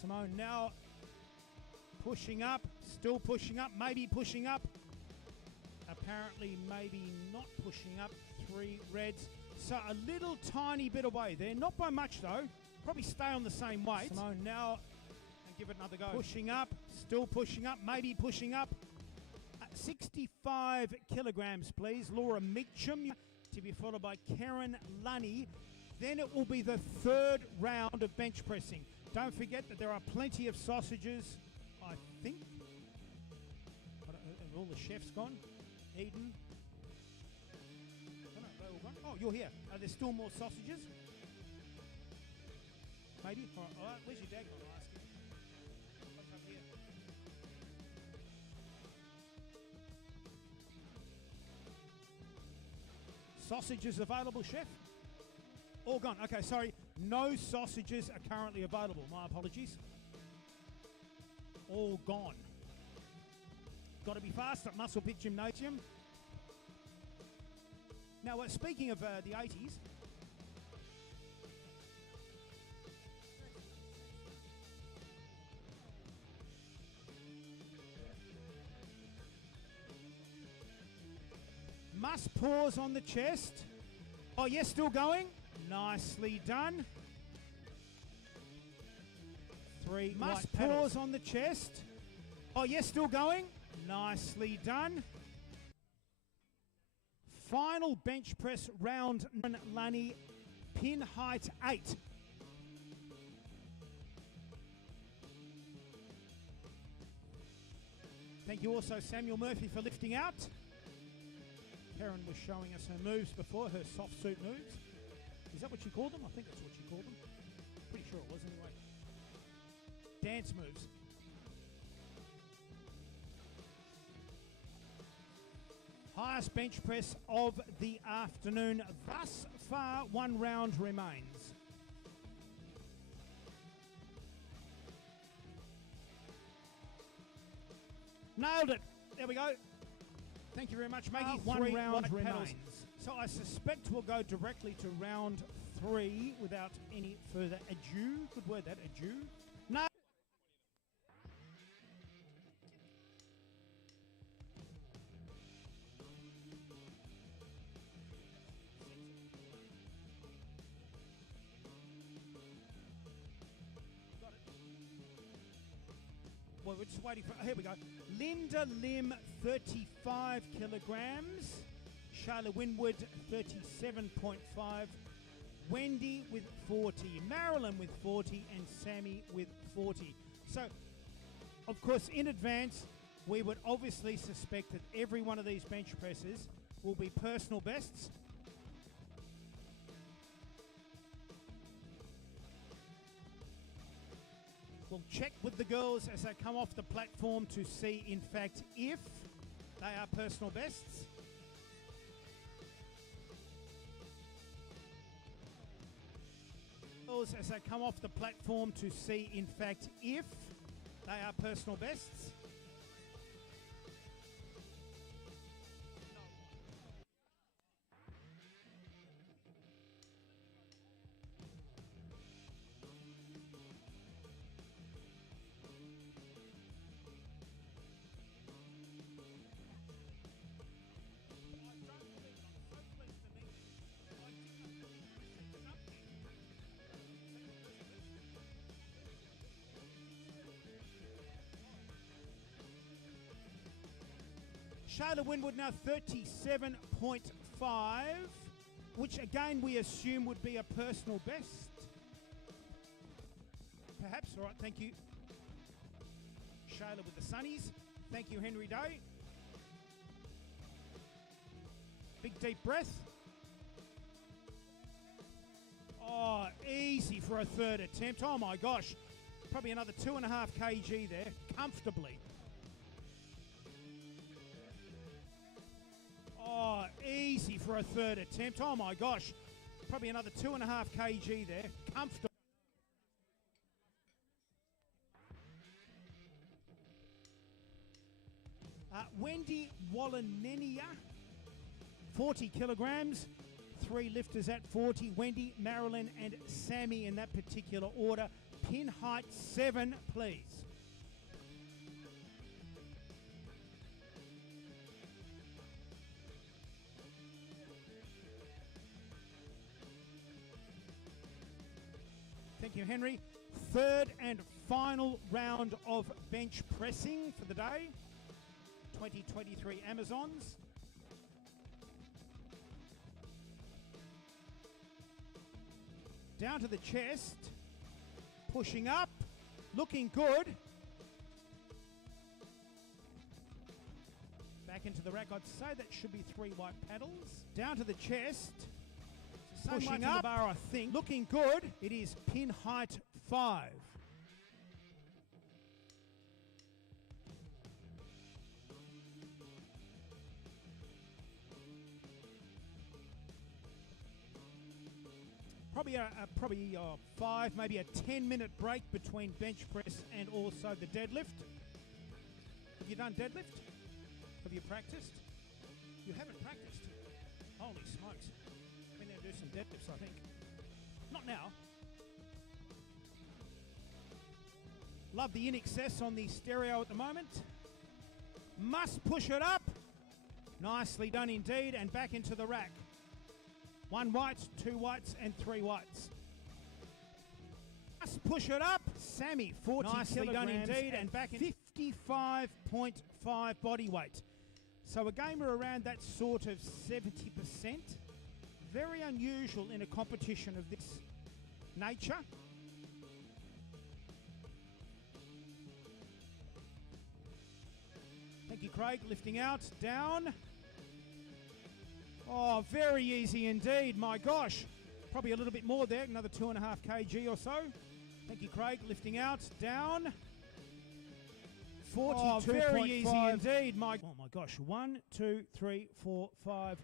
Simone now pushing up, still pushing up, maybe pushing up. Apparently maybe not pushing up. 3 reds. So a little tiny bit away there. Not by much though. Probably stay on the same weight. Simone now, and give it another go. Pushing up, still pushing up, maybe pushing up. 65 kilograms please. Laura Meacham to be followed by Karen Lunny. Then it will be the 3rd round of bench pressing. Don't forget that there are plenty of sausages, I think. Have all the chefs gone? Eden. Oh, no, they all gone. Oh, you're here. Are there still more sausages? Maybe. All right. Where's your dad gone? I'll ask him. What's up here? Sausages available, chef? All gone. Okay, sorry. No sausages are currently available. My apologies. All gone. Got to be fast at Muscle Pit Gymnasium. Now, speaking of the 80s, must pause on the chest. Oh, yes, still going. Nicely done. 3 must pause on the chest. Oh, yes, still going. Nicely done. Final bench press round, Lunny, pin height 8. Thank you also Samuel Murphy for lifting out. Karen was showing us her moves before, her soft suit moves. Is that what you called them? I think that's what you called them. Pretty sure it was anyway. Dance moves. Highest bench press of the afternoon. Thus far, 1 round remains. Nailed it. There we go. Thank you very much, Maggie. 1 round remains. So I suspect we'll go directly to round 3 without any further ado. Good word, that, ado. No. Well, we're just waiting for... Here we go. Linda Lim, 35 kilograms. Shayla Winwood, 37.5. Wendy with 40. Marilyn with 40. And Sammy with 40. So, of course, in advance, we would obviously suspect that every one of these bench presses will be personal bests. We'll check with the girls as they come off the platform to see, in fact, if they are personal bests. Girls as they come off the platform to see, in fact, if they are personal bests. Shayla Winwood now 37.5, which again we assume would be a personal best. Perhaps, all right, thank you. Shayla with the Sunnies. Thank you, Henry Day. Big deep breath. Oh, easy for a third attempt. Oh my gosh. Probably another 2.5 kg there, comfortably. Oh, easy for a third attempt. Oh my gosh. Probably another 2.5 kg there, comfortably. Wendy Wallenenia, 40 kilograms. 3 lifters at 40. Wendy, Marilyn and Sammy in that particular order. Pin height 7, please. Thank you, Henry. Third and final round of bench pressing for the day. 2023 Amazons. Down to the chest. Pushing up. Looking good. Back into the rack. I'd say that should be 3 white paddles. Down to the chest. Pushing up. The bar, I think. Looking good. It is pin height 5. Probably a 5, maybe a 10-minute break between bench press and also the deadlift. Have you done deadlift? Have you practiced? You haven't practiced. Holy smokes. Been there to do some deadlifts, I think. Not now. Love the in excess on the stereo at the moment. Must push it up. Nicely done indeed, and back into the rack. 1 white, 2 whites, and 3 whites. Must push it up. Sammy, 40 nicely done indeed, and back in 55.5 body weight. So again, we're around that sort of 70%. Very unusual in a competition of this nature. Thank you, Craig. Lifting out, down. Oh, very easy indeed. My gosh. Probably a little bit more there. Another 2.5 kg or so. Thank you, Craig. Lifting out, down. 42. Oh, very easy indeed. Oh my gosh. 1, 2, 3, 4, 5.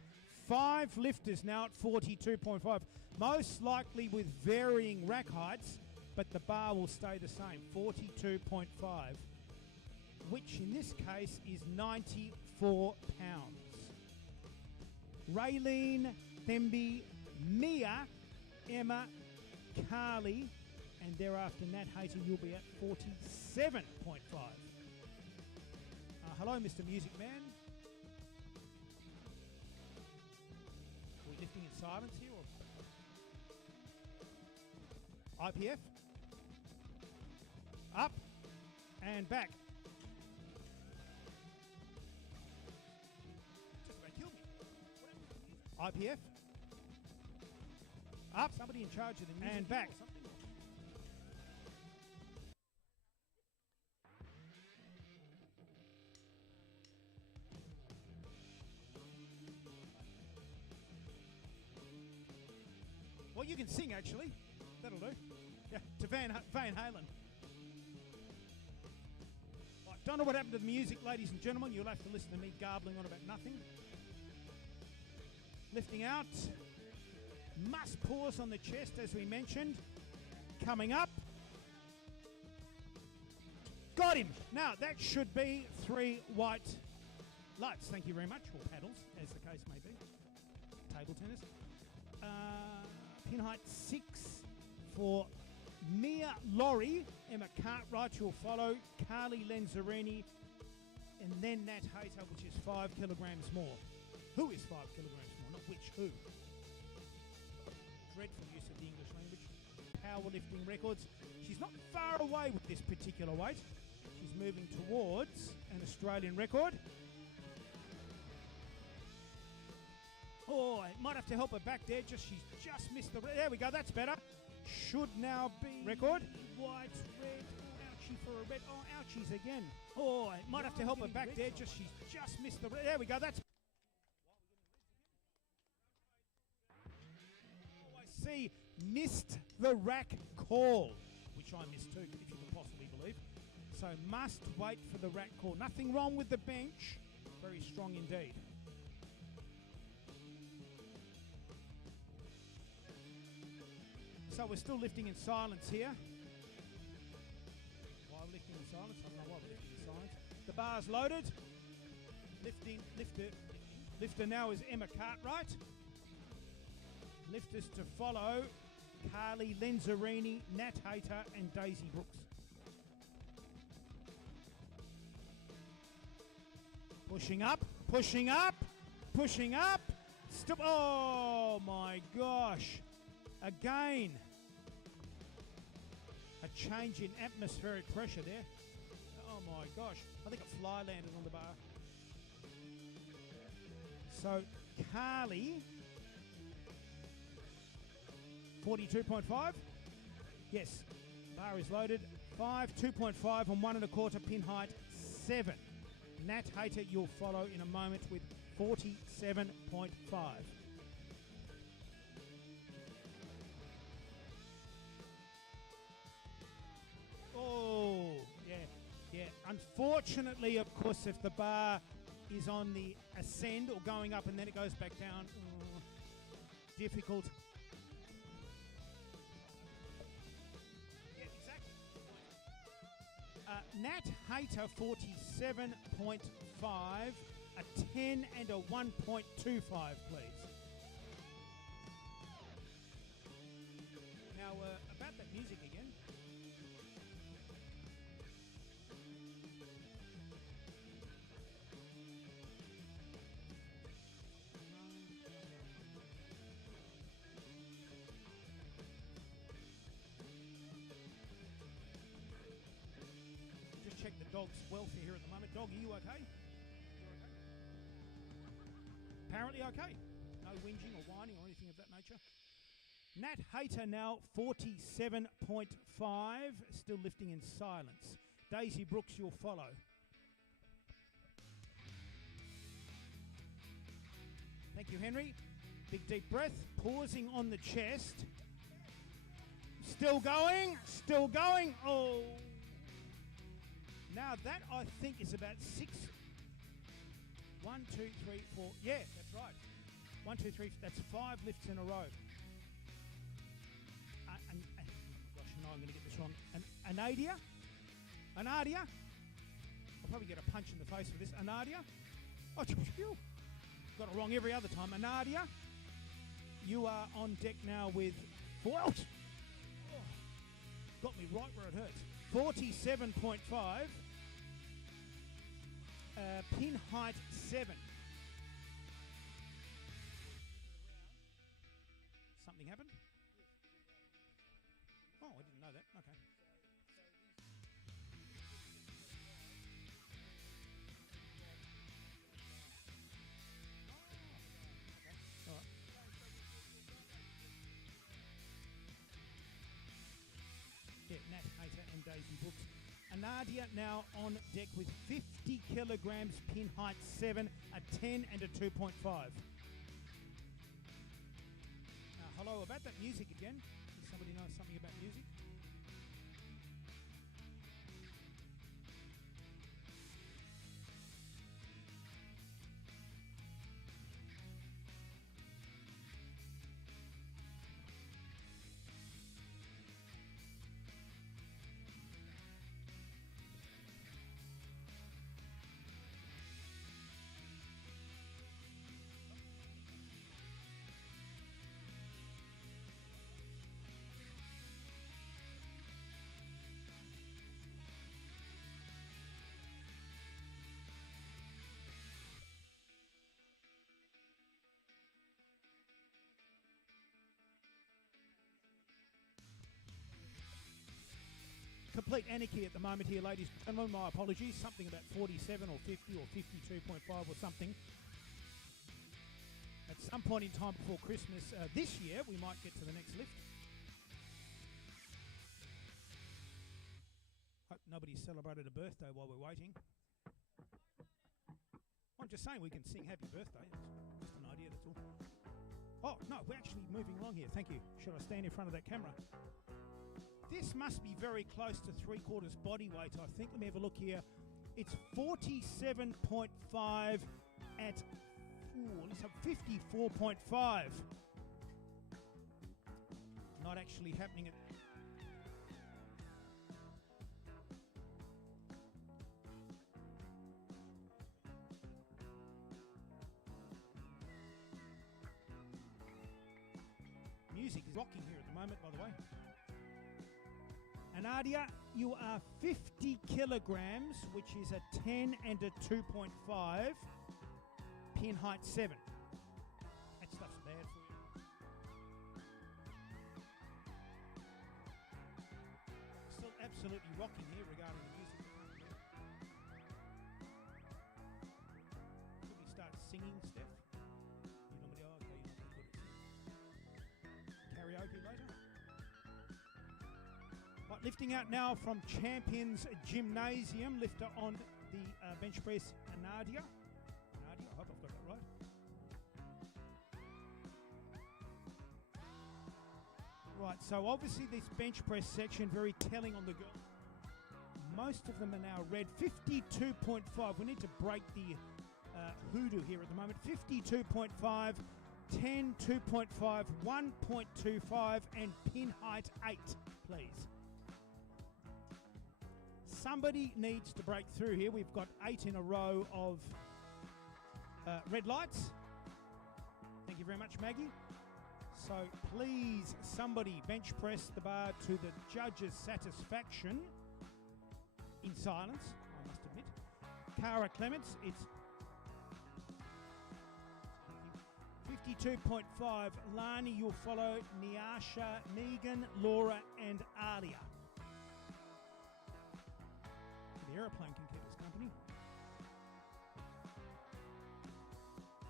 5 lifters now at 42.5. Most likely with varying rack heights, but the bar will stay the same. 42.5. Which in this case is 94 pounds. Raylene, Thembi, Mia, Emma, Carly, and thereafter Nat Hazel, you'll be at 47.5. Hello, Mr. Music Man. Are we lifting in silence here? Or? IPF. Up and back. IPF. Up. Somebody in charge of the music. And back. can sing, actually. That'll do. Yeah, to Van Halen. Right, don't know what happened to the music, ladies and gentlemen. You'll have to listen to me garbling on about nothing. Lifting out. Must pause on the chest, as we mentioned. Coming up. Got him. Now, that should be 3 white lights. Thank you very much. Or paddles, as the case may be. Table tennis. Pin height 6 for Mia Laurie. Emma Cartwright will follow. Carly Lenzarini. And then Nat Hayter, which is 5 kilograms more. Who is 5 kilograms more? Not which, who. Dreadful use of the English language. Powerlifting records. She's not far away with this particular weight. She's moving towards an Australian record. Oh, might have to help her back there. She's just missed the... There we go, that's better. Should now be... Record. White, red. Oh, ouchie for a red. Oh, ouchies again. Oh, might have to help her back there. She's just missed the... There we go, that's... Oh, I see. Missed the rack call, which I missed too, if you can possibly believe. So must wait for the rack call. Nothing wrong with the bench. Very strong indeed. So we're still lifting in silence here. Why we're lifting in silence? I don't know why we're lifting in silence. The bar's loaded. Lifter now is Emma Cartwright. Lifters to follow: Carly Lenzarini, Nat Hayter, and Daisy Brooks. Pushing up, pushing up, pushing up. Stop. Oh my gosh. Again. A change in atmospheric pressure there. Oh my gosh. I think a fly landed on the bar. So Carly, 42.5. Yes. Bar is loaded. 5, 2.5 on 1 1/4 pin height 7. Nat Hayter you'll follow in a moment with 47.5. Oh, yeah. Unfortunately, of course, if the bar is on the ascend or going up and then it goes back down, difficult. Yeah, exactly. Nat Hayter 47.5, a 10 and a 1.25, please. Now, about that music again. Check the dog's welfare here at the moment. Dog, are you okay? You're okay? Apparently okay. No whinging or whining or anything of that nature. Nat Hayter now 47.5, still lifting in silence. Daisy Brooks, you'll follow. Thank you, Henry. Big deep breath, pausing on the chest. Still going, still going. Oh. Now that I think is about 6. 1, 2, 3, 4. Yeah, that's right. 1, 2, 3. That's 5 lifts in a row. Oh my gosh, no, I'm going to get this wrong. Anadia. I'll probably get a punch in the face for this. Anadia. Oh, got it wrong every other time. Anadia, you are on deck now with 4. Oh, got me right where it hurts. 47.5. Pin height 7. Something happened? Oh, I didn't know that. Okay. All right. Yeah, Nat Hayter and Daisy Brooks. Anadia now on deck with 50 kilograms, pin height 7, a 10 and a 2.5. Hello Hello, about that music again. Does somebody know something about music? Complete anarchy at the moment here, ladies and gentlemen. My apologies. Something about 47 or 50 or 52.5 or something. At some point in time before Christmas this year, we might get to the next lift. Hope nobody's celebrated a birthday while we're waiting. I'm just saying we can sing happy birthday. It's just an idea, that's all. Oh, no, we're actually moving along here. Thank you. Should I stand in front of that camera? This must be very close to 3/4 body weight, I think. Let me have a look here. It's 47.5 at let's have 54.5. Not actually happening at... Music is rocking here at the moment, by the way. And Nadia, you are 50 kilograms, which is a 10 and a 2.5, pin height 7. That stuff's bad for you. Still absolutely rocking here regarding the music. Could we start singing, Steph? You normally are, okay, you're not good at karaoke later? Right, lifting out now from Champions Gymnasium. Lifter on the bench press, Nadia. Nadia, I hope I've got that right. Right, so obviously this bench press section, very telling on the girls. Most of them are now red. 52.5. We need to break the hoodoo here at the moment. 52.5, 10, 2.5, 1.25, and pin height 8, please. Somebody needs to break through here. We've got 8 in a row of red lights. Thank you very much, Maggie. So please, somebody bench press the bar to the judge's satisfaction in silence, I must admit. Cara Clements, it's 52.5. Lani, you'll follow Niasha, Negan, Laura, and Alia. The aeroplane can keep us company.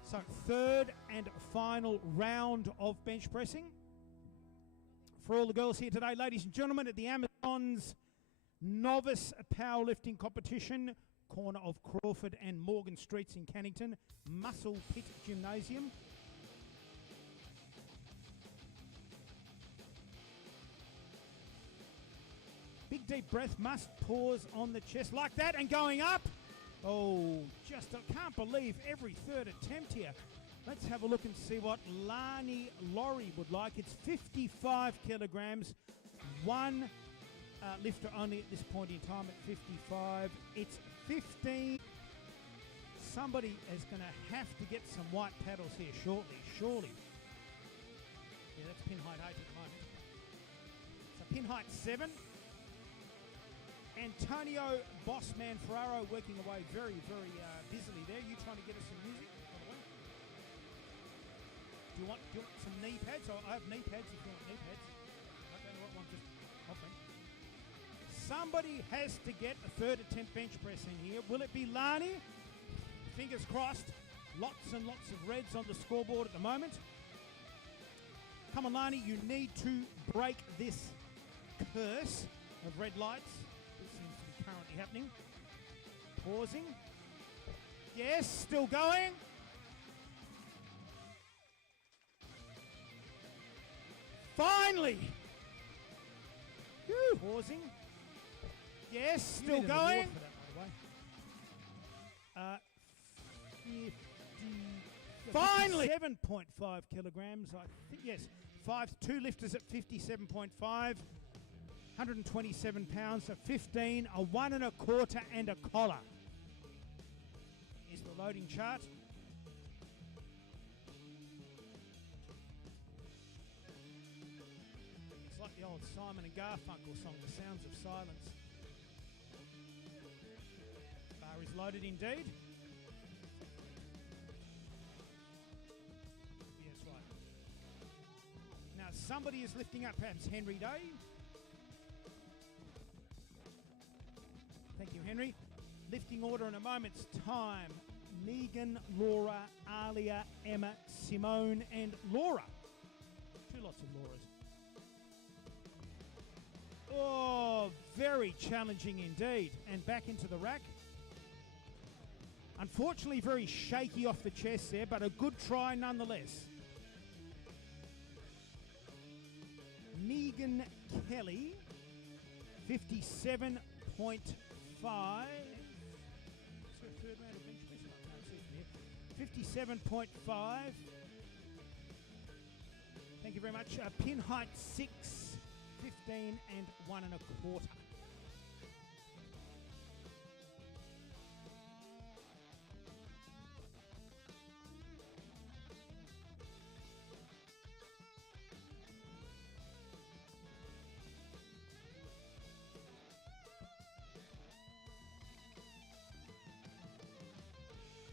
So, third and final round of bench pressing. For all the girls here today, ladies and gentlemen, at the Amazons Novice Powerlifting Competition, corner of Crawford and Morgan Streets in Cannington, Muscle Pit Gymnasium. Big deep breath, must pause on the chest like that and going up. Oh, just I can't believe every third attempt here. Let's have a look and see what Lani Laurie would like. It's 55 kilograms, one lifter only at this point in time at 55. It's 15. Somebody is going to have to get some white paddles here shortly, surely. Yeah, that's pin height 8 at the moment. So pin height 7. Antonio Bossman Ferraro working away very, very busily there. You trying to get us some music, by the way? Do you want some knee pads? Oh, I have knee pads if you want knee pads. Okay, the right one, just offering. Somebody has to get a third attempt bench press in here. Will it be Lani? Fingers crossed. Lots and lots of reds on the scoreboard at the moment. Come on, Lani, you need to break this curse of red lights. Currently happening. Pausing. Yes, still going. Finally! Whew. Pausing. Yes, You still need an award going. for that, by the way. 50, Finally! 7.5 kilograms. I think yes. Two lifters at 57.5. 127 pounds, a 15, a 1 1/4, and a collar. Here's the loading chart. It's like the old Simon and Garfunkel song, The Sounds of Silence. Bar is loaded indeed. Yes, right. Now somebody is lifting up, perhaps Henry Day. Thank you, Henry. Lifting order in a moment's time. Megan, Laura, Alia, Emma, Simone, and Laura. Two lots of Lauras. Oh, very challenging indeed. And back into the rack. Unfortunately, very shaky off the chest there, but a good try nonetheless. Megan Kelly, 57.5. Third round of bench press. I can't see from here. 57.5. Thank you very much. Pin height 6, 15 and 1 1/4.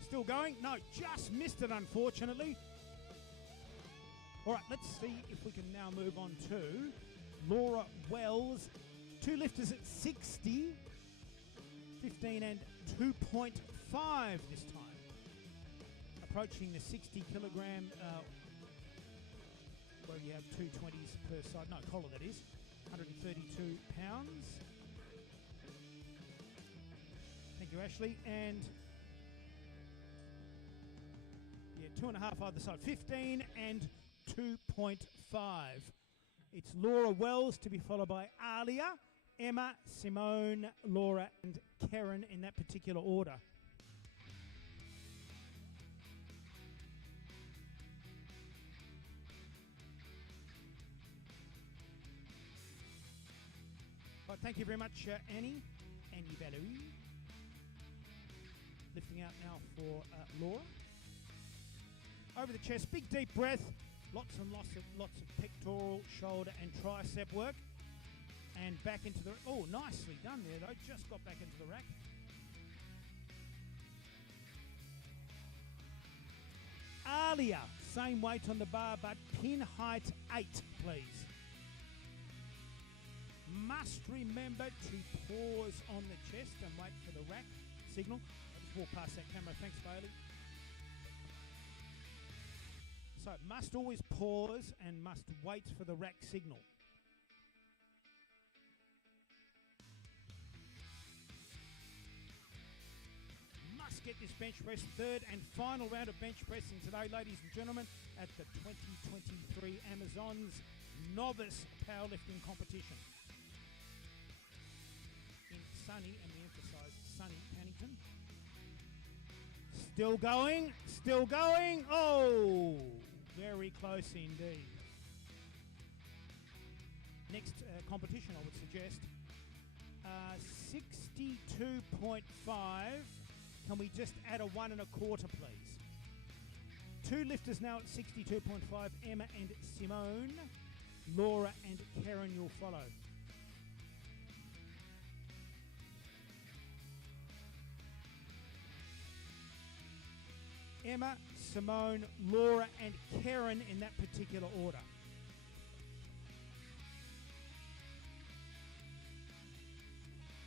Still going? No, just missed it, unfortunately. All right, let's see if we can now move on to Laura Wells. Two lifters at 60, 15 and 2.5 this time. Approaching the 60 kilogram, where you have 220s per side. No, collar that is. 132 pounds. Thank you, Ashley. And 2.5 either side. 15 and 2.5. It's Laura Wells to be followed by Alia, Emma, Simone, Laura, and Karen in that particular order. Right, thank you very much, Annie Valerie. Lifting out now for Laura. Over the chest, big deep breath, lots of pectoral, shoulder and tricep work. And back into the, oh, nicely done there though, just got back into the rack. Alia, same weight on the bar, but pin height 8, please. Must remember to pause on the chest and wait for the rack signal. I'll just walk past that camera, thanks Bailey. So must always pause and must wait for the rack signal. Must get this bench press, third and final round of bench pressing today, ladies and gentlemen, at the 2023 Amazons Novice Powerlifting Competition. In sunny, and we emphasise sunny Cannington. Still going, still going. Oh, very close indeed. Next competition, I would suggest. 62.5. Can we just add a 1 1/4, please? Two lifters now at 62.5. Emma and Simone. Laura and Karen, you'll follow. Emma, Simone, Laura and Karen in that particular order.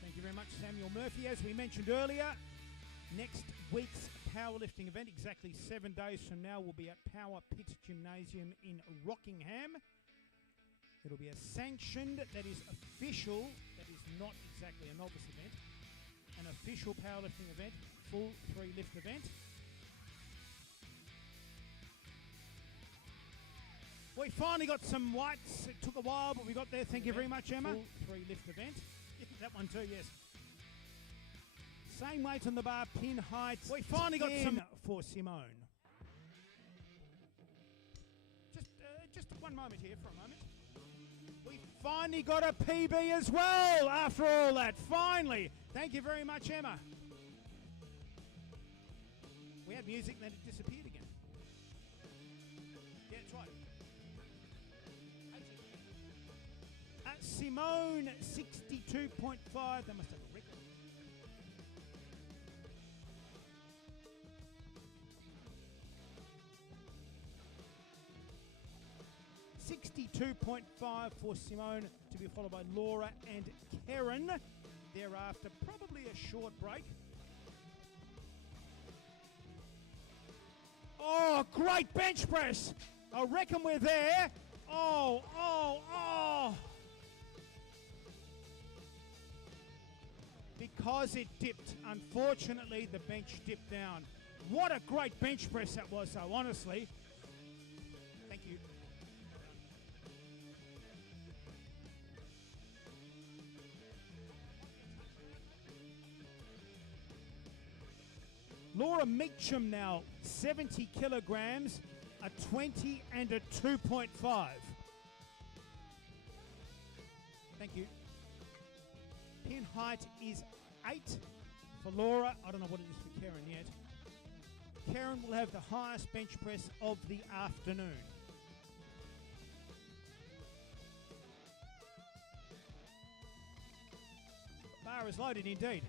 Thank you very much, Samuel Murphy. As we mentioned earlier, next week's powerlifting event, exactly 7 days from now, will be at Power Pit Gymnasium in Rockingham. It'll be a sanctioned, that is official, that is not exactly a novice event, an official powerlifting event, full 3-lift event. We finally got some whites. It took a while, but we got there. Thank you very much, Emma. Full 3 lift event. That one too, yes. Same weight on the bar, pin height. We finally got some for Simone. Just one moment here for a moment. We finally got a PB as well after all that. Finally. Thank you very much, Emma. We had music and then it disappeared again. Yeah, that's right. Simone, 62.5. They must have a record. $62.5 for Simone, to be followed by Laura and Karen. Thereafter, probably a short break. Oh, great bench press. I reckon we're there. Oh. Because it dipped. Unfortunately, the bench dipped down. What a great bench press that was, though, honestly. Thank you. Laura Meacham now, 70 kilograms, a 20 and a 2.5. Thank you. Pin height is 8 for Laura. I don't know what it is for Karen yet. Karen will have the highest bench press of the afternoon. Bar is loaded indeed.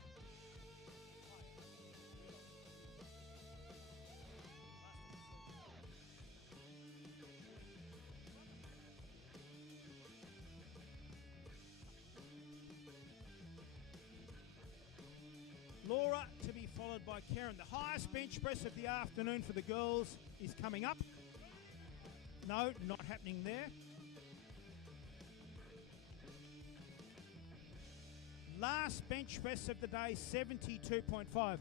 Laura to be followed by Karen. The highest bench press of the afternoon for the girls is coming up. No, not happening there. Last bench press of the day, 72.5.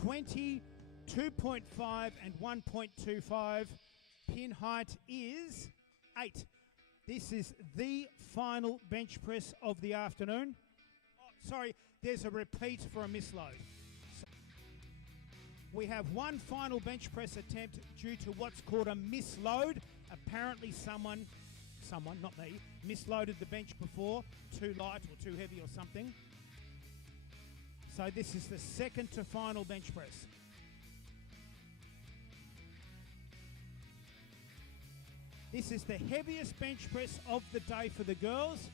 20, 2.5 and 1.25. Pin height is 8. This is the final bench press of the afternoon. Oh, sorry. There's a repeat for a misload. So we have one final bench press attempt due to what's called a misload. Apparently someone, not me, misloaded the bench before, too light or too heavy or something. So this is the second to final bench press. This is the heaviest bench press of the day for the girls.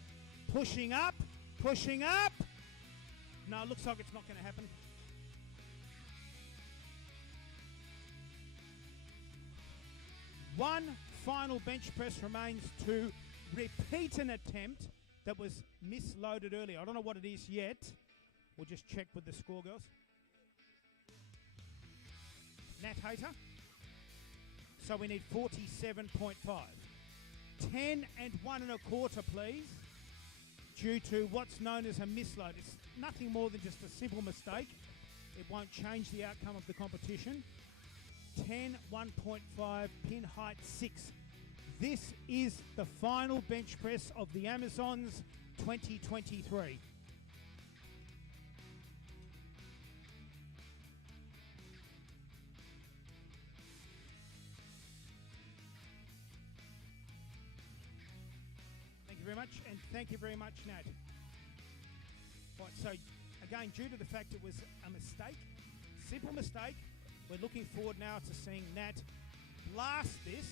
Pushing up, pushing up. No, it looks like it's not going to happen. One final bench press remains to repeat an attempt that was misloaded earlier. I don't know what it is yet. We'll just check with the score, girls. Nat Hater. So we need 47.5. 10 and 1 1/4, please. Due to what's known as a misload. It's nothing more than just a simple mistake. It won't change the outcome of the competition. 10, 1.5, pin height 6. This is the final bench press of the Amazons 2023. Thank you very much, and thank you very much, Nat. Right, so again, due to the fact it was a mistake, simple mistake, we're looking forward now to seeing Nat blast this.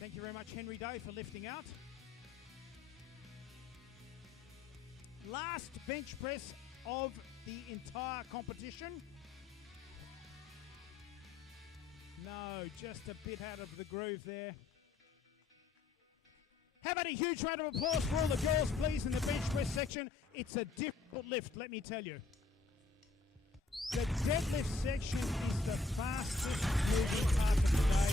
Thank you very much, Henry Day, for lifting out. Last bench press of the entire competition. No, just a bit out of the groove there. How about a huge round of applause for all the girls, please, in the bench press section. It's a difficult lift, let me tell you. The deadlift section is the fastest moving part of the day.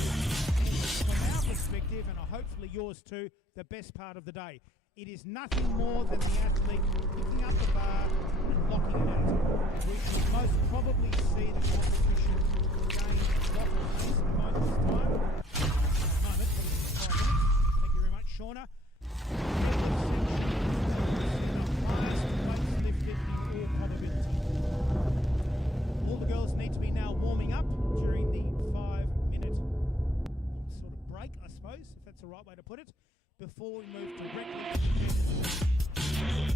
From our perspective, and hopefully yours too, the best part of the day. It is nothing more than the athlete picking up the bar and locking it out. We should most probably see the competition gain a lot of pace at the moment. Shauna. Highest weights lifted in all probability. All the girls need to be now warming up during the 5-minute sort of break, I suppose, if that's the right way to put it, before we move directly to the men.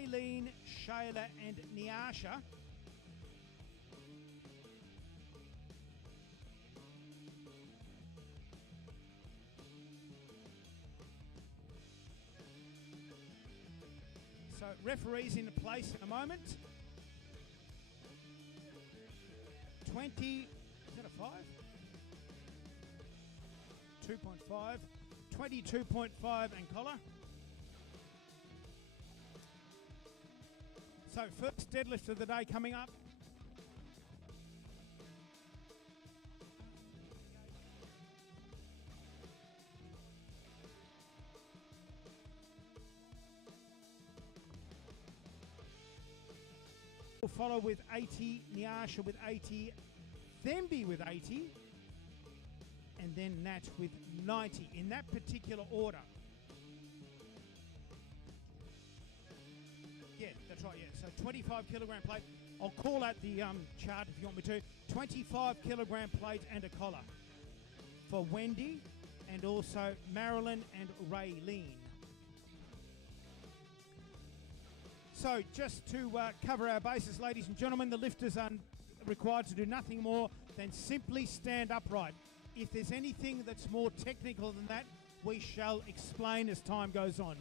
Raylene, Shayla and Nyasha. So referees in place in a moment. 20, is that a 5? 2.5, 22.5 and collar. So first deadlift of the day coming up. We'll follow with 80, Nyasha with 80, Thembi with 80, and then Nat with 90 in that particular order. Yeah, that's right, yeah. So 25 kilogram plate. I'll call out the chart if you want me to. 25 kilogram plate and a collar for Wendy and also Marilyn and Raylene. So just to cover our bases, ladies and gentlemen, the lifters are required to do nothing more than simply stand upright. If there's anything that's more technical than that, we shall explain as time goes on.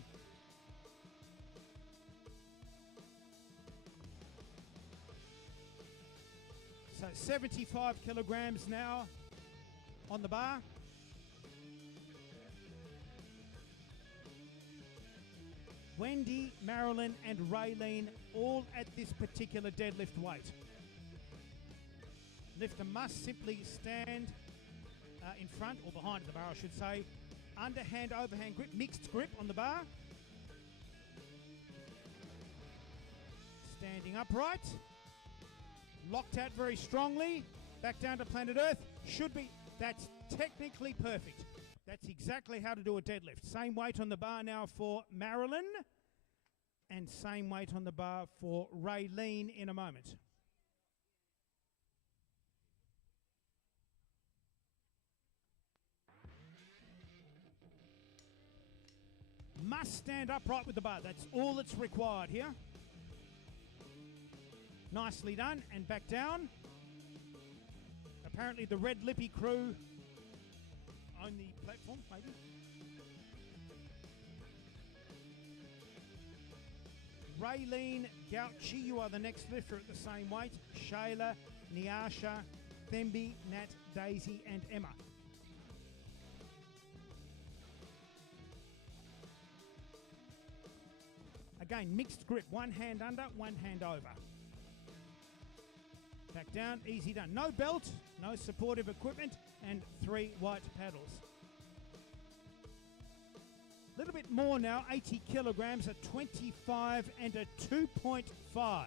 So 75 kilograms now on the bar. Wendy, Marilyn and Raylene all at this particular deadlift weight. Lifter must simply stand in front or behind the bar, I should say. Underhand, overhand grip, mixed grip on the bar. Standing upright. Locked out very strongly. Back down to planet Earth. Should be, that's technically perfect. That's exactly how to do a deadlift. Same weight on the bar now for Marilyn and same weight on the bar for Raylene in a moment. Must stand upright with the bar. That's all that's required here. Nicely done. And back down. Apparently the Red Lippy crew on the platform, maybe. Raylene Gauchi, you are the next lifter at the same weight. Shayla, Nyasha, Thembi, Nat, Daisy and Emma. Again, mixed grip. One hand under, one hand over. Back down, easy done. No belt, no supportive equipment, and 3 white paddles. A little bit more now, 80 kilograms, a 25 and a 2.5.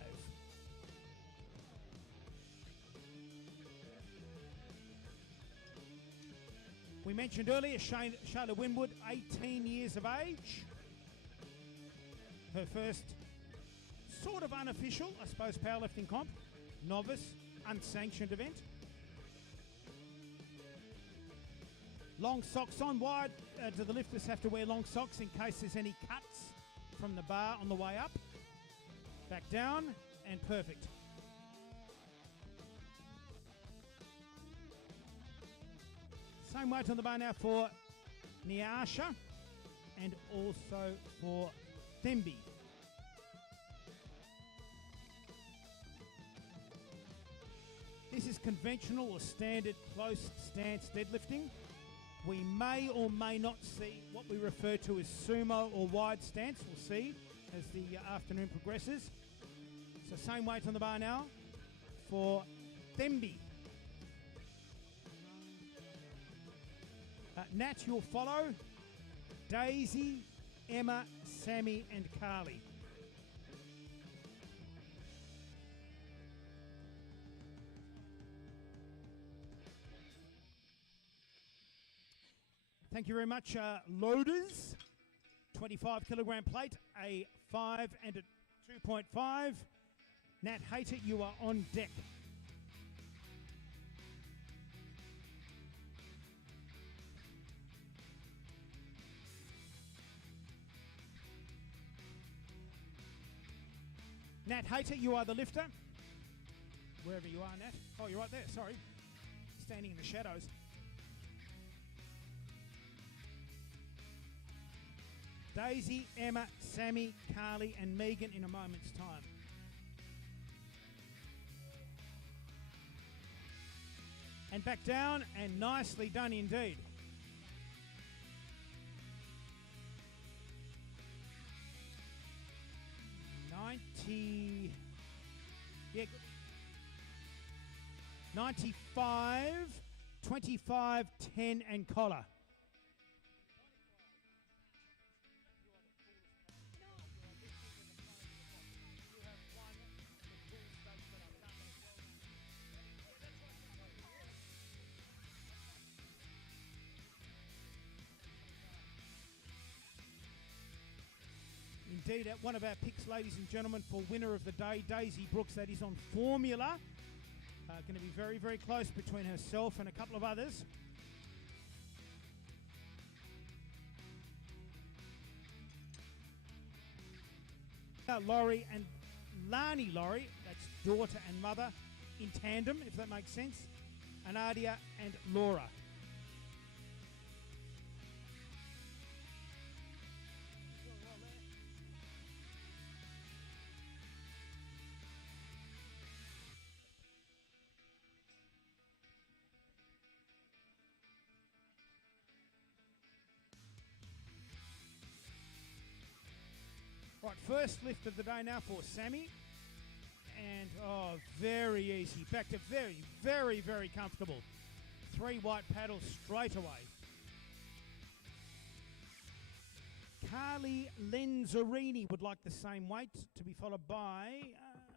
We mentioned earlier, Shayla Winwood, 18 years of age. Her first sort of unofficial, I suppose, powerlifting comp. Novice, unsanctioned event. Long socks on. Why do the lifters have to wear long socks? In case there's any cuts from the bar on the way up. Back down and perfect. Same weight on the bar now for Nyasha and also for Thembi. This is conventional or standard close stance deadlifting. We may or may not see what we refer to as sumo or wide stance. We'll see as the afternoon progresses. So same weight on the bar now for Thembi. Nat, you'll follow. Daisy, Emma, Sammy and Carly. Thank you very much, loaders. 25 kilogram plate, a 5 and a 2.5. Nat Hater, you are on deck. Nat Hater, you are the lifter. Wherever you are, Nat. Oh, you're right there, sorry. Standing in the shadows. Daisy, Emma, Sammy, Carly and Megan in a moment's time. And back down, and nicely done indeed. Yeah, 95, 25, 10 and collar. Indeed, one of our picks, ladies and gentlemen, for winner of the day, Daisy Brooks, that is on formula. Going to be very, very close between herself and a couple of others. Laurie and Lani Laurie, that's daughter and mother, in tandem, if that makes sense. Anadia and Laura. Right, first lift of the day now for Sammy. And, oh, very easy. Back to very, very, very comfortable. 3 white paddles straight away. Carly Lenzarini would like the same weight, to be followed by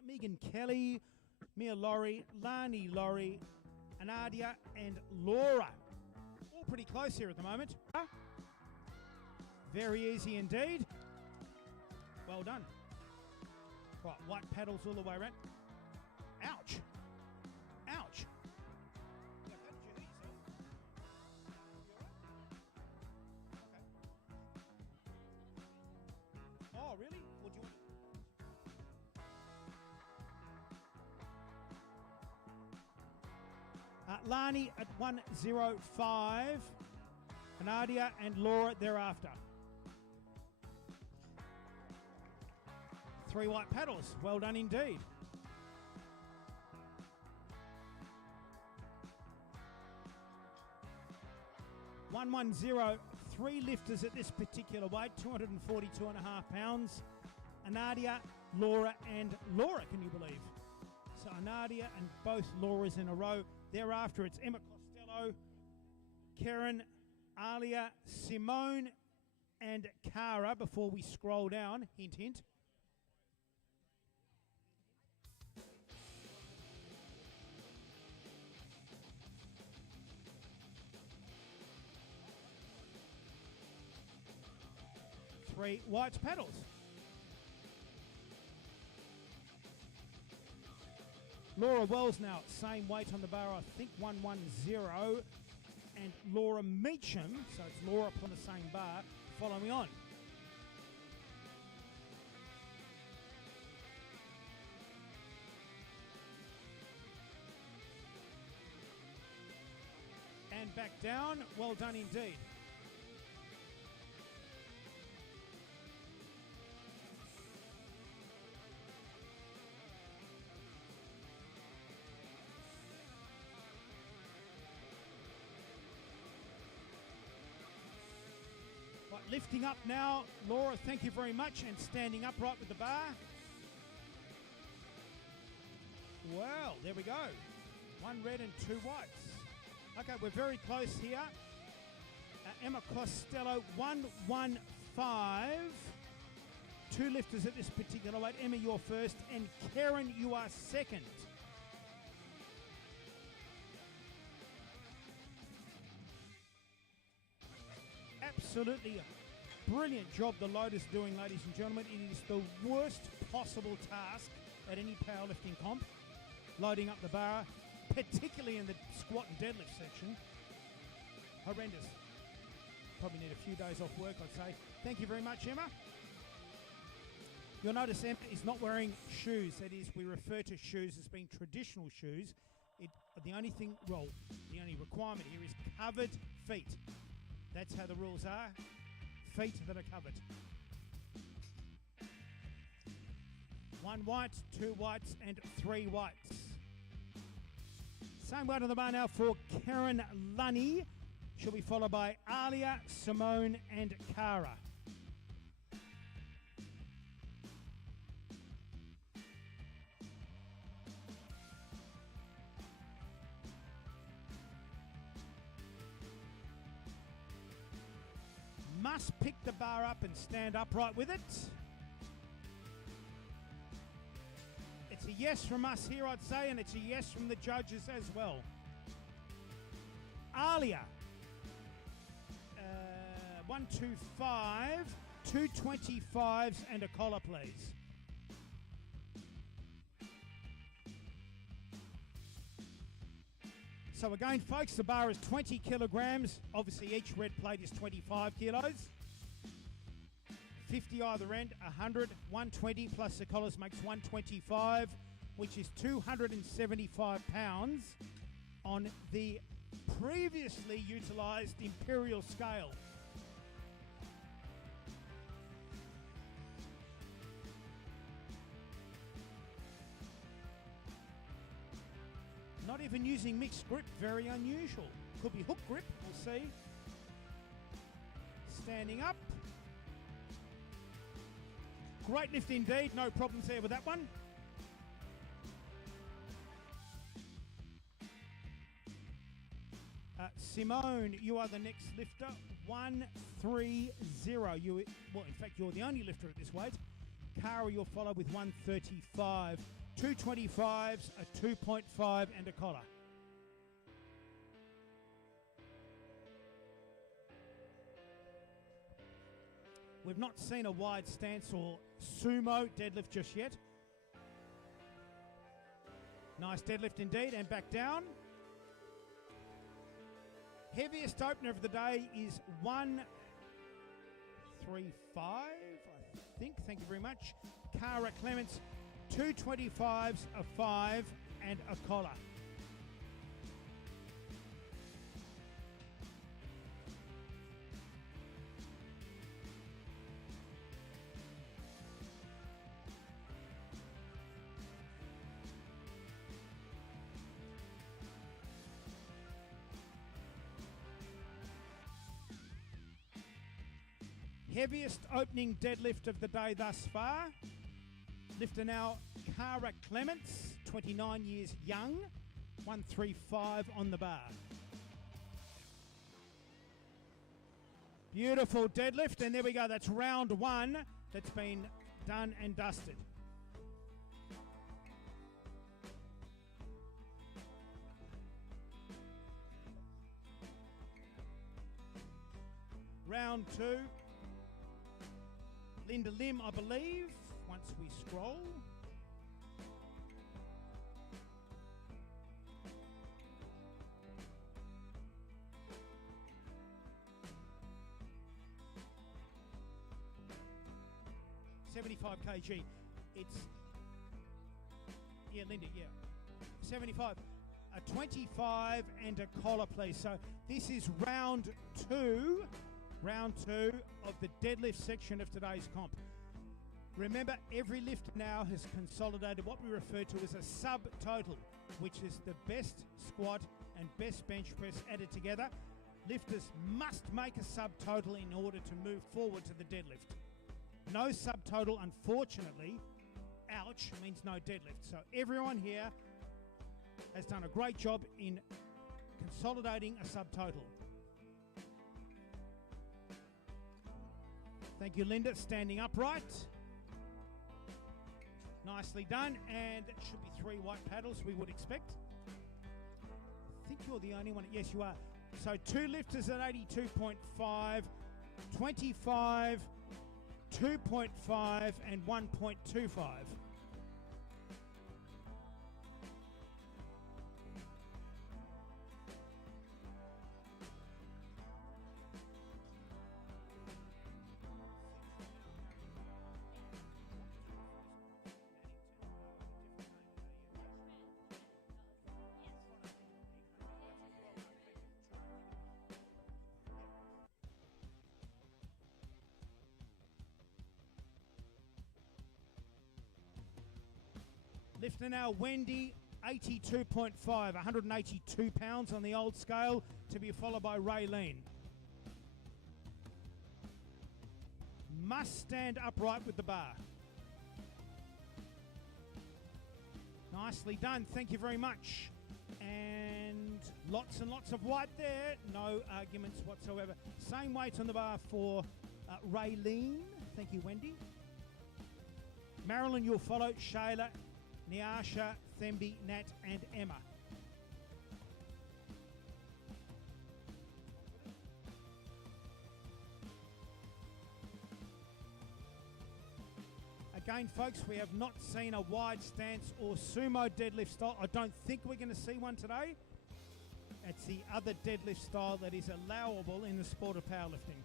Megan Kelly, Mia Laurie, Lani Laurie, Anadia and Laura. All pretty close here at the moment. Very easy indeed. Well done. Right, white paddles all the way around. Ouch. Ouch. How did you hit yourself? You all right? Okay. Oh, really? What do you want? Lani at 105. Nadia and Laura thereafter. 3 white paddles. Well done indeed. $110, 3 lifters at this particular weight, 242.5 pounds. Anadia, Laura and Laura, can you believe? So Anadia and both Lauras in a row. Thereafter it's Emma Costello, Karen, Alia, Simone and Cara before we scroll down. Hint, hint. Three white paddles. Laura Wells now, same weight on the bar, I think 110. And Laura Meacham, so it's Laura up on the same bar, following on. And back down, well done indeed. Lifting up now, Laura, thank you very much, and standing upright with the bar. Well, there we go. 1 red and 2 whites. Okay, we're very close here. Emma Costello, 115. 2 lifters at this particular weight. Emma, you're first, and Karen, you are second. Absolutely brilliant job the loader's doing, ladies and gentlemen. It is the worst possible task at any powerlifting comp, loading up the bar, particularly in the squat and deadlift section. Horrendous. Probably need a few days off work, I'd say. Thank you very much, Emma. You'll notice Emma is not wearing shoes. That is, we refer to shoes as being traditional shoes. The only requirement here is covered feet. That's how the rules are. Feet that are covered. 1 white, 2 whites, and 3 whites. Same weight on the bar now for Karen Lunny. She'll be followed by Alia, Simone, and Cara. Must pick the bar up and stand upright with it. It's a yes from us here, I'd say, and it's a yes from the judges as well. Alia, 125, 2 25s and a collar, please. So again, folks, the bar is 20 kilograms. Obviously, each red plate is 25 kilos. 50 either end, 100, 120 plus the collars makes 125, which is 275 pounds on the previously utilised imperial scale. Not even using mixed grip, very unusual. Could be hook grip, we'll see. Standing up. Great lift indeed, no problems there with that one. Simone, you are the next lifter, 130. In fact, you're the only lifter at this weight. Cara, you'll follow with 135. 2 25s, a 2.5 and a collar. We've not seen a wide stance or sumo deadlift just yet. Nice deadlift indeed, and back down. Heaviest opener of the day is 135, I think. Thank you very much. Cara Clements, 2 25s, a 5 and a collar. Heaviest opening deadlift of the day thus far. Lifter now, Cara Clements, 29 years young, 135 on the bar. Beautiful deadlift, and there we go. That's round one that's been done and dusted. Round two. Linda Lim, I believe, once we scroll. $75 kg. It's, Linda, 75. A 25 and a collar, please. So this is round two of the deadlift section of today's comp. Remember, every lifter now has consolidated what we refer to as a subtotal, which is the best squat and best bench press added together. Lifters must make a subtotal in order to move forward to the deadlift. No subtotal, unfortunately, ouch, means no deadlift. So everyone here has done a great job in consolidating a subtotal. Thank you, Linda. Standing upright. Nicely done. And it should be 3 white paddles, we would expect. I think you're the only one. Yes, you are. So 2 lifters at 82.5, 25, 2.5, and 1.25. Lifter now, Wendy, 82.5, 182 pounds on the old scale, to be followed by Raylene. Must stand upright with the bar. Nicely done, thank you very much. And lots of white there, no arguments whatsoever. Same weight on the bar for Raylene, thank you Wendy. Marilyn, you'll follow, Shayla, Nyasha, Thembi, Nat and Emma. Again, folks, we have not seen a wide stance or sumo deadlift style. I don't think we're going to see one today. It's the other deadlift style that is allowable in the sport of powerlifting.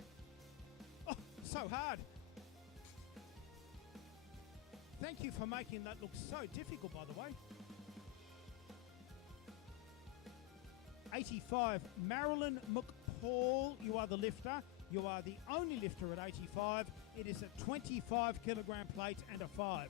Oh, so hard. Thank you for making that look so difficult, by the way. 85, Marilyn McPaul, you are the lifter. You are the only lifter at 85. It is a 25 kilogram plate and a 5.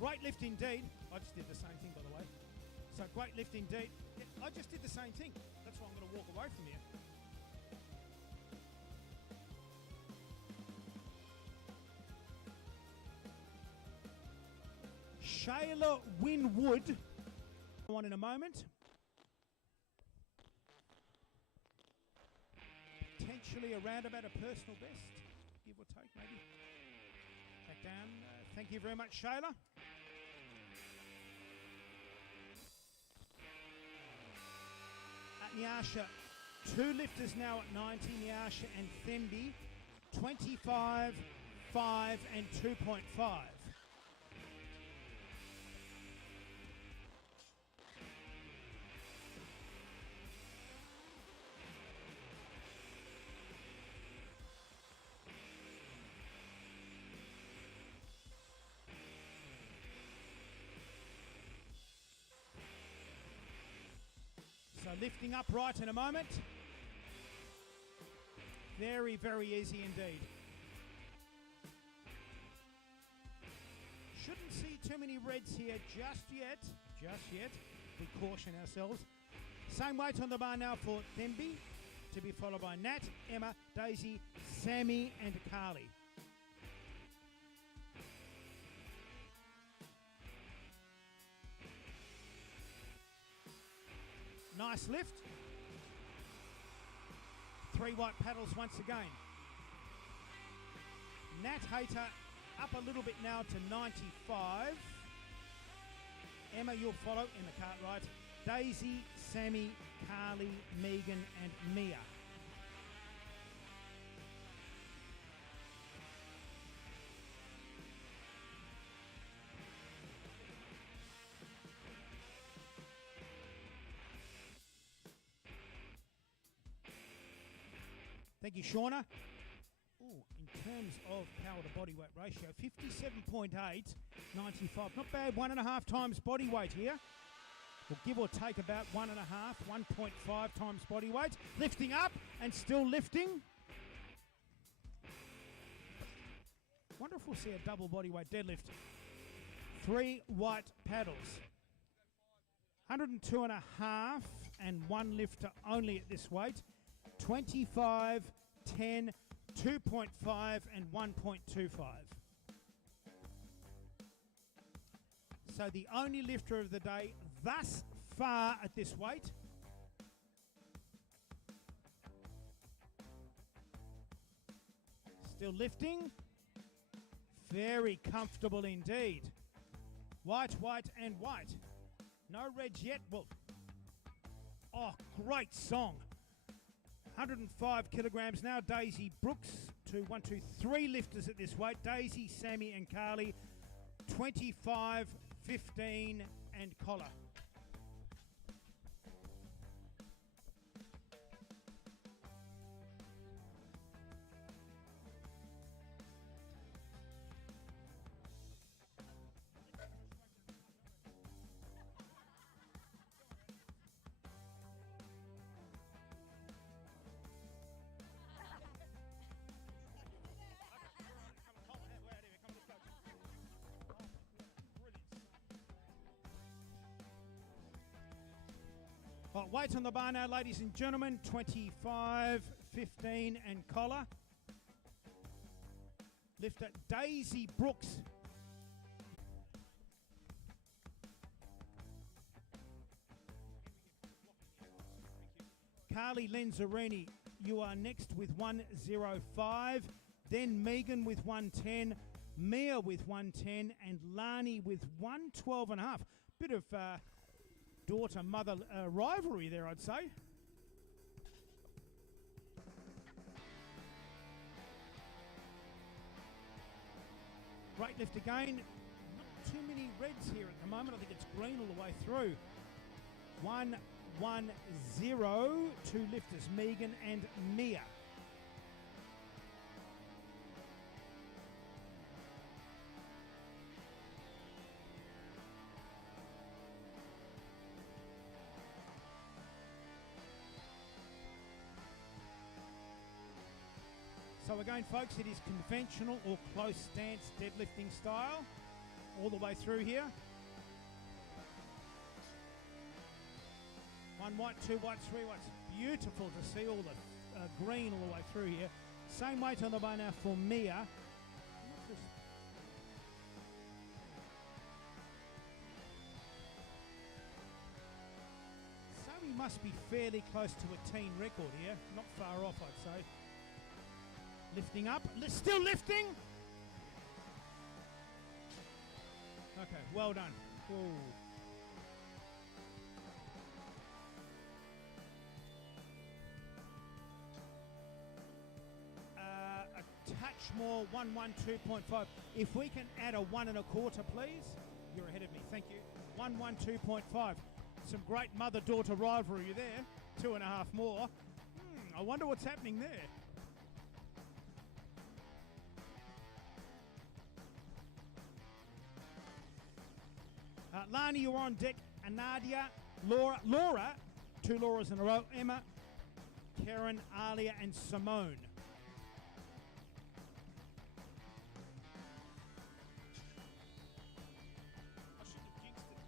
Great lift indeed. I just did the same thing, by the way. So great lift indeed. Yeah, I just did the same thing. That's why I'm going to walk away from you. Shayla Winwood. One in a moment. Potentially around about a personal best, give or take, maybe. Back down. Thank you very much, Shayla. Nyasha, 2 lifters now at 90, Nyasha and Thembi, 25, 5 and 2.5. So lifting upright in a moment. Very, very easy indeed. Shouldn't see too many reds here just yet. Just yet. We caution ourselves. Same weight on the bar now for Thembi, to be followed by Nat, Emma, Daisy, Sammy and Carly. Nice lift. 3 white paddles once again. Nat Hayter up a little bit now to 95. Emma, you'll follow in the Cartwright. Daisy, Sammy, Carly, Megan and Mia. Thank you, Shauna. Ooh, in terms of power to body weight ratio, 57.8, 95. Not bad, 1.5 times body weight here. We'll give or take about 1.5, 1.5 times body weight. Lifting up and still lifting. Wonder if we'll see a double body weight deadlift. 3 white paddles. 102.5 and 1 lifter only at this weight. 25, 10, 2.5 and 1.25. So the only lifter of the day thus far at this weight. Still lifting. Very comfortable indeed. White, white and white. No reds yet. Well, oh, great song. 105 kilograms now, Daisy Brooks, three lifters at this weight. Daisy, Sammy and Carly. 25, 15 and collar. Right, weight on the bar now, ladies and gentlemen. 25, 15 and collar. Lifter Daisy Brooks. Carly Lenzarini, you are next with 105. Then Megan with 110. Mia with 110. And Lani with 112 and a half. Bit of daughter-mother rivalry there, I'd say. Great lift again. Not too many reds here at the moment. I think it's green all the way through. 1-1-0. Two lifters, Megan and Mia. So again, folks, it is conventional or close stance deadlifting style all the way through here. 1 white, 2 whites, 3 whites. Beautiful to see all the green all the way through here. Same weight on the bar now for Mia. So we must be fairly close to a teen record here. Not far off, I'd say. Lifting up, still lifting. Okay, well done. Ooh. A touch more, 112.5. If we can add a 1 1/4, please. You're ahead of me, thank you. 112.5. Some great mother-daughter rivalry there. 2.5 more. I wonder what's happening there. Lani, you're on deck. Nadia, Laura, 2 Lauras in a row. Emma, Karen, Alia, and Simone. I should have jinxed it.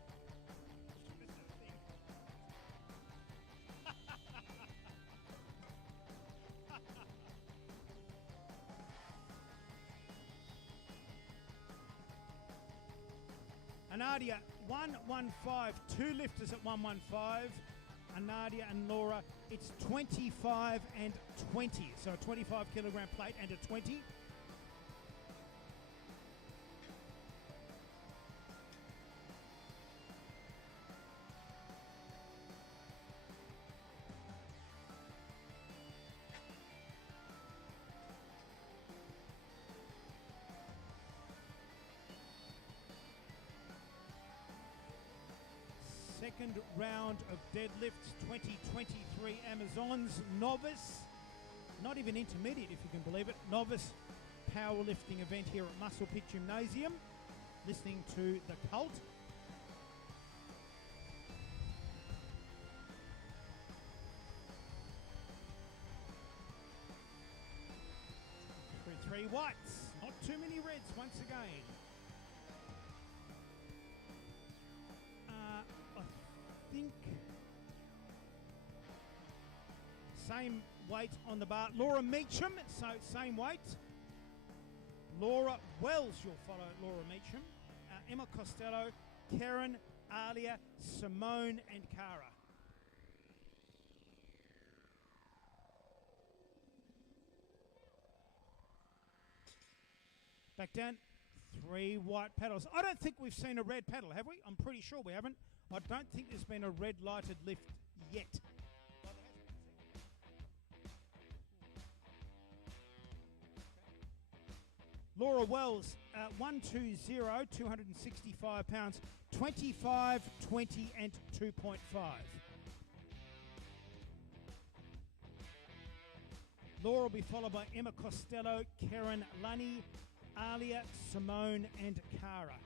Nadia, 115, 2 lifters at 115. Nadia and Laura, it's 25 and 20. So a 25 kilogram plate and a 20. Second round of deadlifts, 2023 Amazons novice, not even intermediate if you can believe it, novice powerlifting event here at Muscle Pit Gymnasium. Listening to The Cult. Three whites, not too many reds once again. I think same weight on the bar. Laura Meacham, so same weight. Laura Wells, you'll follow Laura Meacham. Emma Costello, Karen, Alia, Simone and Cara. Back down, 3 white paddles. I don't think we've seen a red paddle, have we? I'm pretty sure we haven't. I don't think there's been a red lighted lift yet. Laura Wells, 120, 265 pounds, 25, 20 and 2.5. Laura will be followed by Emma Costello, Karen Lunny, Alia, Simone and Cara.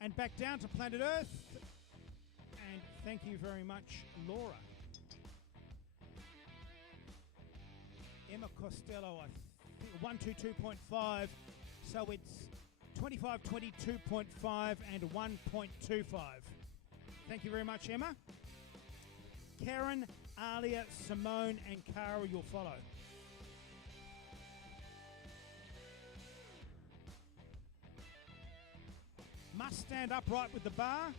And back down to planet Earth. And thank you very much, Laura. Emma Costello, I think 122.5. So it's 25, 22.5 and 1.25. Thank you very much, Emma. Karen, Alia, Simone and Cara, you'll follow. Must stand upright with the bar.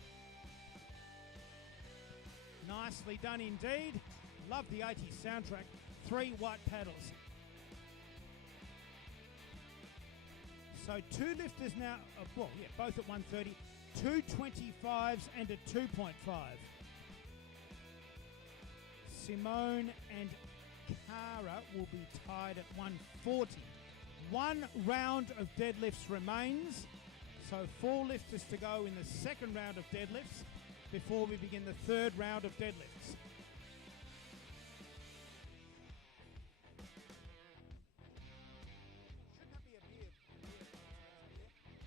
Nicely done indeed. Love the 80s soundtrack. 3 white paddles. So 2 lifters now, both at 130. 2 25s and a 2.5. Simone and Cara will be tied at 140. 1 round of deadlifts remains. So 4 lifters to go in the second round of deadlifts before we begin the third round of deadlifts. Shouldn't that be a beer?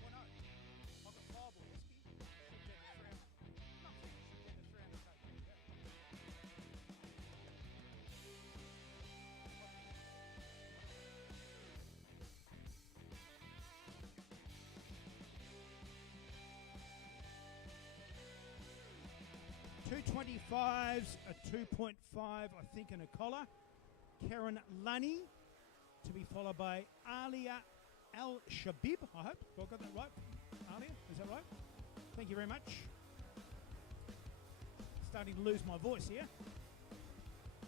Well, no. I've got 5 or whiskey. Should get the 300. Not finished. Should get the 300 take. Two 25s, a 2.5, I think, and a collar. Karen Lunny to be followed by Alia Al-Shabib, I hope. Have I got that right? Alia, is that right? Thank you very much. Starting to lose my voice here.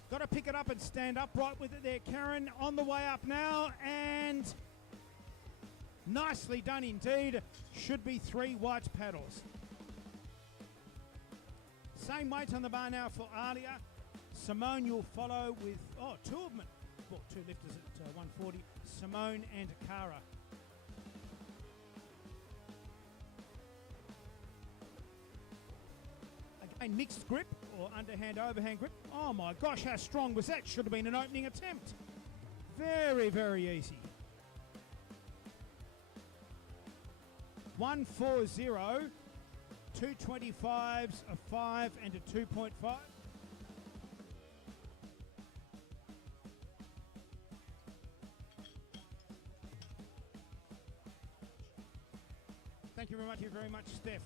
Got to pick it up and stand upright with it there, Karen. On the way up now, and nicely done indeed. Should be 3 white paddles. Same weight on the bar now for Alia. Simone you'll follow with, 2 of them. 2 lifters at 140. Simone and Cara. Again, mixed grip or underhand overhand grip. Oh my gosh, how strong was that? Should have been an opening attempt. Very, very easy. 140. 2 25s, a 5 and a 2.5. Thank you very much, Steph.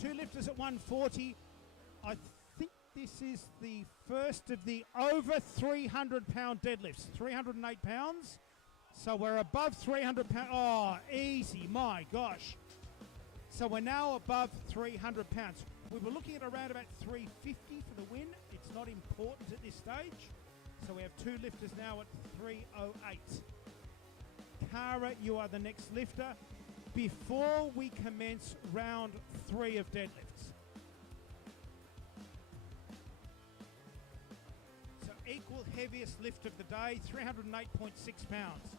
Two lifters at 140. I think this is the first of the over 300 pound deadlifts. 308 pounds. So we're above 300 pounds. Oh, easy, my gosh. So we're now above 300 pounds. We were looking at around about 350 for the win. It's not important at this stage. So we have 2 lifters now at 308. Cara, you are the next lifter before we commence round 3 of deadlifts. So equal heaviest lift of the day, 308.6 pounds.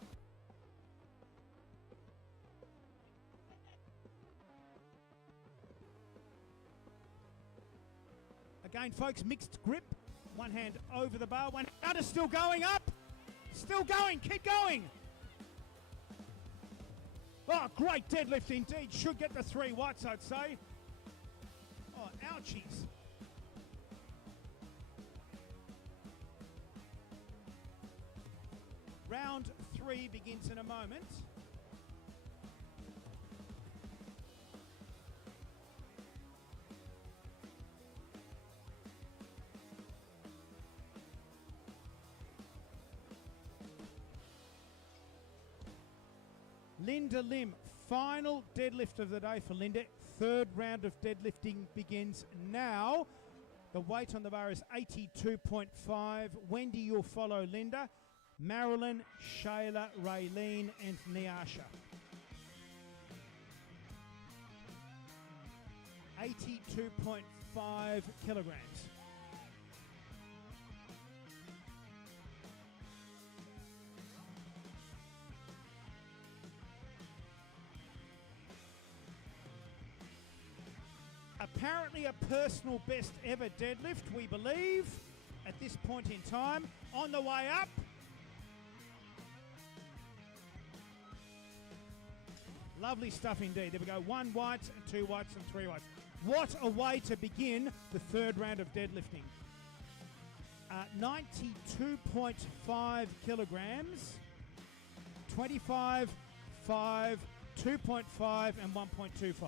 Again, folks, mixed grip. One hand over the bar, one hand is still going up. Still going, keep going. Oh, great deadlift indeed. Should get the 3 whites, I'd say. Oh, ouchies. Round 3 begins in a moment. Linda Lim, final deadlift of the day for Linda. Third round of deadlifting begins now. The weight on the bar is 82.5. Wendy, you'll follow Linda. Marilyn, Shayla, Raylene and Nyasha. 82.5 kilograms. Apparently a personal best ever deadlift, we believe, at this point in time. On the way up. Lovely stuff indeed. There we go. 1 white, 2 whites and 3 whites. What a way to begin the third round of deadlifting. 92.5 kilograms. 25, 5, 2.5 and 1.25.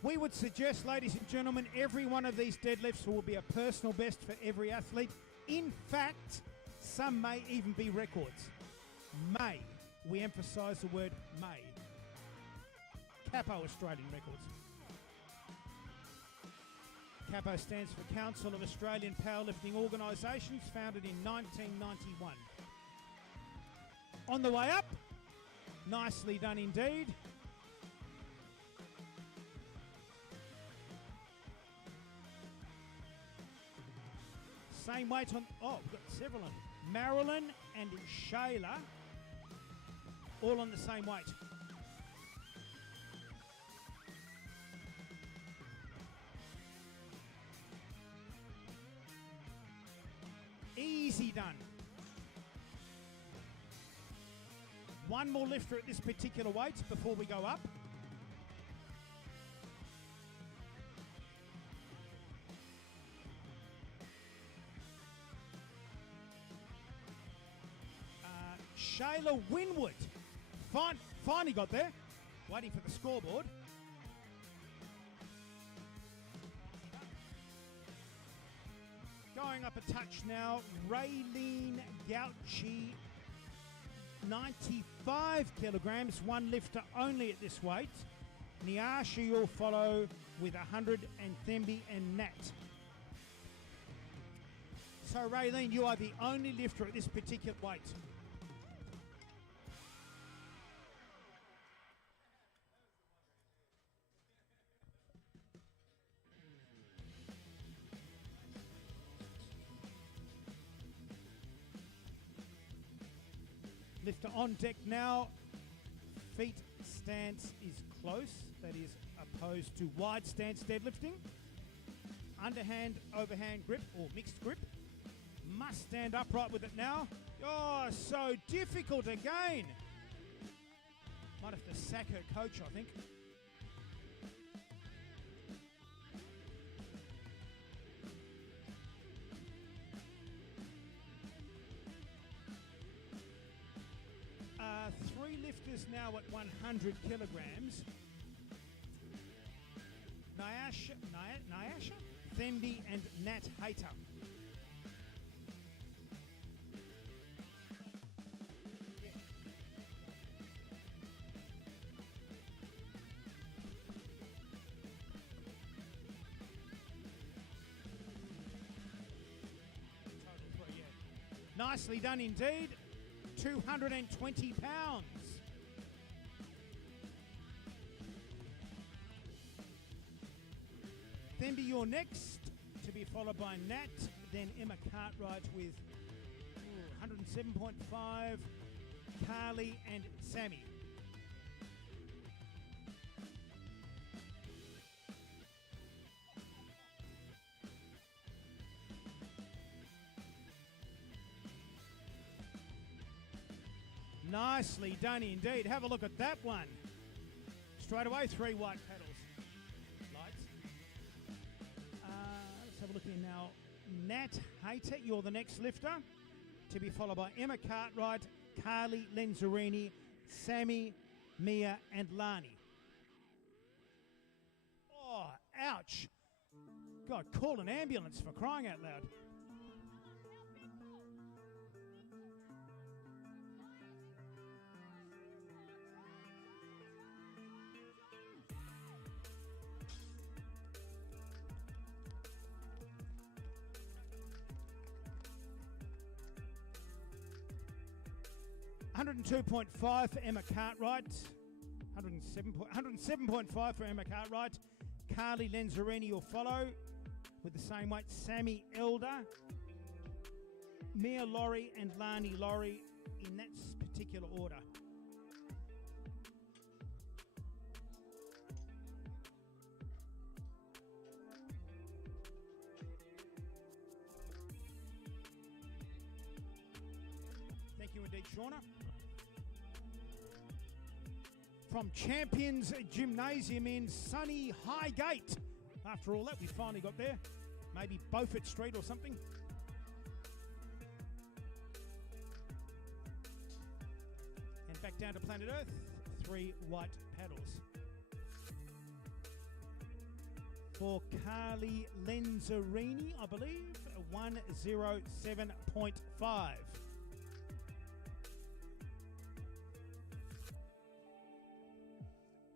We would suggest, ladies and gentlemen, every one of these deadlifts will be a personal best for every athlete. In fact, some may even be records. May. We emphasise the word may. Capo Australian records. Capo stands for Council of Australian Powerlifting Organisations, founded in 1991. On the way up, nicely done indeed. Same weight on, we've got several on. Marilyn and Shayla, all on the same weight. Easy done. One more lifter at this particular weight before we go up. Shayla Winwood. Finally got there. Waiting for the scoreboard. Going up a touch now, Raylene Gauchi, 95 kilograms, one lifter only at this weight. Nyasha will follow with 100 and Thembi and Nat. So Raylene, you are the only lifter at this particular weight. Lifter on deck now. Feet stance is close. That is opposed to wide stance deadlifting. Underhand, overhand grip or mixed grip. Must stand upright with it now. Oh, so difficult again. Might have to sack her coach, I think. Three lifters now at 100 kilograms. Nyasha, Thembi and Nat Hayter. Nicely done indeed. 220 pounds. Thembi, you're next, to be followed by Nat, then Emma Cartwright with 107.5, Carly and Sammy. Nicely done indeed. Have a look at that one. Straight away, 3 white pedals. Lights. Let's have a look here now. Nat Hayter, you're the next lifter. To be followed by Emma Cartwright, Carly Lenzarini, Sammy, Mia and Lani. Oh, ouch. God, call an ambulance for crying out loud. 102.5 for Emma Cartwright. 107.5 for Emma Cartwright. Carly Lenzarini will follow with the same weight. Sammy Elder, Mia Laurie and Lani Laurie in that particular order. Thank you indeed, Shauna. From Champions Gymnasium in sunny Highgate. After all that, we finally got there. Maybe Beaufort Street or something. And back down to planet Earth, 3 white paddles. For Carly Lenzarini, I believe, 107.5.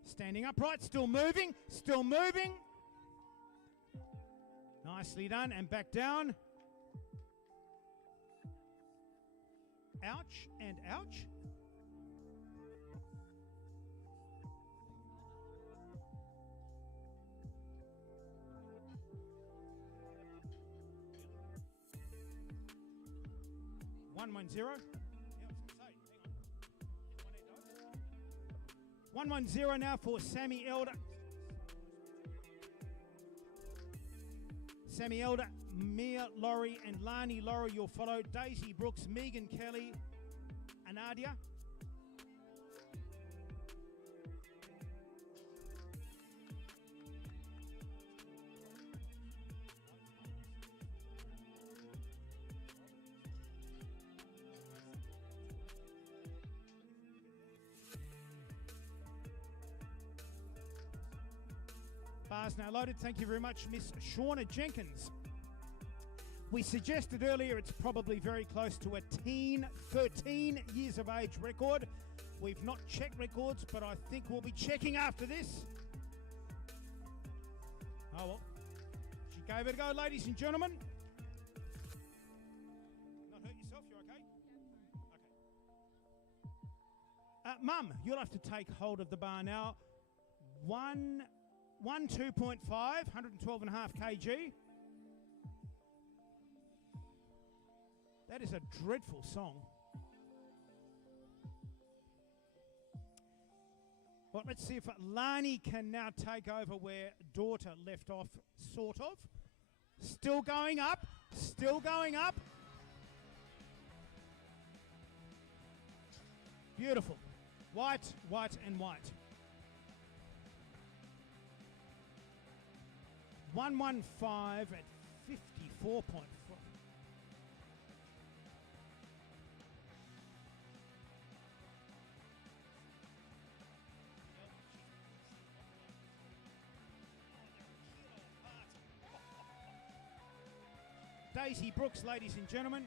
Standing upright, still moving, still moving. Nicely done, and back down. Ouch and ouch. One 1-1-0 now for Sammy Elder. Sammy Elder, Mia Laurie and Lani Laurie you'll follow. Daisy Brooks, Megan Kelly, Anadia. Bars now loaded. Thank you very much, Miss Shauna Jenkins. We suggested earlier it's probably very close to a 13 years of age record. We've not checked records, but I think we'll be checking after this. Oh well. She gave it a go, ladies and gentlemen. Not hurt yourself, you're okay? Okay. Mum, you'll have to take hold of the bar now. 2.5, 112.5 kg. That is a dreadful song. Well, let's see if Lani can now take over where daughter left off, sort of. Still going up, still going up. Beautiful. White, white and white. 115 at 54.4. Daisy Brooks, ladies and gentlemen.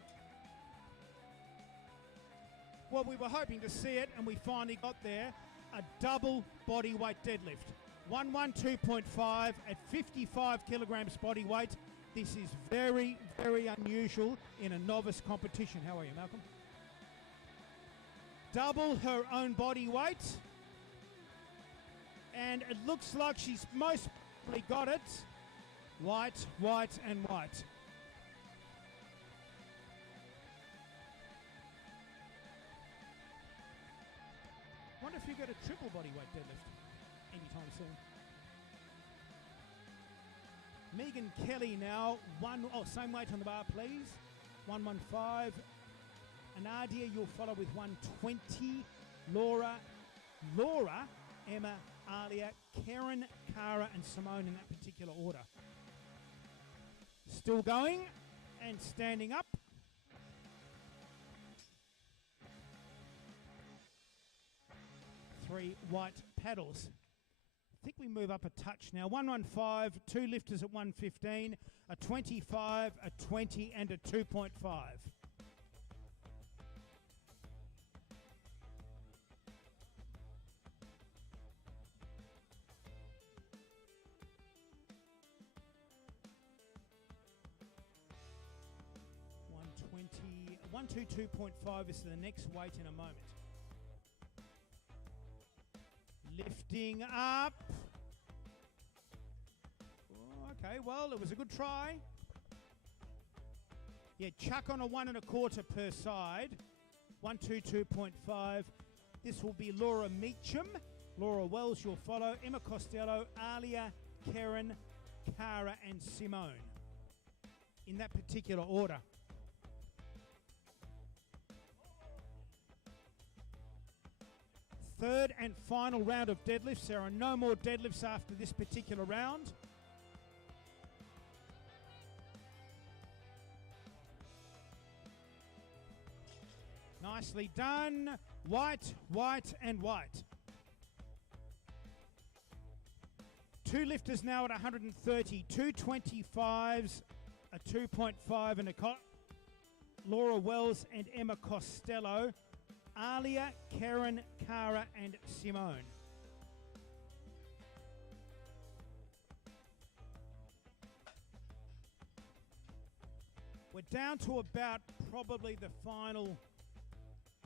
Well, we were hoping to see it, and we finally got there. A double body weight deadlift. 112.5 at 55 kilograms body weight. This is very, very unusual in a novice competition. How are you, Malcolm? Double her own body weight. And it looks like she's most probably got it. White, white and white. Wonder if you get a triple body weight deadlift anytime soon. Megan Kelly now, same weight on the bar, please. 115. Anadia, you'll follow with 120. Laura, Emma, Alia, Karen, Cara, and Simone in that particular order. Still going and standing up. Three white paddles. I think we move up a touch now. 115, 2 lifters at 115, a 25, a 20, and a 2.5. $122.5 is the next weight in a moment. Lifting up. Oh, okay, well, it was a good try. Yeah, chuck on a 1 1/4 per side. 122.5. This will be Laura Meacham. Laura Wells, you'll follow. Emma Costello, Alia, Karen, Cara, and Simone. In that particular order. Third and final round of deadlifts. There are no more deadlifts after this particular round. Nicely done. White, white, and white. Two lifters now at 130. 225s, a 2.5 and a cot. Laura Wells and Emma Costello. Alia, Karen, Cara, and Simone. We're down to about probably the final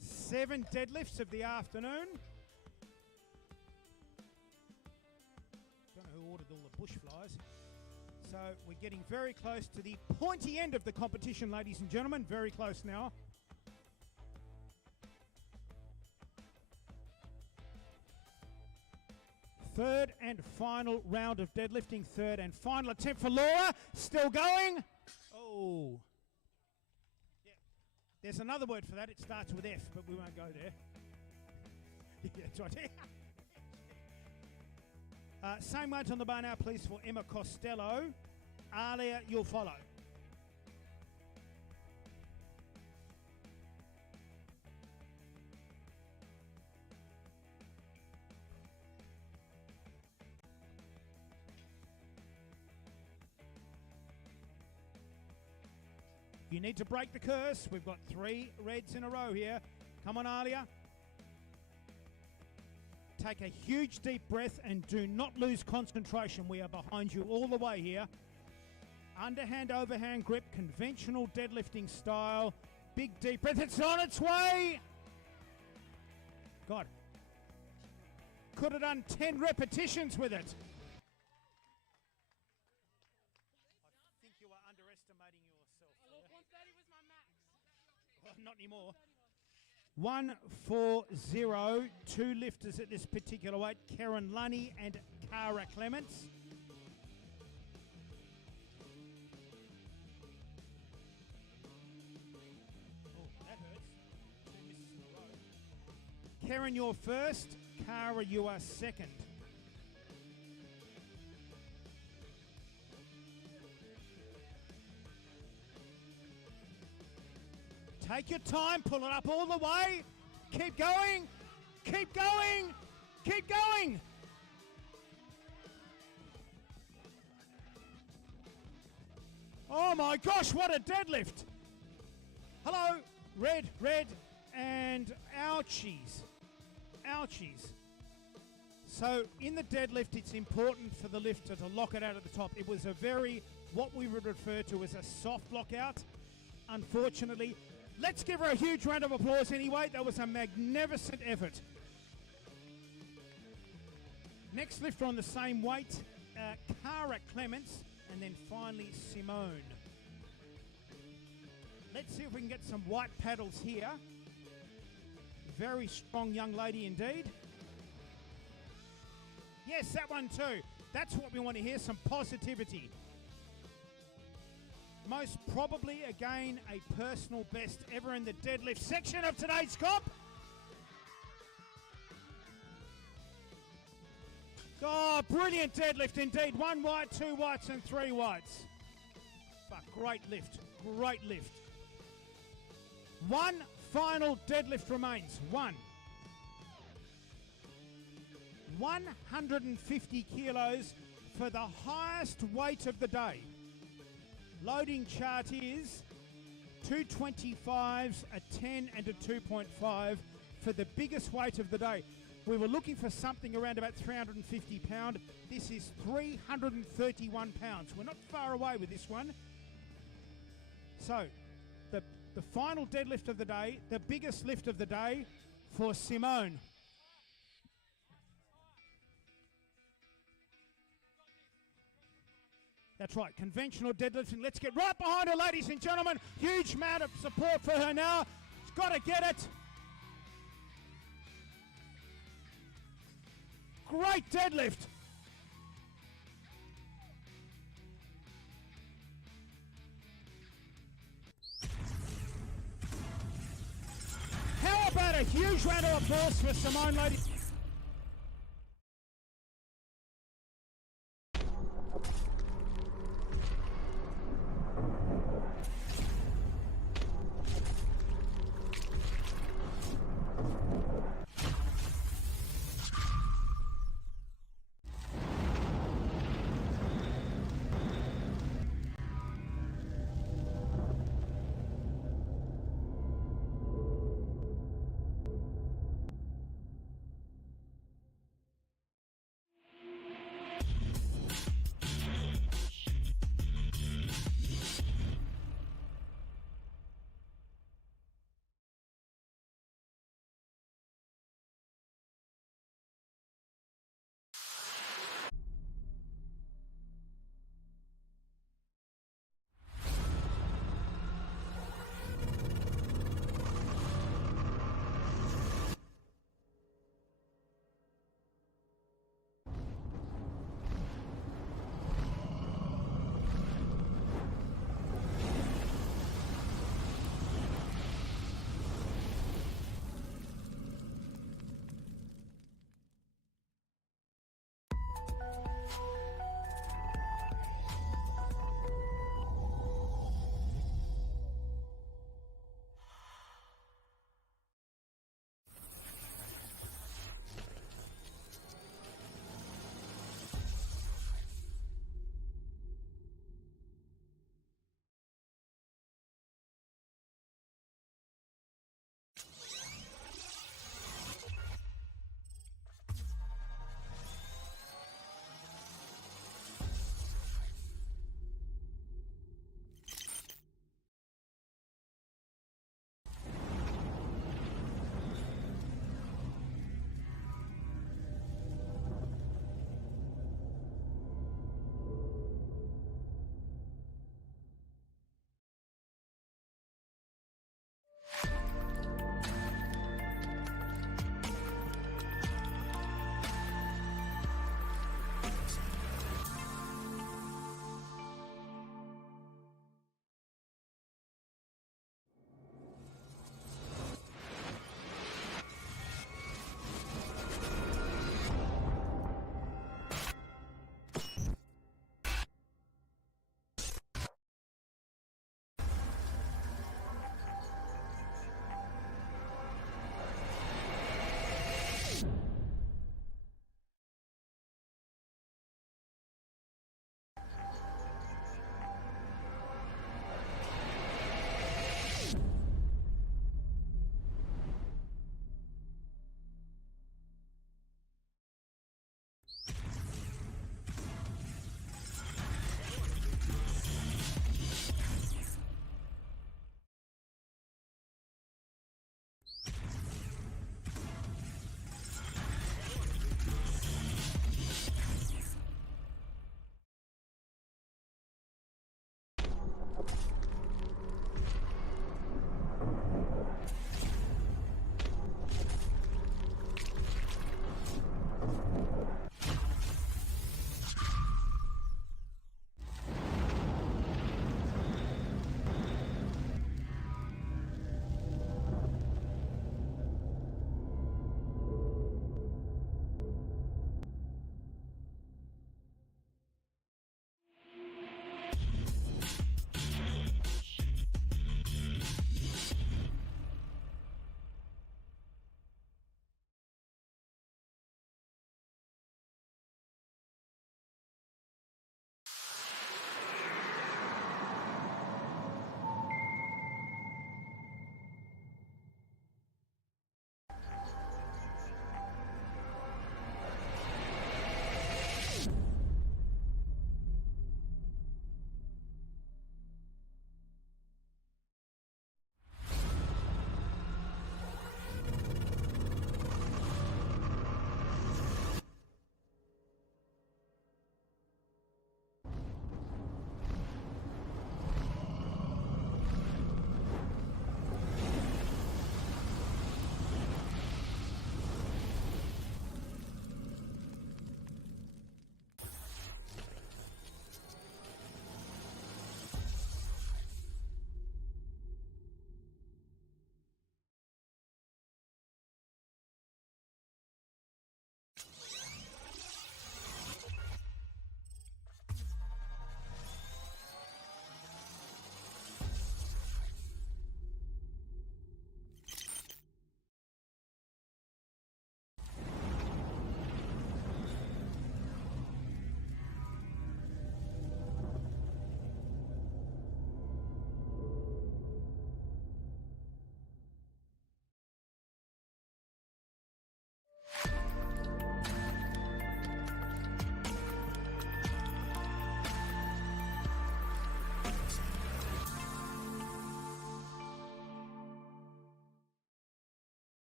7 deadlifts of the afternoon. Don't know who ordered all the bush flies. So we're getting very close to the pointy end of the competition, ladies and gentlemen. Very close now. Third and final round of deadlifting. Third and final attempt for Laura. Still going. Oh. Yeah. There's another word for that. It starts with F, but we won't go there. Yeah, that's right. Same weight on the bar now, please, for Emma Costello. Alia, you'll follow. You need to break the curse. We've got 3 reds in a row here. Come on, Alia. Take a huge deep breath and do not lose concentration. We are behind you all the way here. Underhand, overhand grip, conventional deadlifting style. Big deep breath. It's on its way. God. Could have done 10 repetitions with it. I think you are underestimating yourself. Look, 130 was my max. Well, not anymore. 140, 2 lifters at this particular weight. Karen Lunny and Cara Clements. Oh, that hurts. 2 misses in a row. Karen, you're first. Cara, you are second. Take your time, pull it up all the way. Keep going, keep going, keep going. Oh my gosh, what a deadlift. Hello, red, red, and ouchies. Ouchies. So in the deadlift, it's important for the lifter to lock it out at the top. It was a very, what we would refer to as a soft lockout. Unfortunately, let's give her a huge round of applause anyway. That was a magnificent effort. Next lifter on the same weight, Cara Clements, and then finally Simone. Let's see if we can get some white paddles here. Very strong young lady indeed. Yes, that one too. That's what we want to hear, some positivity. Most probably, again, a personal best ever in the deadlift section of today's comp. Oh, brilliant deadlift indeed. 1 white, 2 whites, and 3 whites. But great lift, great lift. 1 final deadlift remains. 150 kilos for the highest weight of the day. Loading chart is 225s, a 10 and a 2.5 for the biggest weight of the day. We were looking for something around about 350 pound. This is 331 pounds. We're not far away with this one. So the final deadlift of the day, the biggest lift of the day for Simone. That's right, conventional deadlifting. Let's get right behind her, ladies and gentlemen. Huge amount of support for her now. She's got to get it. Great deadlift. How about a huge round of applause for Simone, ladies?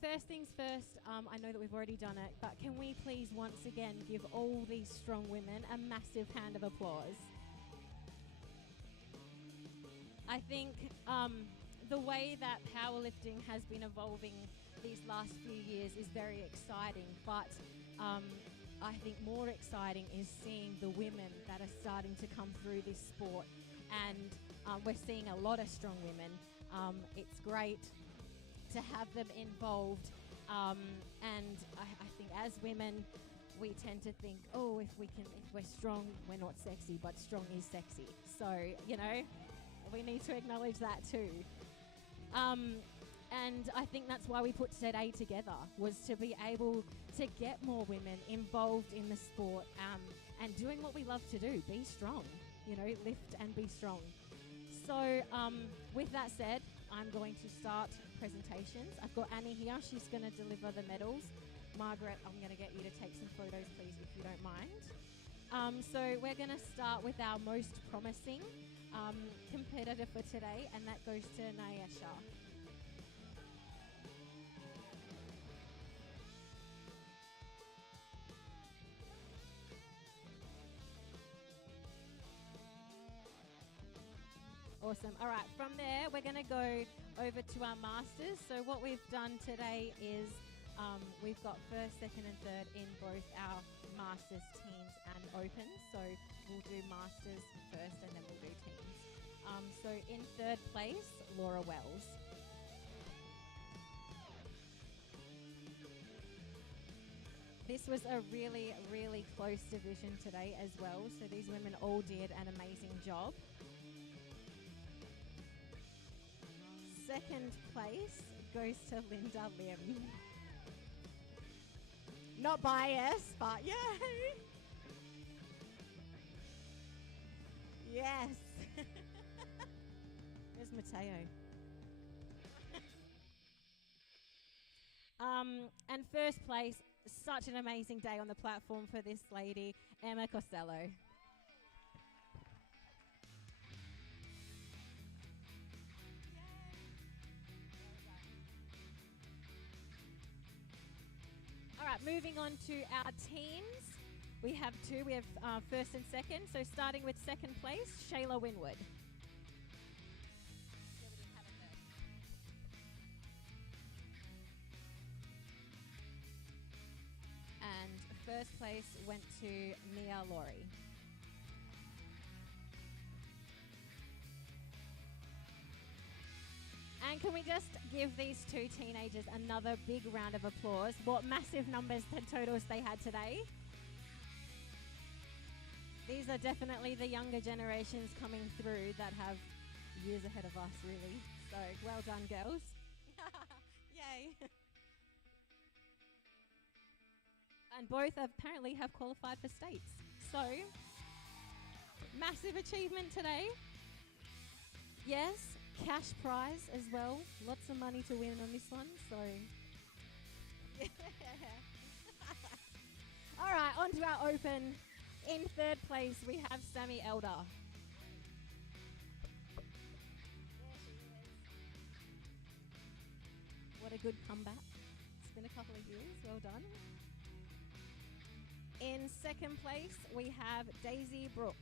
First things first, I know that we've already done it, but can we please once again give all these strong women a massive hand of applause? I think the way that powerlifting has been evolving these last few years is very exciting, but I think more exciting is seeing the women that are starting to come through this sport, and we're seeing a lot of strong women. It's great to have them involved, and I think as women we tend to think, oh, if we're strong, we're not sexy, but strong is sexy. So, you know, we need to acknowledge that too. And I think that's why we put today together, was to be able to get more women involved in the sport, and doing what we love to do, be strong, you know, lift and be strong. So with that said, I'm going to start presentations. I've got Annie here. She's going to deliver the medals. Margaret, I'm going to get you to take some photos, please, if you don't mind. So we're going to start with our most promising competitor for today, and that goes to Nyesha. Awesome. All right, from there, we're going to go over to our masters. So what we've done today is we've got first, second and third in both our masters teams and opens. So we'll do masters first and then we'll do teams. So in third place, Laura Wells. This was a really, really close division today as well. So these women all did an amazing job. Second place goes to Linda Lim. Not biased, but yay! Yes. There's Mateo. And first place, such an amazing day on the platform for this lady, Emma Costello. All right, moving on to our teams. We have two. We have first and second. So starting with second place, Shayla Winwood. And first place went to Mia Laurie. And can we just give these two teenagers another big round of applause? What massive numbers and totals they had today. These are definitely the younger generations coming through that have years ahead of us, really. So well done, girls. Yay. And both apparently have qualified for states. So, massive achievement today. Yes. Cash prize as well. Lots of money to win on this one. So, yeah. All right, on to our open. In third place, we have Sammy Elder. What a good comeback. It's been a couple of years. Well done. In second place, we have Daisy Brooks.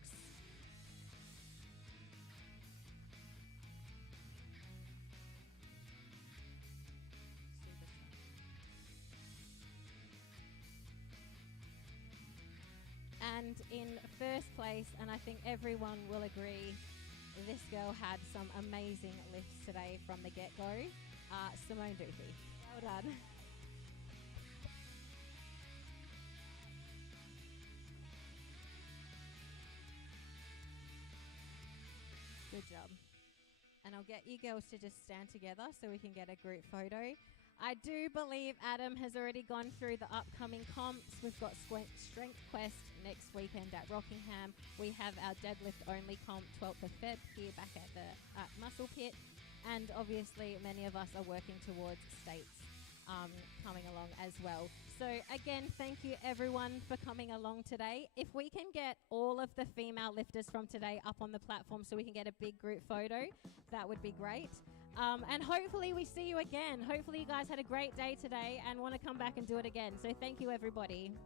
And in first place, and I think everyone will agree, this girl had some amazing lifts today from the get-go, Simone Duthie. Well done. Good job. And I'll get you girls to just stand together so we can get a group photo. I do believe Adam has already gone through the upcoming comps. We've got Strength Quest next weekend at Rockingham. We have our deadlift only comp 12th of Feb here back at the Muscle Pit. And obviously many of us are working towards states coming along as well. So again, thank you everyone for coming along today. If we can get all of the female lifters from today up on the platform so we can get a big group photo, that would be great. And hopefully we see you again. Hopefully you guys had a great day today and want to come back and do it again. So thank you, everybody.